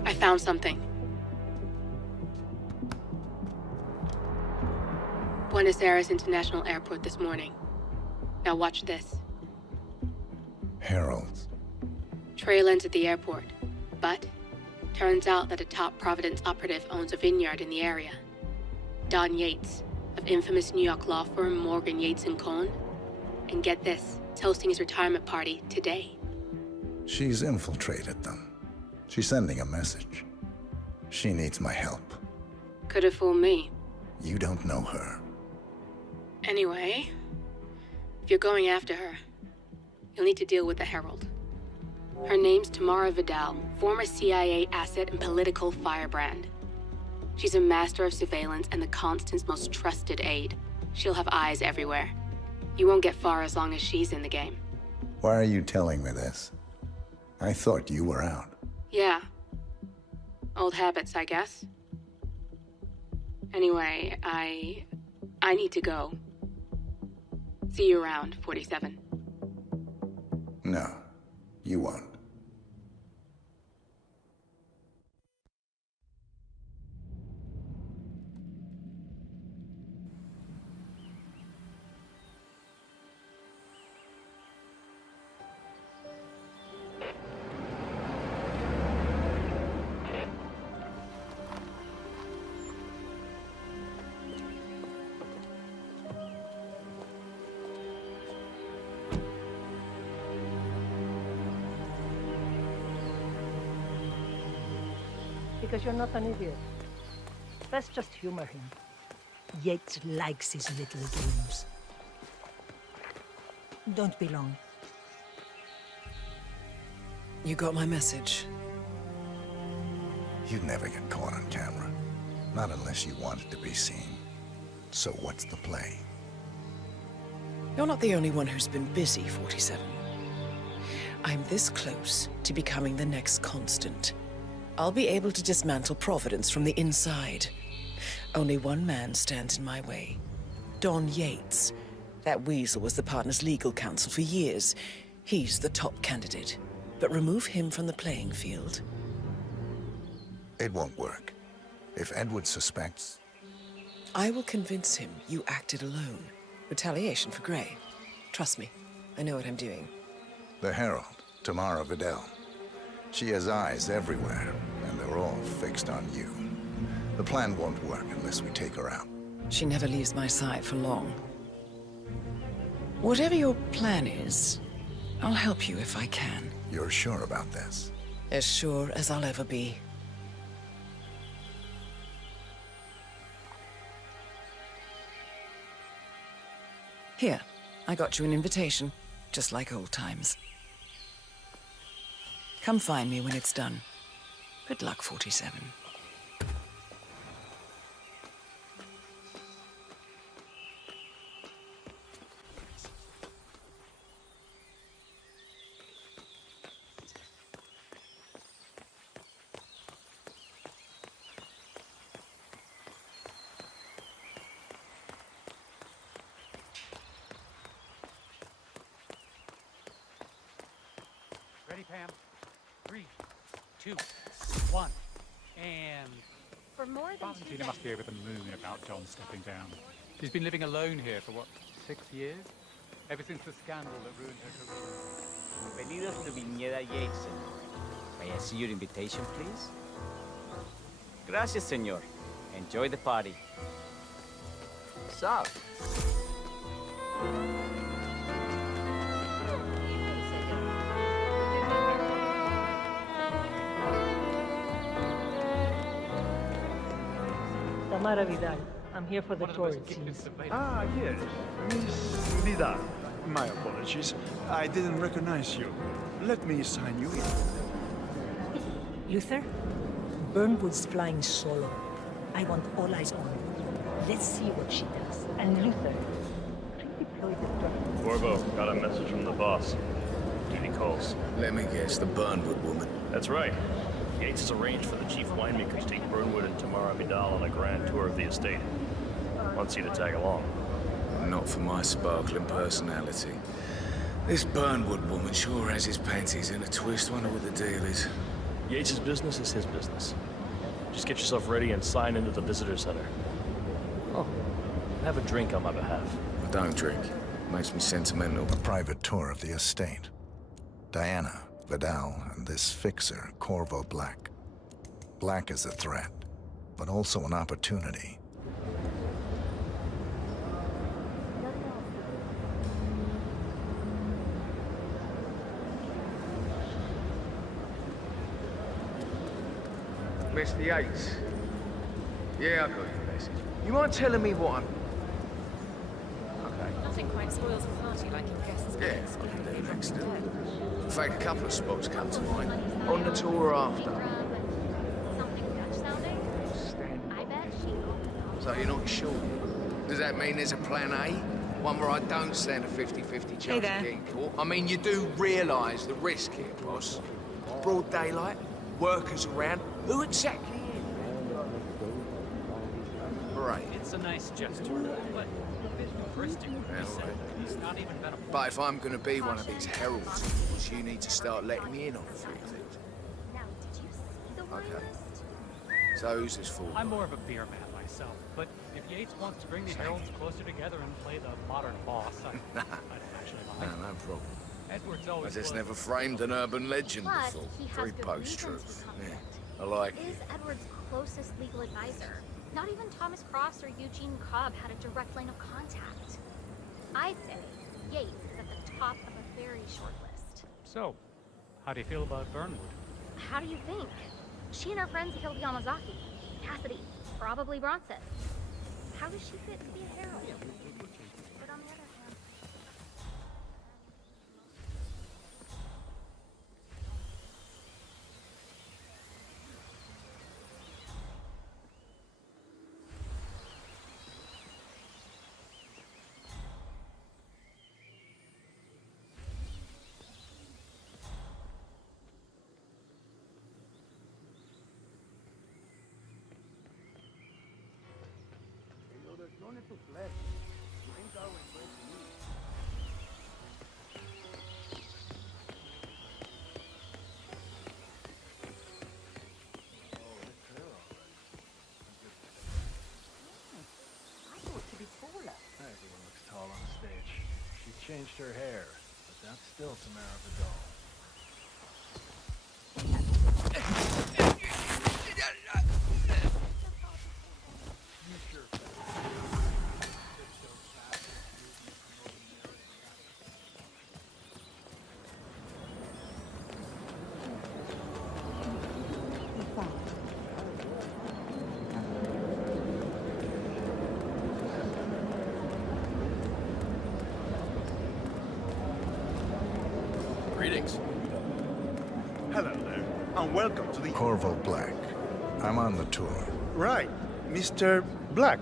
I found something. Buenos Aires International Airport this morning. Now watch this. Heralds. Trail ends at the airport, but turns out that a top Providence operative owns a vineyard in the area. Don Yates, of infamous New York law firm Morgan, Yates & Cohn. And get this, is hosting his retirement party today. She's infiltrated them. She's sending a message. She needs my help. Could have fooled me. You don't know her. Anyway, if you're going after her, you'll need to deal with the Herald. Her name's Tamara Vidal, former CIA asset and political firebrand. She's a master of surveillance and the Constant's most trusted aide. She'll have eyes everywhere. You won't get far as long as she's in the game. Why are you telling me this? I thought you were out. Yeah. Old habits, I guess. Anyway, I need to go. See you around, 47. No, you won't. Because you're not an idiot. Let's just humor him. Yates likes his little games. Don't be long. You got my message. You'd never get caught on camera. Not unless you wanted to be seen. So what's the play? You're not the only one who's been busy, 47. I'm this close to becoming the next Constant. I'll be able to dismantle Providence from the inside. Only one man stands in my way. Don Yates. That weasel was the partner's legal counsel for years. He's the top candidate. But remove him from the playing field. It won't work. If Edward suspects... I will convince him you acted alone. Retaliation for Grey. Trust me, I know what I'm doing. The Herald, Tamara Vidal. She has eyes everywhere, and they're all fixed on you. The plan won't work unless we take her out. She never leaves my side for long. Whatever your plan is, I'll help you if I can. You're sure about this? As sure as I'll ever be. Here, I got you an invitation, just like old times. Come find me when it's done. Good luck, 47. Ready, Pam? 3, 2, 1, and... For more than 2 Valentina decades... must be over the moon about John stepping down. She's been living alone here for, what, 6 years? Ever since the scandal that ruined her career. Bienvenidos to Viñeda Yates, senor. May I see your invitation, please? Gracias, senor. Enjoy the party. Sup? Tamara Vidal. I'm here for the tourist scenes. Ah, yes. Miss Vidal. My apologies. I didn't recognize you. Let me sign you in. Luther, Burnwood's flying solo. I want all eyes on her. Let's see what she does. And Luther, redeploy the truck. Corvo, got a message from the boss. Duty calls. Let me guess, the Burnwood woman. That's right. Yates has arranged for the chief winemakers to take Burnwood and Tamara Vidal on a grand tour of the estate. Wants you to tag along. Not for my sparkling personality. This Burnwood woman sure has his panties in a twist. Wonder what the deal is. Yates' business is his business. Just get yourself ready and sign into the visitor center. Oh, have a drink on my behalf. I don't drink. Makes me sentimental. A private tour of the estate. Diana, Vidal, and this fixer, Corvo Black. Black is a threat, but also an opportunity. Mr. Yates. Yeah, I got your message. You mind telling me what I'm... Okay. Nothing quite spoils a party like your guests. Yeah, they're next door. In fact, a couple of spots come to mind. On the tour after. Something Dutch sounding? I bet she... So you're not sure? Does that mean there's a plan A? One where I don't stand a 50-50 chance of getting caught? I mean, you do realise the risk here, boss. Broad daylight, workers around. Who exactly is? Right. It's a nice gesture, but a bit hubristic. He's not even been a... But if I'm going to be one of these heralds, you need to start letting me in on a few things. Okay. So who's this for? I'm more of a beer man myself, but if Yates wants to bring the heralds closer together and play the modern boss, I don't actually mind. No problem. Edward's I always just was- never framed an urban legend Plus, before. he has Very good post-truth. reason to be Yeah, I like Is it. Edward's closest legal advisor. Not even Thomas Cross or Eugene Cobb had a direct line of contact. I'd say Yates is at the top of a very short list. So, how do you feel about Burnwood? How do you think? She and her friends killed Yamazaki. Cassidy, probably Bronson. How does she fit to be a herald? But on the other hand... There's no need to flex. Things are always great to me. I thought to be taller. Everyone looks tall on stage. She changed her hair, but that's still Tamara Vidal. Greetings. Hello there, and welcome to the... Corvo Black. I'm on the tour. Right, Mr. Black.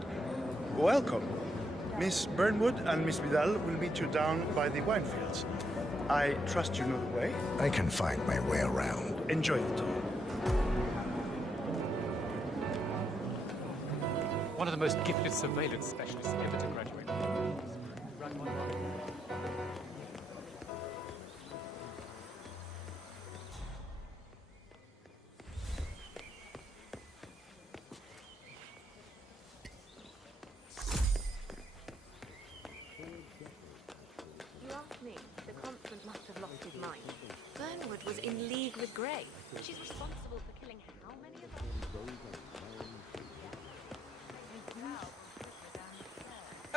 Welcome. Miss Burnwood and Miss Vidal will meet you down by the wine fields. I trust you know the way. I can find my way around. Enjoy the tour. One of the most gifted surveillance specialists ever to graduate. was in league with Grey. She's responsible for killing how many of us?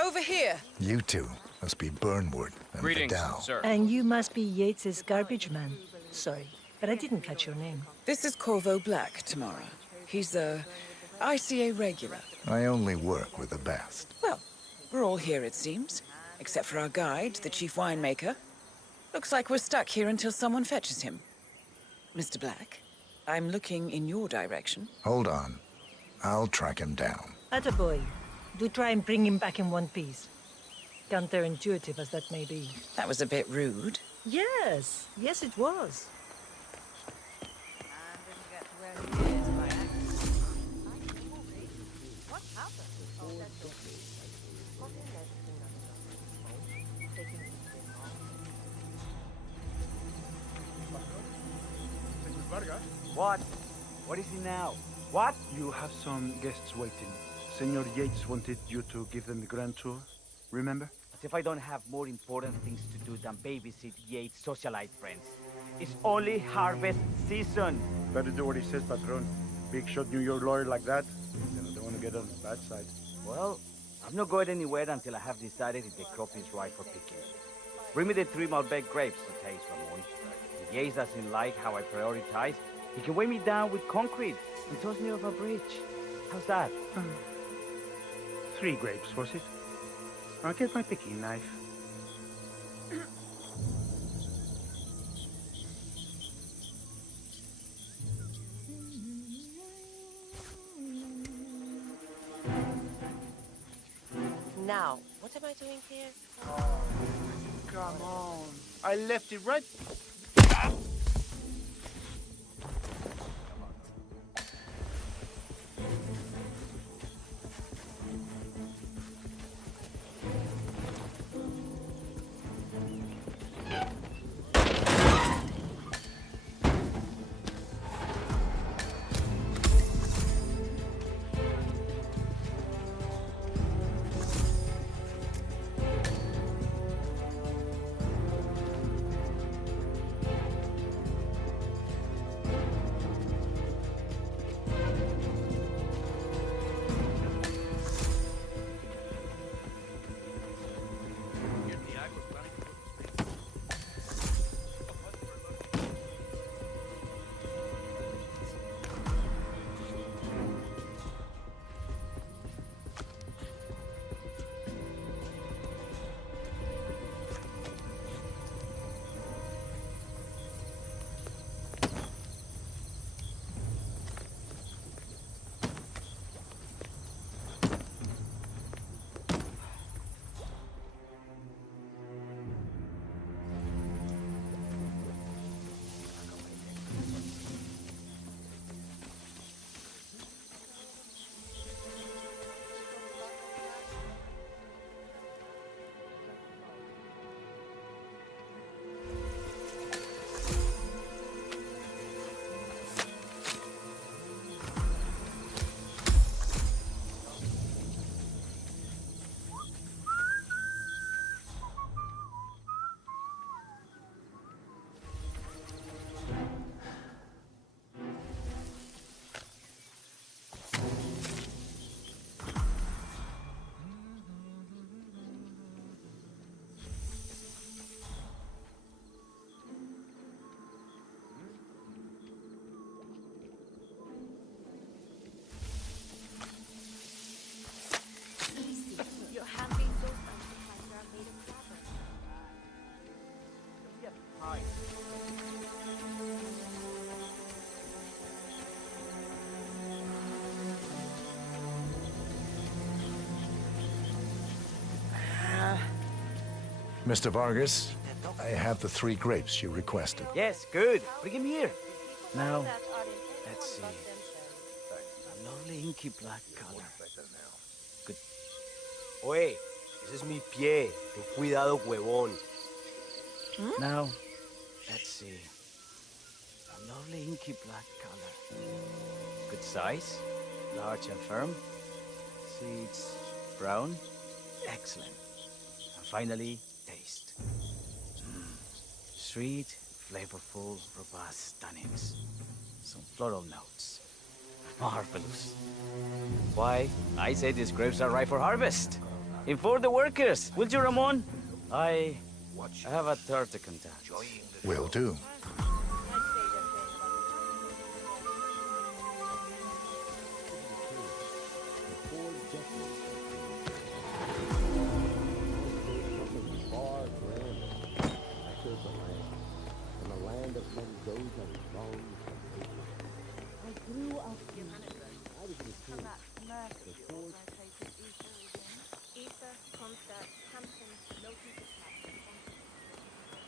Over here. You two must be Burnwood and Vidal. And you must be Yates's garbage man. Sorry, but I didn't catch your name. This is Corvo Black, Tamara. He's a ICA regular. I only work with the best. Well, we're all here, it seems. Except for our guide, the chief winemaker. Looks like we're stuck here until someone fetches him. Mr. Black, I'm looking in your direction. Hold on. I'll track him down. Attaboy. Do try and bring him back in one piece. Counterintuitive as that may be. That was a bit rude. Yes, yes it was. What? What is it now? What? You have some guests waiting. Senor Yates wanted you to give them the grand tour. Remember? As if I don't have more important things to do than babysit Yates' socialite friends. It's only harvest season. Better do what he says, Patron. Big shot New York lawyer like that. You don't want to get on the bad side. Well, I'm not going anywhere until I have decided if the crop is right for picking. Bring me the 3 Malbec grapes to taste, Ramon. If Yates doesn't like how I prioritize, he can weigh me down with concrete and toss me off a bridge. How's that? 3 grapes, was it? I'll get my picking knife. Now, what am I doing here? Come on. I left it right... Your hand-made soap synthesizer are made of fabric. Yes, hi. Mr. Vargas, I have the 3 grapes you requested. Yes, good. Bring him here. Now, let's see. A lovely inky black color. Good. Oye, ese es mi pie. Ten cuidado, huevón. Now, let's see. A lovely inky black color. Good size, large and firm. Seeds brown. Excellent. And finally, taste. Sweet, flavorful, robust tannins. Some floral notes. Marvelous. Why, I say these grapes are ripe for harvest. Inform the workers, will you, Ramon? I have a third to contact. Will do.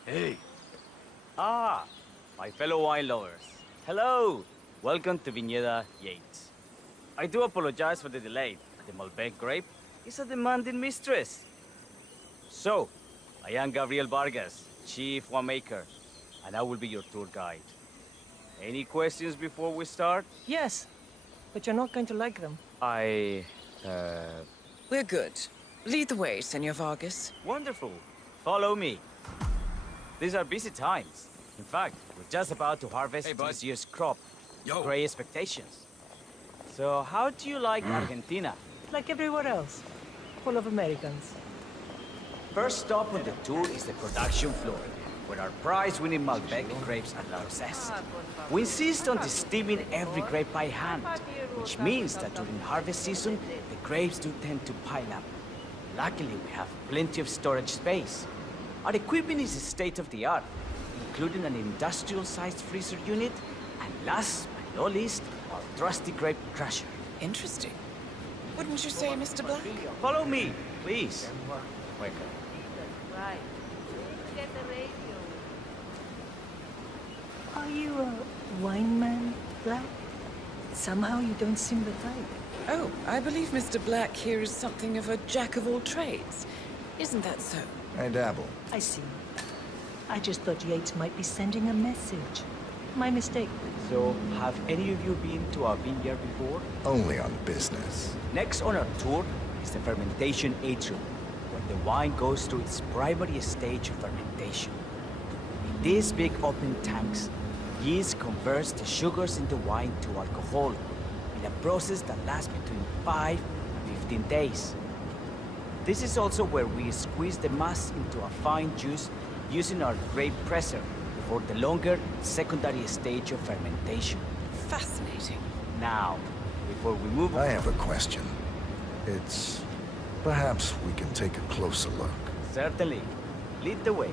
Hey! Ah, my fellow wine lovers. Hello! Welcome to Viñeda Yates. I do apologize for the delay. The Malbec grape is a demanding mistress. So, I am Gabriel Vargas, Chief Winemaker, and I will be your tour guide. Any questions before we start? Yes, but you're not going to like them. We're good. Lead the way, Senor Vargas. Wonderful. Follow me. These are busy times. In fact, we're just about to harvest this year's crop. Great expectations. So, how do you like Argentina? Like everywhere else. Full of Americans. First stop on the tour is the production floor, where our prize-winning Malbec grapes are processed. We insist on steaming every grape by hand, which means that during harvest season, the grapes do tend to pile up. Luckily, we have plenty of storage space. Our equipment is state-of-the-art, including an industrial-sized freezer unit, and last but not least, our trusty grape crusher. Interesting. Wouldn't you say, Mr. Black? Follow me, please. Welcome. Right. Get the radio. Are you a wine man, Black? Somehow you don't seem the type. Oh, I believe Mr. Black here is something of a jack of all trades. Isn't that so? I dabble. I see. I just thought Yates might be sending a message. My mistake. So, have any of you been to our vineyard before? Only on business. Next on our tour is the fermentation atrium, where the wine goes through its primary stage of fermentation. In these big open tanks, yeast converts the sugars in the wine to alcohol, in a process that lasts between 5 and 15 days. This is also where we squeeze the mass into a fine juice using our grape presser for the longer secondary stage of fermentation. Fascinating. Now, before we move on... I have a question. Perhaps we can take a closer look. Certainly. Lead the way.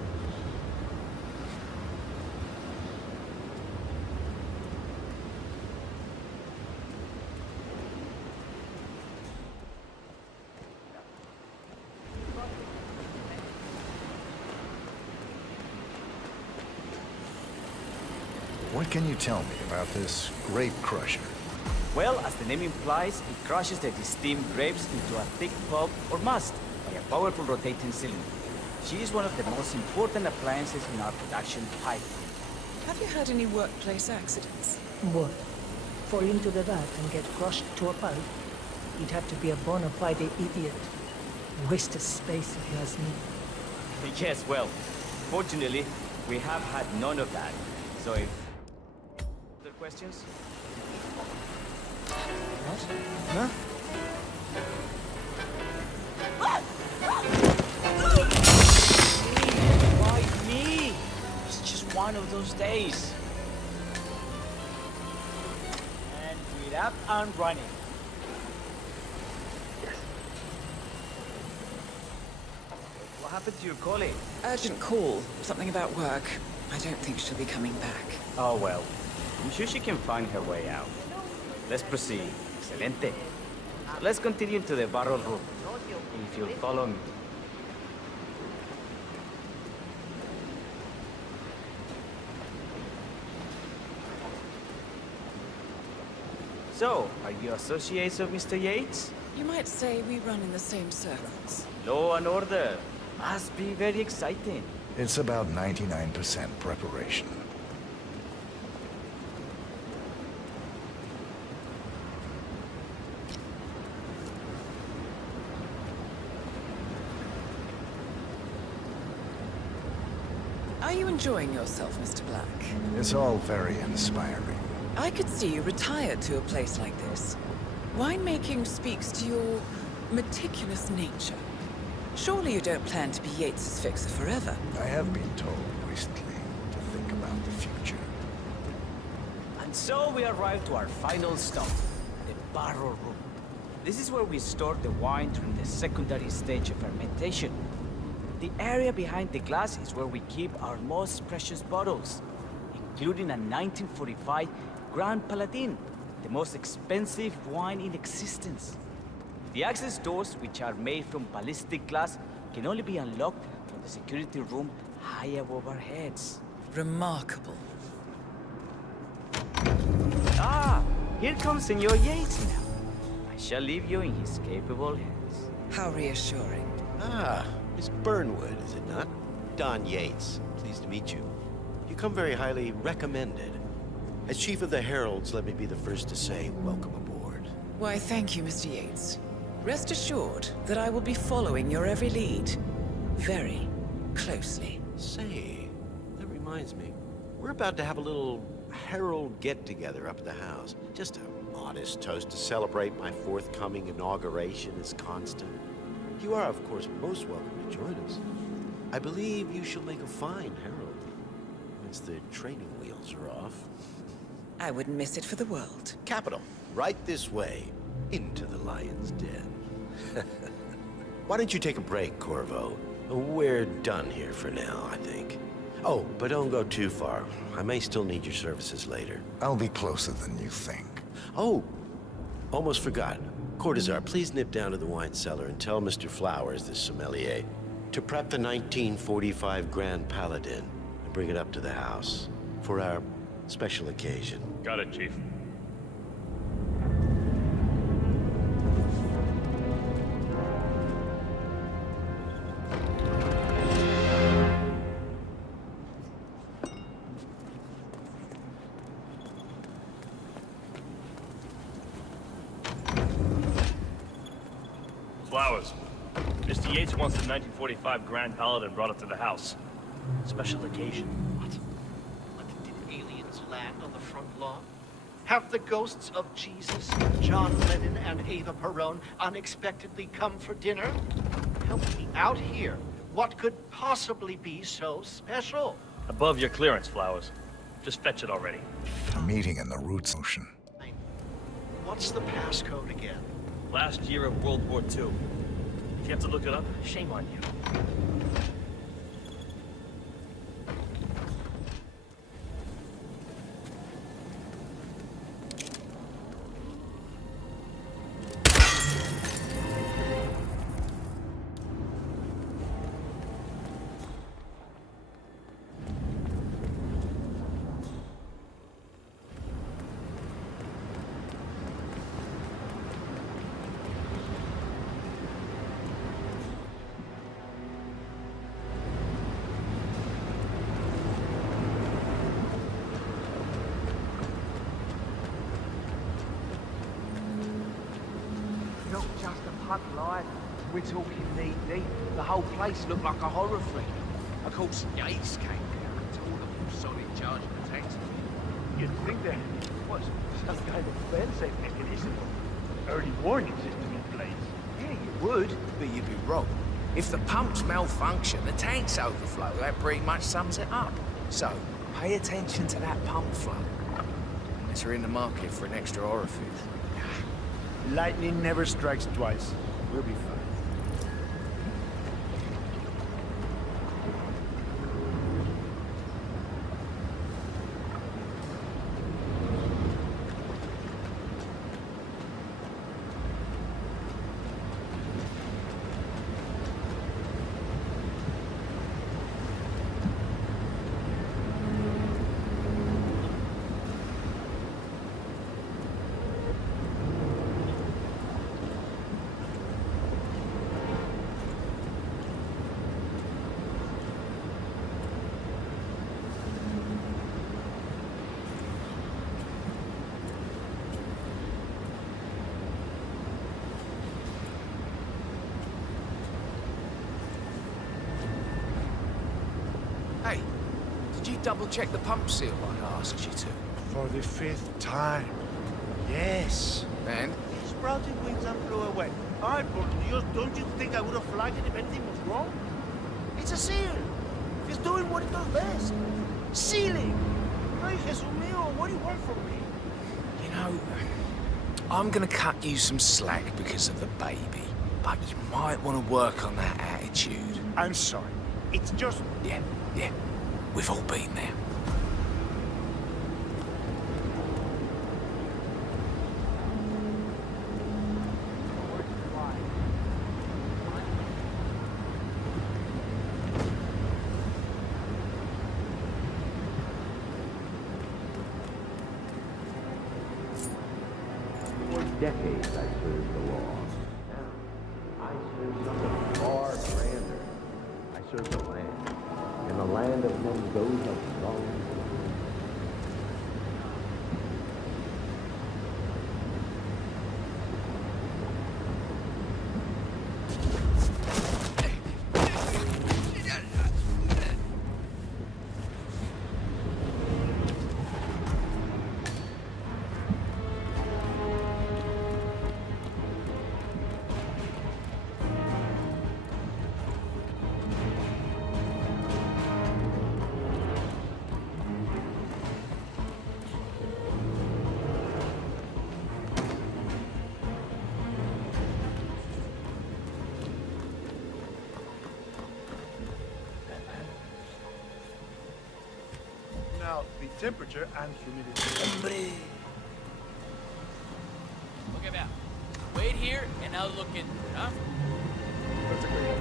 What can you tell me about this grape crusher? Well, as the name implies, it crushes the steamed grapes into a thick pulp or must by a powerful rotating cylinder. She is one of the most important appliances in our production pipeline. Have you had any workplace accidents? What? Fall into the vat and get crushed to a pulp? You'd have to be a bona fide idiot. Waste of space if you ask me. Yes, well, fortunately, we have had none of that. So if... Other questions? What? Huh? Why me? It's just one of those days. And we're up and running. What happened to your colleague? Urgent call. Something about work. I don't think she'll be coming back. Oh well. I'm sure she can find her way out. Let's proceed. Excelente. So let's continue to the barrel room. If you'll follow me. So, are you associates of Mr. Yates? You might say we run in the same circles. Law and order. Must be very exciting. It's about 99% preparation. Are you enjoying yourself, Mr. Black? It's all very inspiring. I could see you retired to a place like this. Winemaking speaks to your meticulous nature. Surely you don't plan to be Yates's fixer forever. I have been told recently to think about the future. And so we arrive to our final stop, the barrel room. This is where we store the wine during the secondary stage of fermentation. The area behind the glass is where we keep our most precious bottles, including a 1945 Grand Paladin, the most expensive wine in existence. The access doors, which are made from ballistic glass, can only be unlocked from the security room high above our heads. Remarkable. Ah, here comes Senor Yates now. I shall leave you in his capable hands. How reassuring. Ah, Miss Burnwood, is it not? Don Yates, pleased to meet you. You come very highly recommended. As Chief of the Heralds, let me be the first to say welcome aboard. Why, thank you, Mr. Yates. Rest assured that I will be following your every lead. Very closely. Say, that reminds me. We're about to have a little Herald get-together up at the house. Just a modest toast to celebrate my forthcoming inauguration as Constant. You are, of course, most welcome to join us. I believe you shall make a fine Herald, once the training wheels are off. I wouldn't miss it for the world. Capital. Right this way, into the lion's den. Why don't you take a break, Corvo? We're done here for now, I think. Oh, but don't go too far. I may still need your services later. I'll be closer than you think. Oh, almost forgot. Cortazar, please nip down to the wine cellar and tell Mr. Flowers, the sommelier, to prep the 1945 Grand Paladin and bring it up to the house for our special occasion. Got it, Chief. Flowers. Mr. Yates wants the 1945 Grand Paladin brought up to the house. Special occasion. Aliens land on the front lawn? Have the ghosts of Jesus, John Lennon, and Eva Perón unexpectedly come for dinner? Help me out here. What could possibly be so special? Above your clearance, Flowers. Just fetch it already. A meeting in the Roots Ocean. What's the passcode again? Last year of World War II. If you have to look it up, shame on you. Not just a pub light. We're talking knee-deep. The whole place looked like a horror film. Of course, Yates came down and told them a solid charge of the tax. You'd think there was some kind of fail-safe mechanism, early warning system in place. Yeah, you would, but you'd be wrong. If the pumps malfunction, the tanks overflow. That pretty much sums it up. So, pay attention to that pump flow. Unless you're in the market for an extra orifice. Lightning never strikes twice. We'll be fine. Hey, Did you double-check the pump seal like I asked you to? For the 5th time. Yes. And? He sprouted wings and flew away. Ay, por Dios, don't you think I would have flagged it if anything was wrong? It's a seal. It's doing what it does best. Sealing. Ay, Jesús mío, what do you want from me? You know, I'm gonna cut you some slack because of the baby, but you might want to work on that attitude. I'm sorry. It's just... Yeah. We've all been there. For decades I served the law. Now, I serve something far grander. I serve the land. And the land of men goes up strong. Now, the temperature and humidity... Look at that. Wait here, and I'll look into it, huh? That's a great...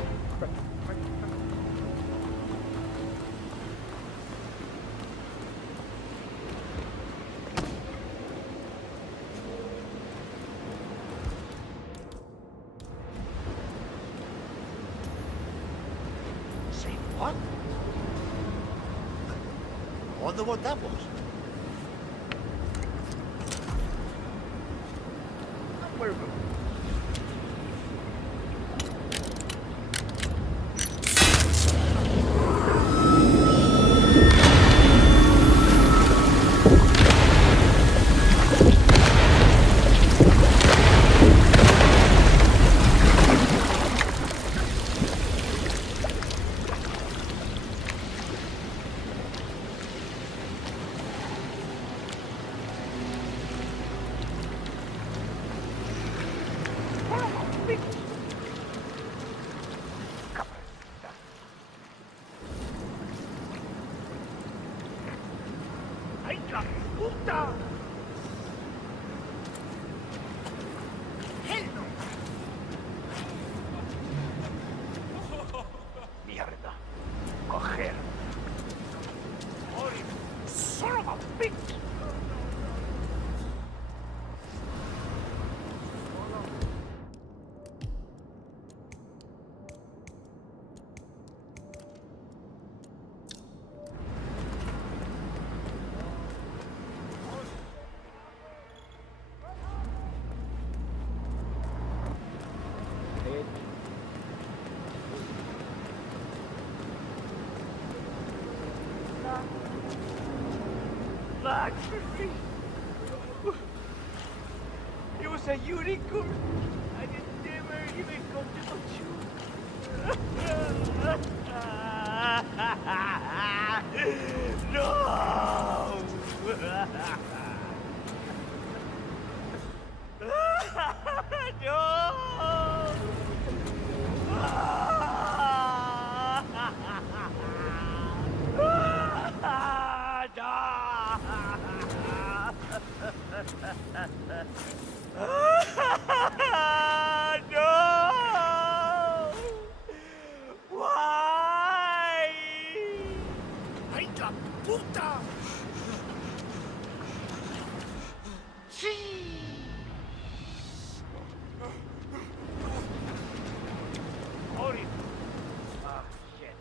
Say what? I wonder what that was. Where... ¡Ay, la puta! ¡Helno! ¡Mierda! ¡Coger! ¡Morir! ¡Son of a bitch! It was a unicorn. I didn't never even come to touch you. No! No! Why? ¡Ay, la puta! Sí. Morir. Ah, shit.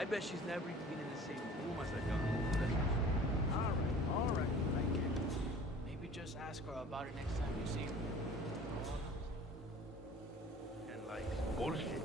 I bet she's never even been in the same room as that guy. All right, I get it. Maybe just ask her about it next time you see her. And like, bullshit.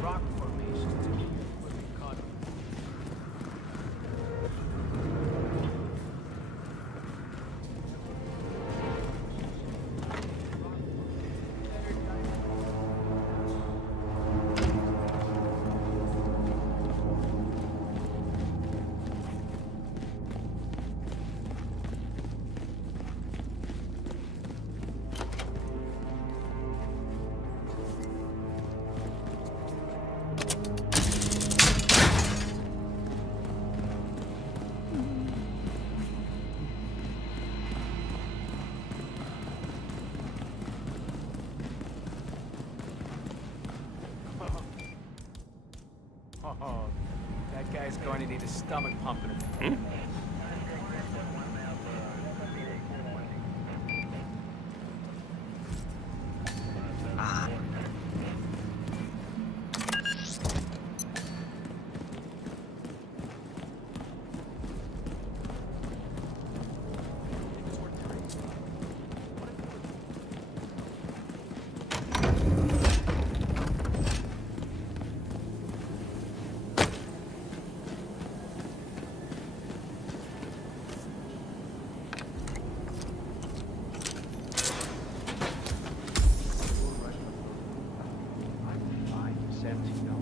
Rock formations to keep equipment caught up. Oh, that guy's going to need a stomach pump in a minute.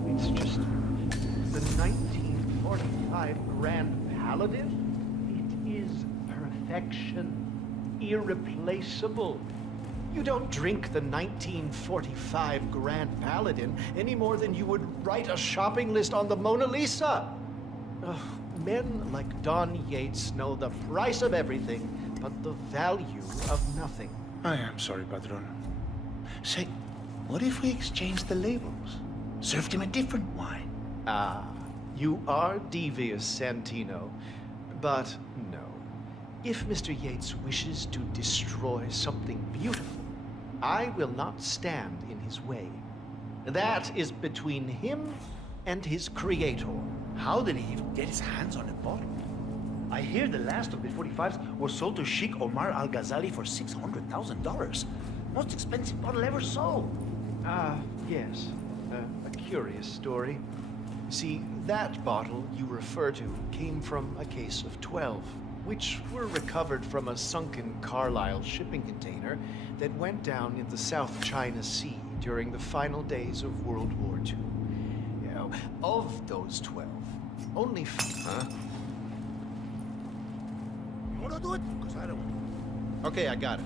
It's just the 1945 Grand Paladin. It is perfection, irreplaceable. You don't drink the 1945 Grand Paladin any more than you would write a shopping list on the Mona Lisa. Ugh, men like Don Yates know the price of everything, but the value of nothing. I am sorry, Padron. Say, what if we exchange the labels? Served him a different wine. Ah, you are devious, Santino. But no. If Mr. Yates wishes to destroy something beautiful, I will not stand in his way. That is between him and his creator. How did he even get his hands on a bottle? I hear the last of the 45s was sold to Sheikh Omar Al-Ghazali for $600,000. Most expensive bottle ever sold. Ah, yes. A curious story. See, that bottle you refer to came from a case of 12, which were recovered from a sunken Carlisle shipping container that went down in the South China Sea during the final days of World War II. You know, of those 12, only... Huh? You want to do it? Because I don't. Okay, I got it.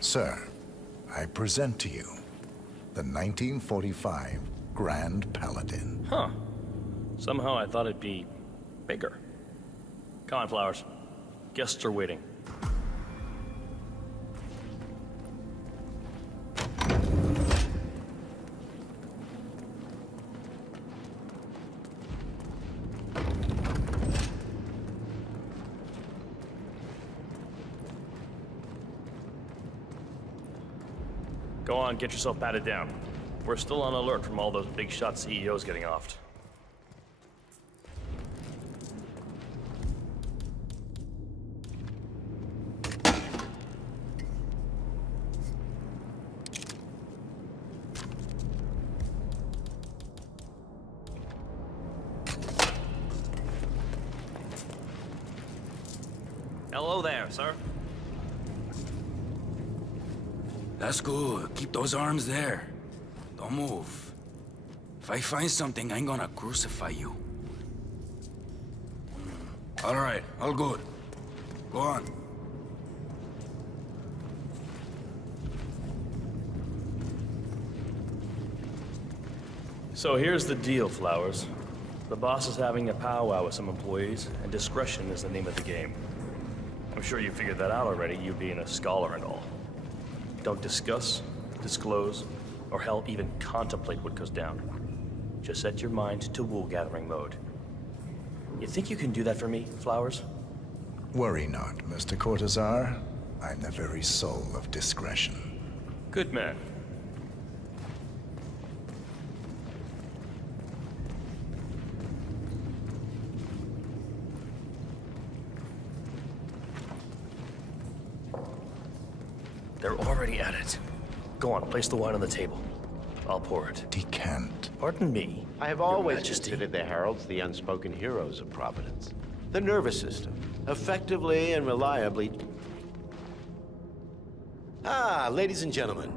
Sir, I present to you the 1945 Grand Paladin. Huh. Somehow I thought it'd be bigger. Come on, Flowers. Guests are waiting. Go on, get yourself patted down. We're still on alert from all those big shot CEOs getting offed. Hello there, sir. That's good. Keep those arms there. Don't move. If I find something, I'm gonna crucify you. All right, all good. Go on. So here's the deal, Flowers. The boss is having a powwow with some employees, and discretion is the name of the game. I'm sure you figured that out already, you being a scholar and all. Don't discuss, disclose, or hell, even contemplate what goes down. Just set your mind to wool-gathering mode. You think you can do that for me, Flowers? Worry not, Mr. Cortazar. I'm the very soul of discretion. Good man. They're already at it. Go on, place the wine on the table. I'll pour it. Decant. Pardon me. I have always considered the heralds the unspoken heroes of Providence. The nervous system, effectively and reliably... Ah, ladies and gentlemen,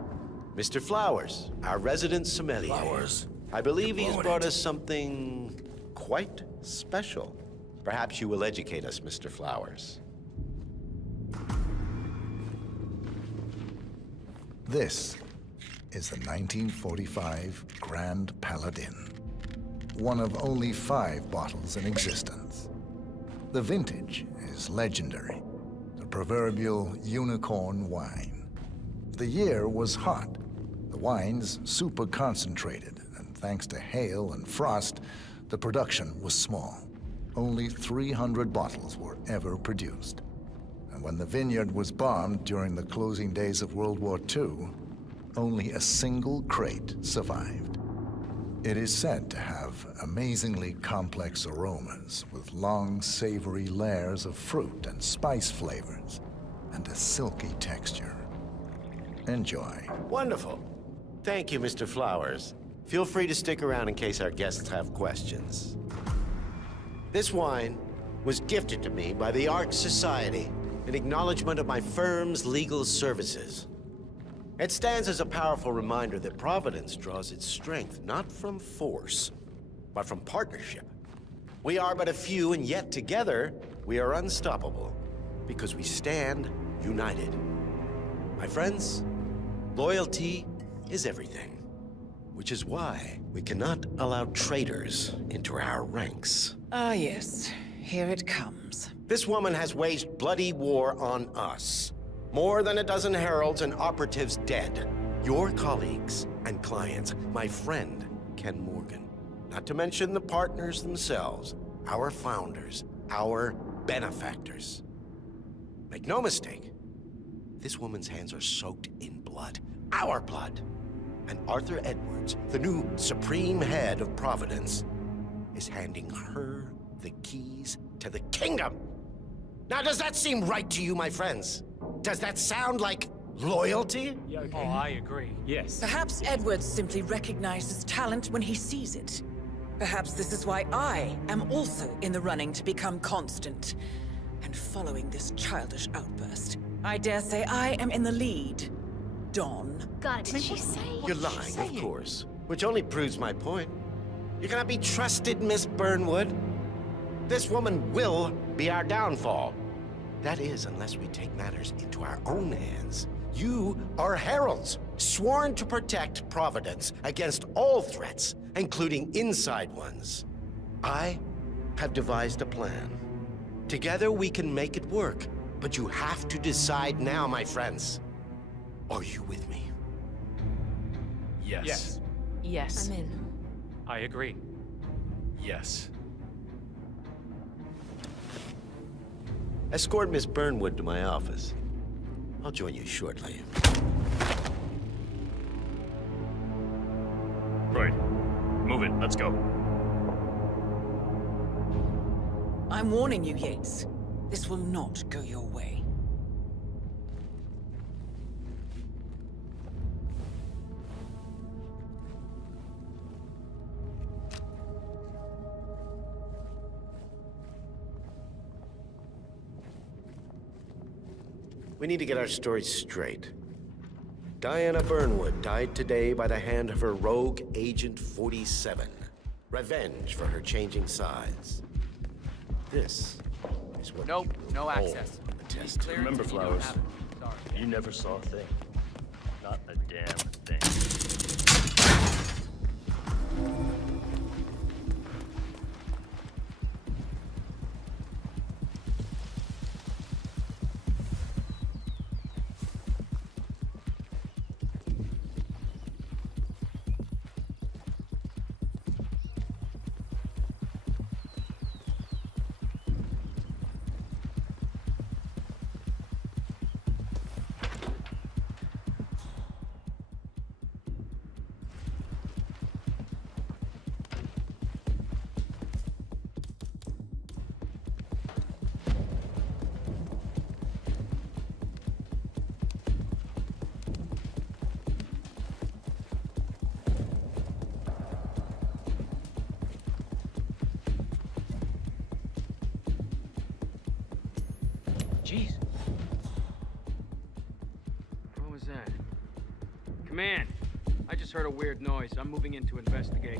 Mr. Flowers, our resident sommelier. Flowers. I believe he's brought us something quite special. Perhaps you will educate us, Mr. Flowers. This is the 1945 Grand Paladin, one of only 5 bottles in existence. The vintage is legendary, the proverbial unicorn wine. The year was hot, the wine's super concentrated, and thanks to hail and frost, the production was small. Only 300 bottles were ever produced. And when the vineyard was bombed during the closing days of World War II, only a single crate survived. It is said to have amazingly complex aromas with long, savory layers of fruit and spice flavors, and a silky texture. Enjoy. Wonderful. Thank you, Mr. Flowers. Feel free to stick around in case our guests have questions. This wine was gifted to me by the Art Society in acknowledgement of my firm's legal services. It stands as a powerful reminder that Providence draws its strength not from force, but from partnership. We are but a few, and yet together we are unstoppable because we stand united. My friends, loyalty is everything, which is why we cannot allow traitors into our ranks. Ah, yes. Here it comes. This woman has waged bloody war on us. More than a dozen heralds and operatives dead. Your colleagues and clients, my friend, Ken Morgan. Not to mention the partners themselves, our founders, our benefactors. Make no mistake, this woman's hands are soaked in blood. Our blood. And Arthur Edwards, the new supreme head of Providence, is handing her the keys to the kingdom. Now, does that seem right to you, my friends? Does that sound like loyalty? Yeah, okay. Oh, I agree. Yes. Perhaps Edwards simply recognizes talent when he sees it. Perhaps this is why I am also in the running to become constant. And following this childish outburst, I dare say I am in the lead. Don. God, did she say? You're lying, of course. Which only proves my point. You cannot be trusted, Miss Burnwood. This woman will be our downfall. That is, unless we take matters into our own hands. You are heralds, sworn to protect Providence against all threats, including inside ones. I have devised a plan. Together we can make it work, but you have to decide now, my friends. Are you with me? Yes. Yes. Yes. I'm in. I agree. Yes. Escort Miss Burnwood to my office. I'll join you shortly. Move it, let's go. I'm warning you, Yates. This will not go your way. We need to get our story straight. Diana Burnwood died today by the hand of her rogue Agent 47. Revenge for her changing sides. This is what Nope, no all access. the test. Remember, Flowers, you never saw a thing. Not a damn thing. Jeez. What was that? Command, I just heard a weird noise. I'm moving in to investigate.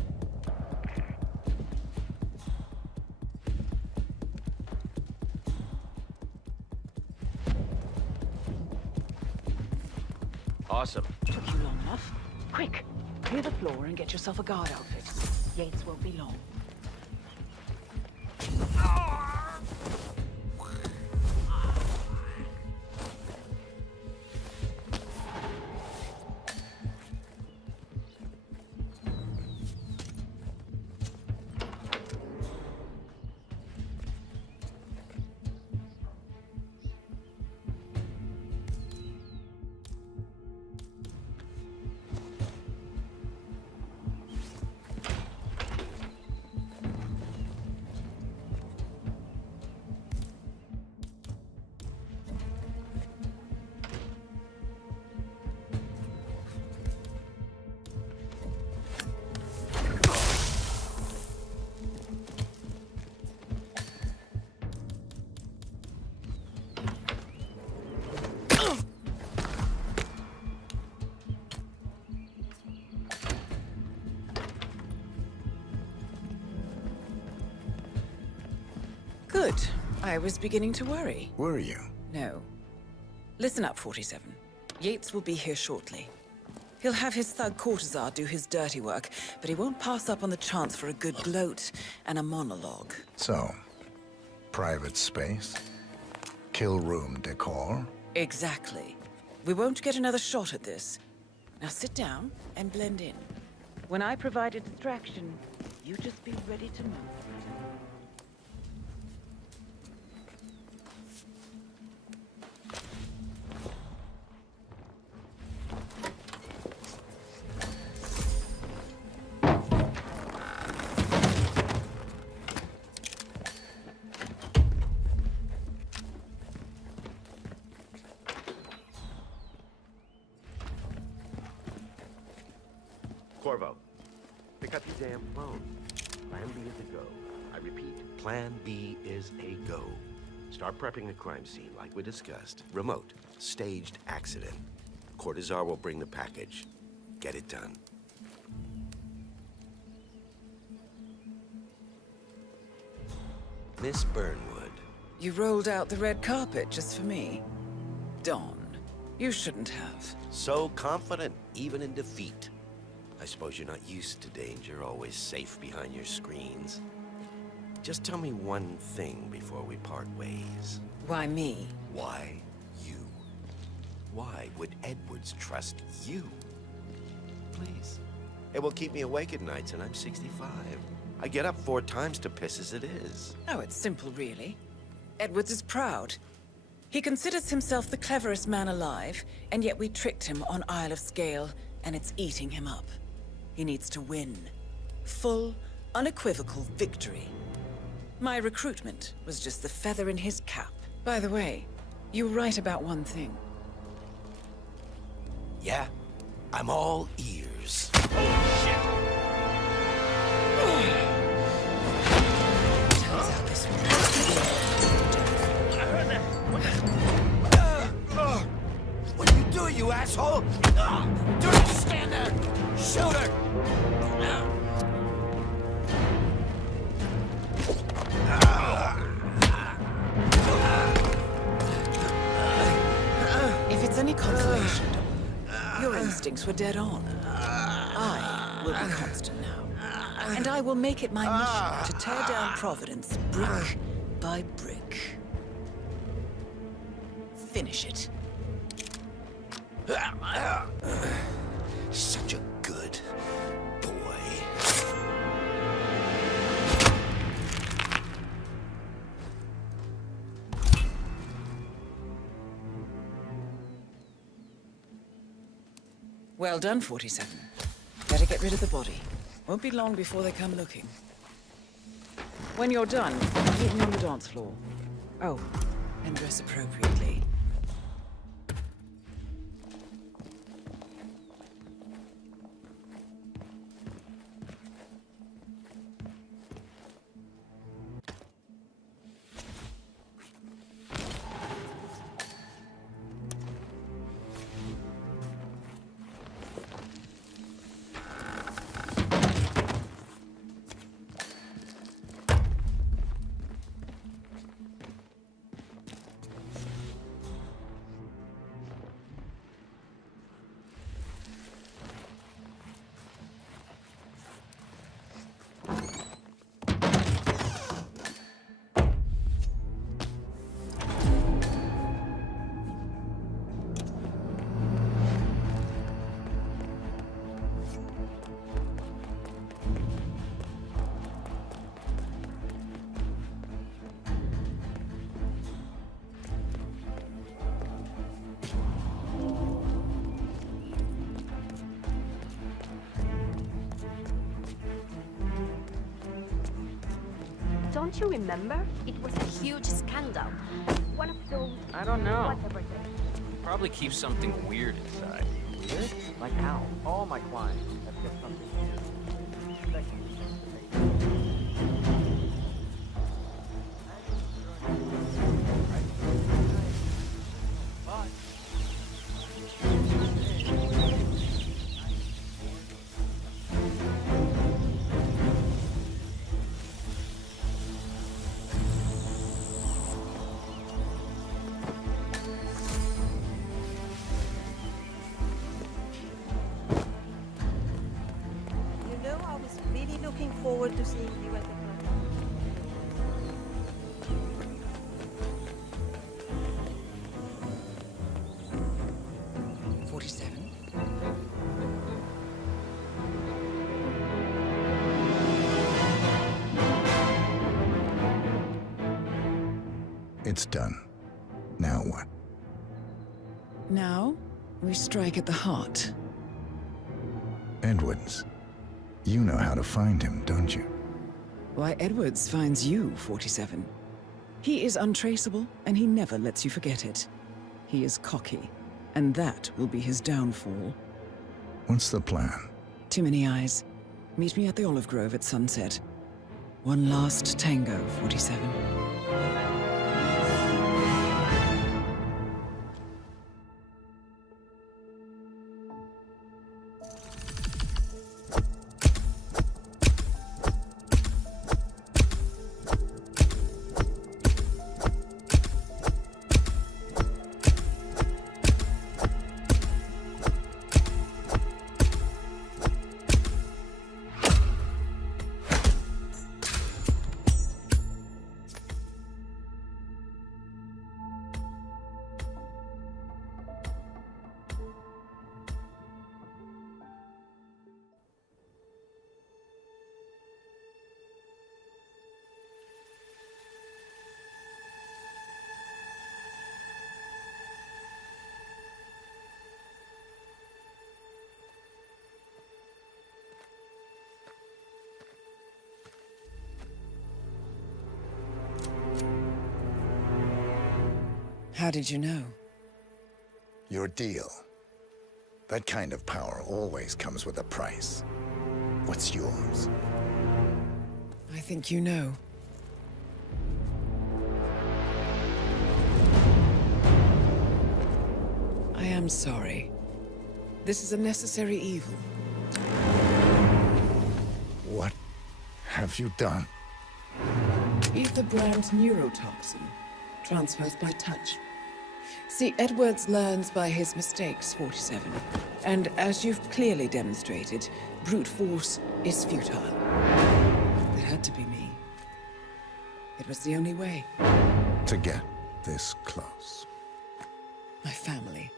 Awesome. Took you long enough? Quick, clear the floor and get yourself a guard outfit. Yates won't be long. Good. I was beginning to worry. Were you? No. Listen up, 47. Yates will be here shortly. He'll have his thug courtesan do his dirty work, but he won't pass up on the chance for a good gloat and a monologue. So, private space? Kill room decor? Exactly. We won't get another shot at this. Now sit down and blend in. When I provide a distraction, you just be ready to move. Corvo, pick up your damn phone. Plan B is a go. I repeat, Plan B is a go. Start prepping the crime scene like we discussed. Remote, staged accident. Cortazar will bring the package. Get it done. Miss Burnwood. You rolled out the red carpet just for me. Don, you shouldn't have. So confident, even in defeat. I suppose you're not used to danger, always safe behind your screens. Just tell me one thing before we part ways. Why me? Why you? Why would Edwards trust you? Please. It will keep me awake at nights, and I'm 65. I get up 4 times to piss as it is. Oh, it's simple, really. Edwards is proud. He considers himself the cleverest man alive, and yet we tricked him on Isle of Scale, and it's eating him up. He needs to win. Full, unequivocal victory. My recruitment was just the feather in his cap. By the way, you were right about one thing. Yeah? I'm all ears. Turns out this one. I heard that. What are you doing, you asshole? Do not stand there! Shoot her! If it's any consolation, your instincts were dead on. I will be constant now. And I will make it my mission to tear down Providence brick by brick. Finish it. Such a good boy. Well done, 47. Better get rid of the body. Won't be long before they come looking. When you're done, meet me on the dance floor. Oh, and dress appropriately. Don't you remember? It was a huge scandal. One of those... I don't know. Whatever they... Probably keeps something weird inside. Weird? Like how? All my clients have kept something weird. Looking forward to seeing you at the club. 47. It's done. Now what? Now, we strike at the heart. Edwards. You know how to find him, don't you? Why, Edwards finds you, 47. He is untraceable, and he never lets you forget it. He is cocky, and that will be his downfall. What's the plan? Too many eyes. Meet me at the Olive Grove at sunset. One last tango, 47. How did you know? Your deal. That kind of power always comes with a price. What's yours? I think you know. I am sorry. This is a necessary evil. What have you done? Ether brand neurotoxin transfers by touch. See, Edwards learns by his mistakes, 47. And as you've clearly demonstrated, brute force is futile. It had to be me. It was the only way. To get this close. My family.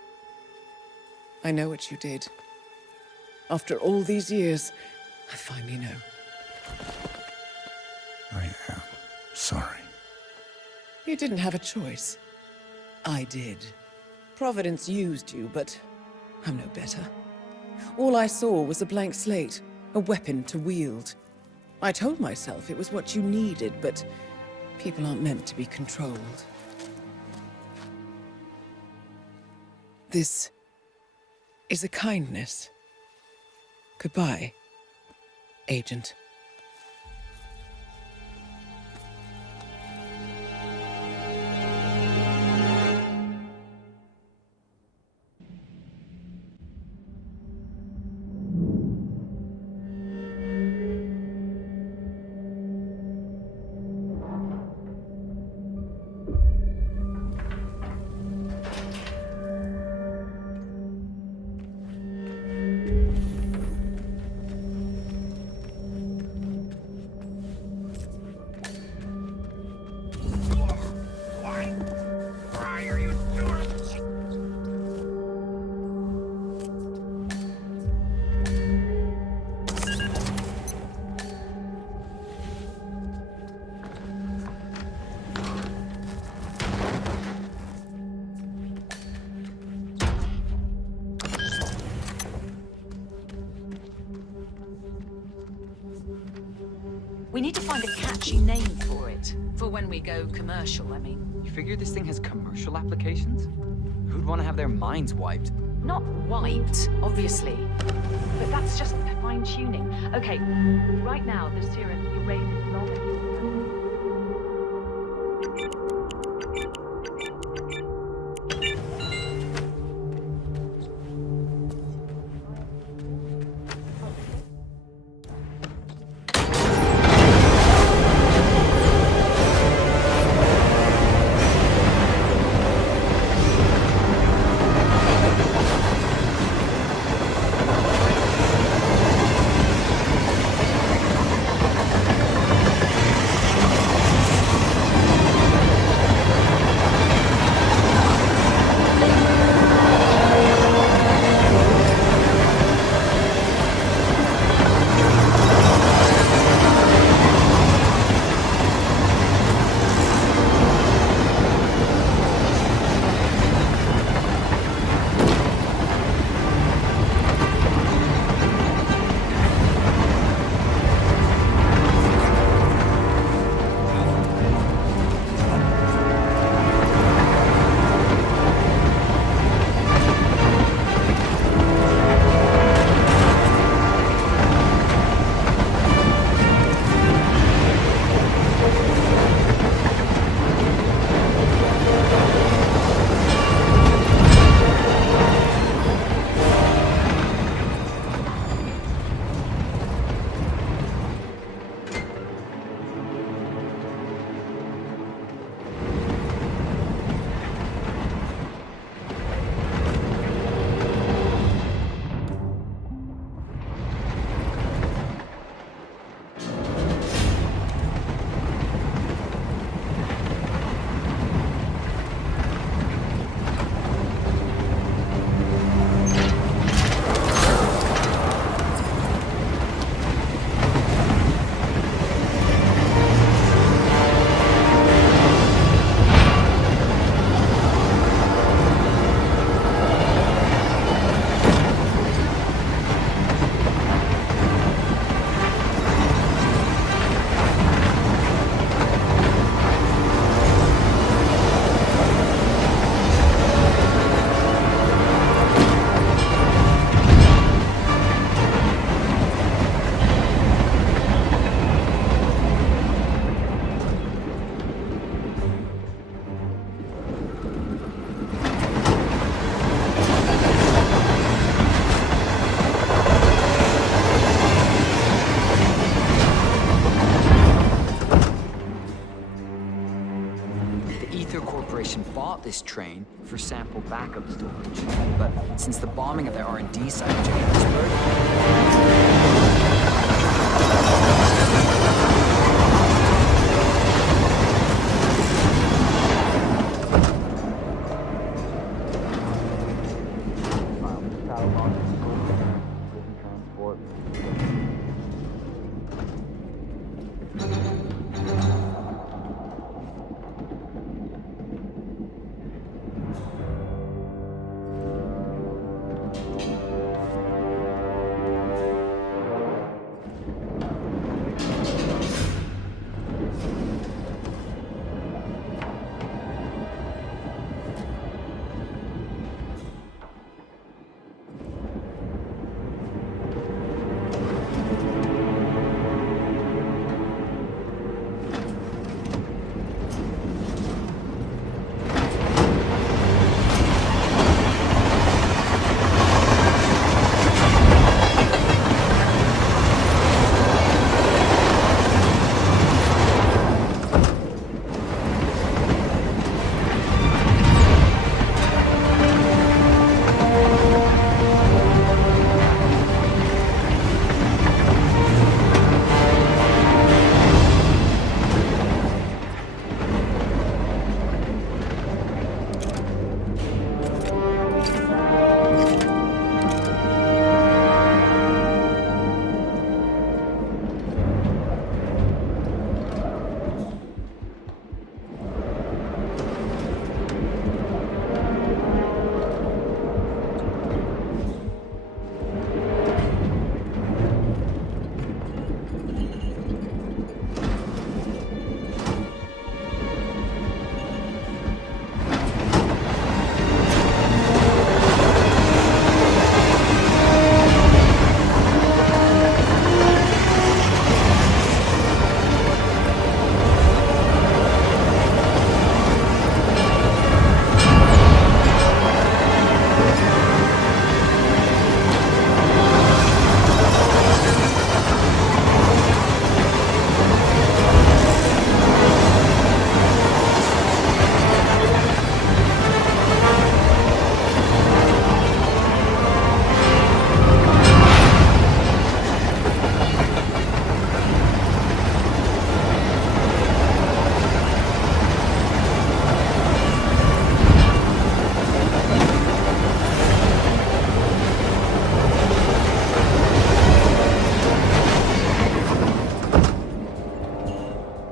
I know what you did. After all these years, I finally know. I am sorry. You didn't have a choice. I did. Providence used you, but I'm no better. All I saw was a blank slate, a weapon to wield. I told myself it was what you needed, but people aren't meant to be controlled. This is a kindness. Goodbye, Agent. We need to find a catchy name for it. For when we go commercial, I mean. You figure this thing has commercial applications? Who'd want to have their minds wiped? Not wiped, obviously. But that's just fine-tuning. Okay, right now the serum erases long. backup storage. But since the bombing of the R&D site took Pittsburgh,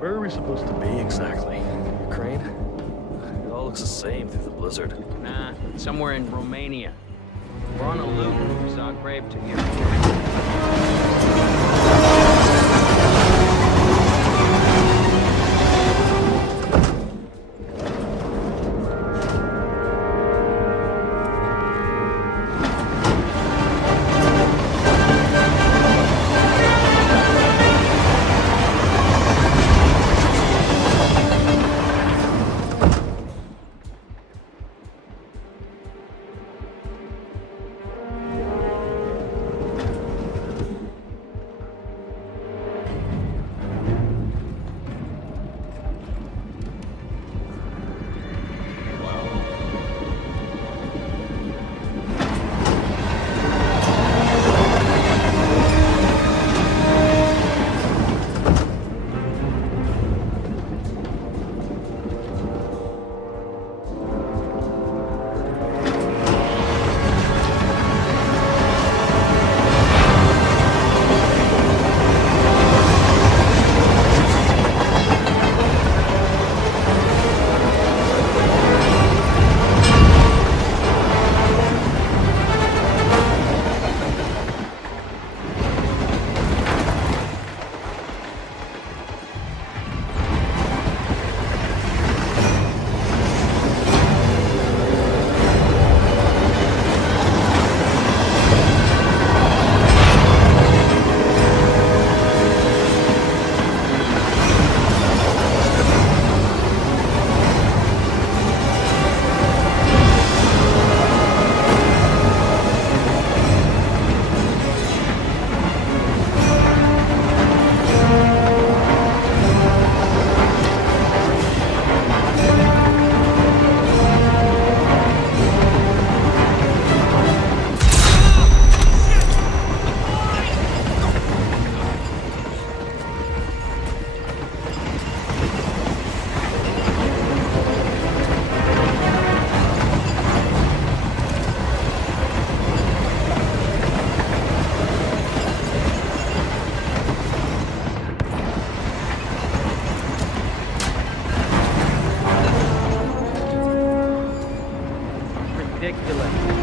Where are we supposed to be exactly? Ukraine? It all looks the same through the blizzard. Nah, somewhere in Romania. We're on a loop from Zagreb to here. safety delay.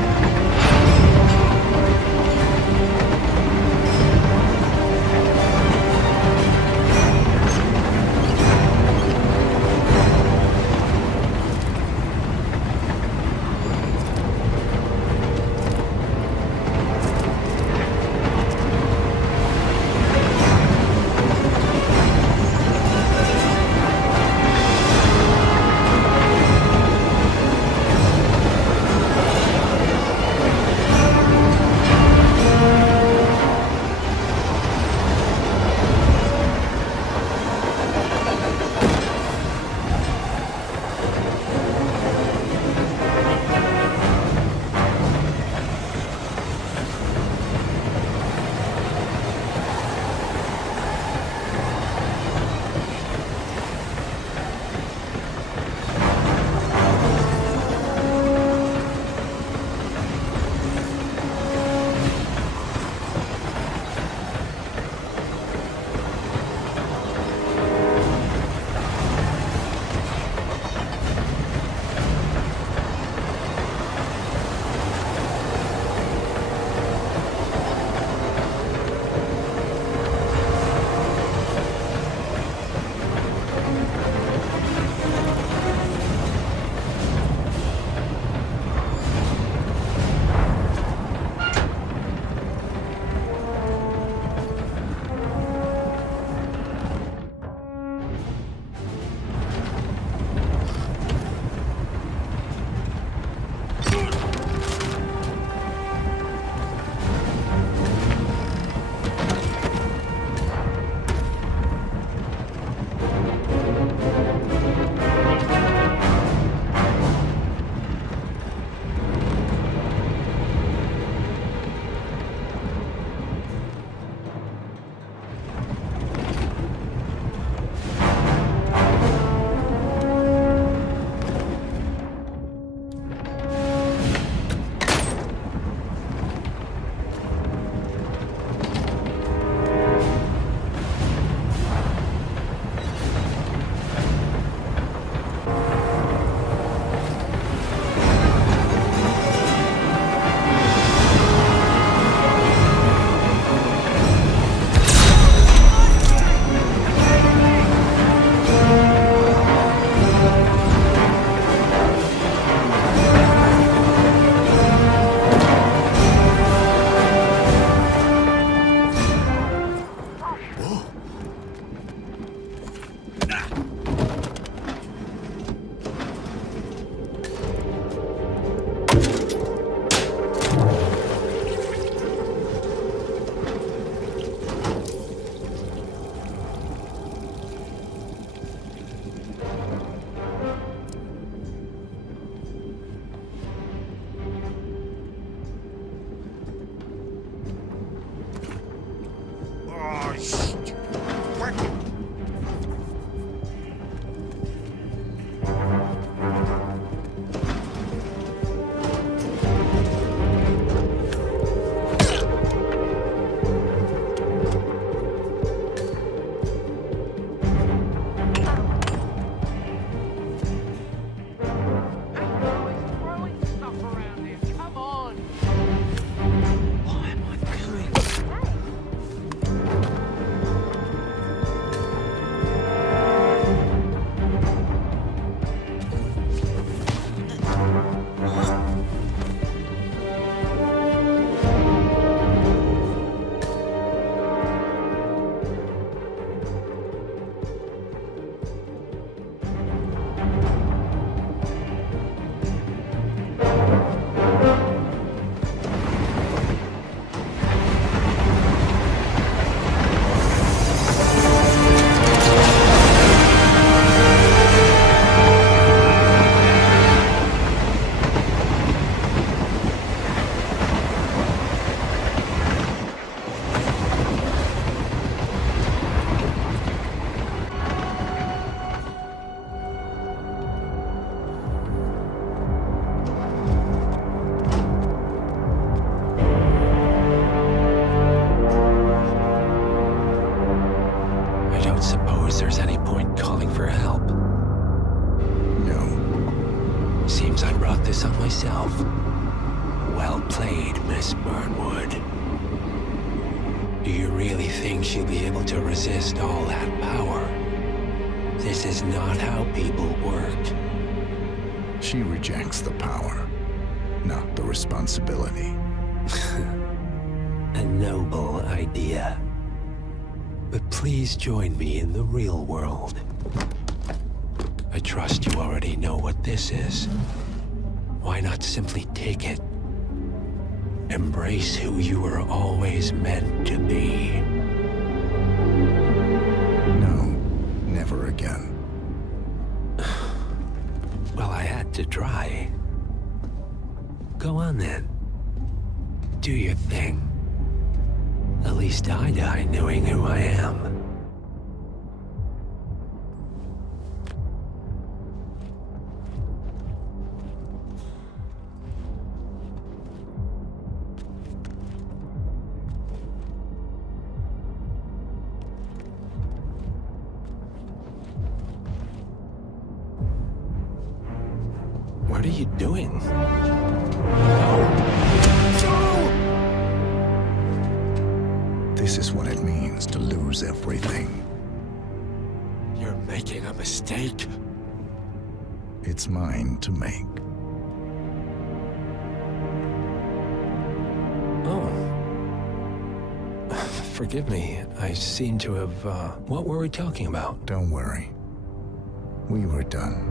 there's any point calling for help. No. Seems I brought this on myself. played, Miss Burnwood. Do you really think she'll be able to resist all that power? This is not how people work. She rejects the power, not the responsibility. A noble idea. But please join me in the real world. I trust you already know what this is. Why not simply take it? Embrace who you were always meant to be. No, never again. Well, I had to try. Go on then. Do your thing. At least I die knowing who I am. What are you doing? This is what it means to lose everything. You're making a mistake. It's mine to make. Oh. Forgive me. I seem to have, What were we talking about? Don't worry. We were done.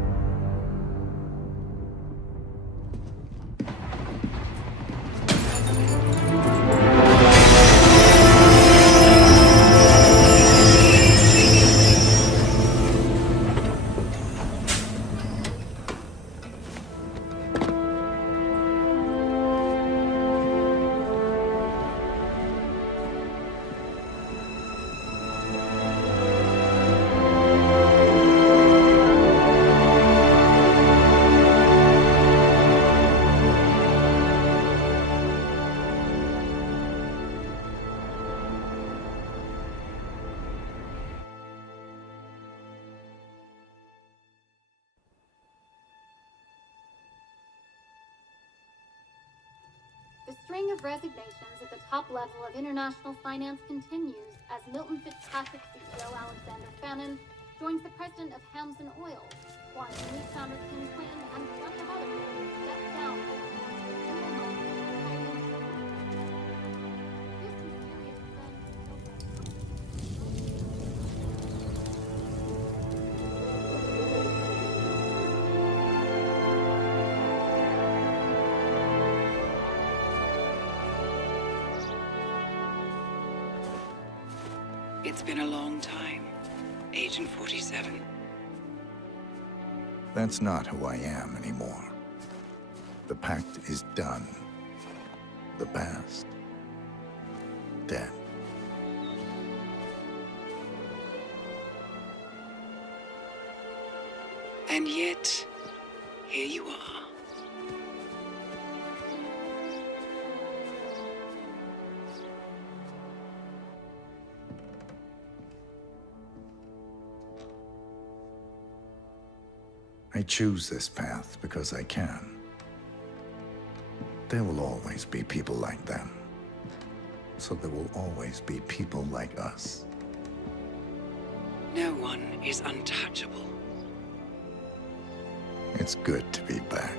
The string of resignations at the top level of international finance continues as Milton Fitzpatrick CEO Alexander Fannin joins the president of Hamson Oil, Quantum Leap founder Tim Quinn, and a bunch of others who step down. It's been a long time, Agent 47. That's not who I am anymore. The pact is done. The past, dead. And yet, here you are. I choose this path because I can. There will always be people like them. So there will always be people like us. No one is untouchable. It's good to be back.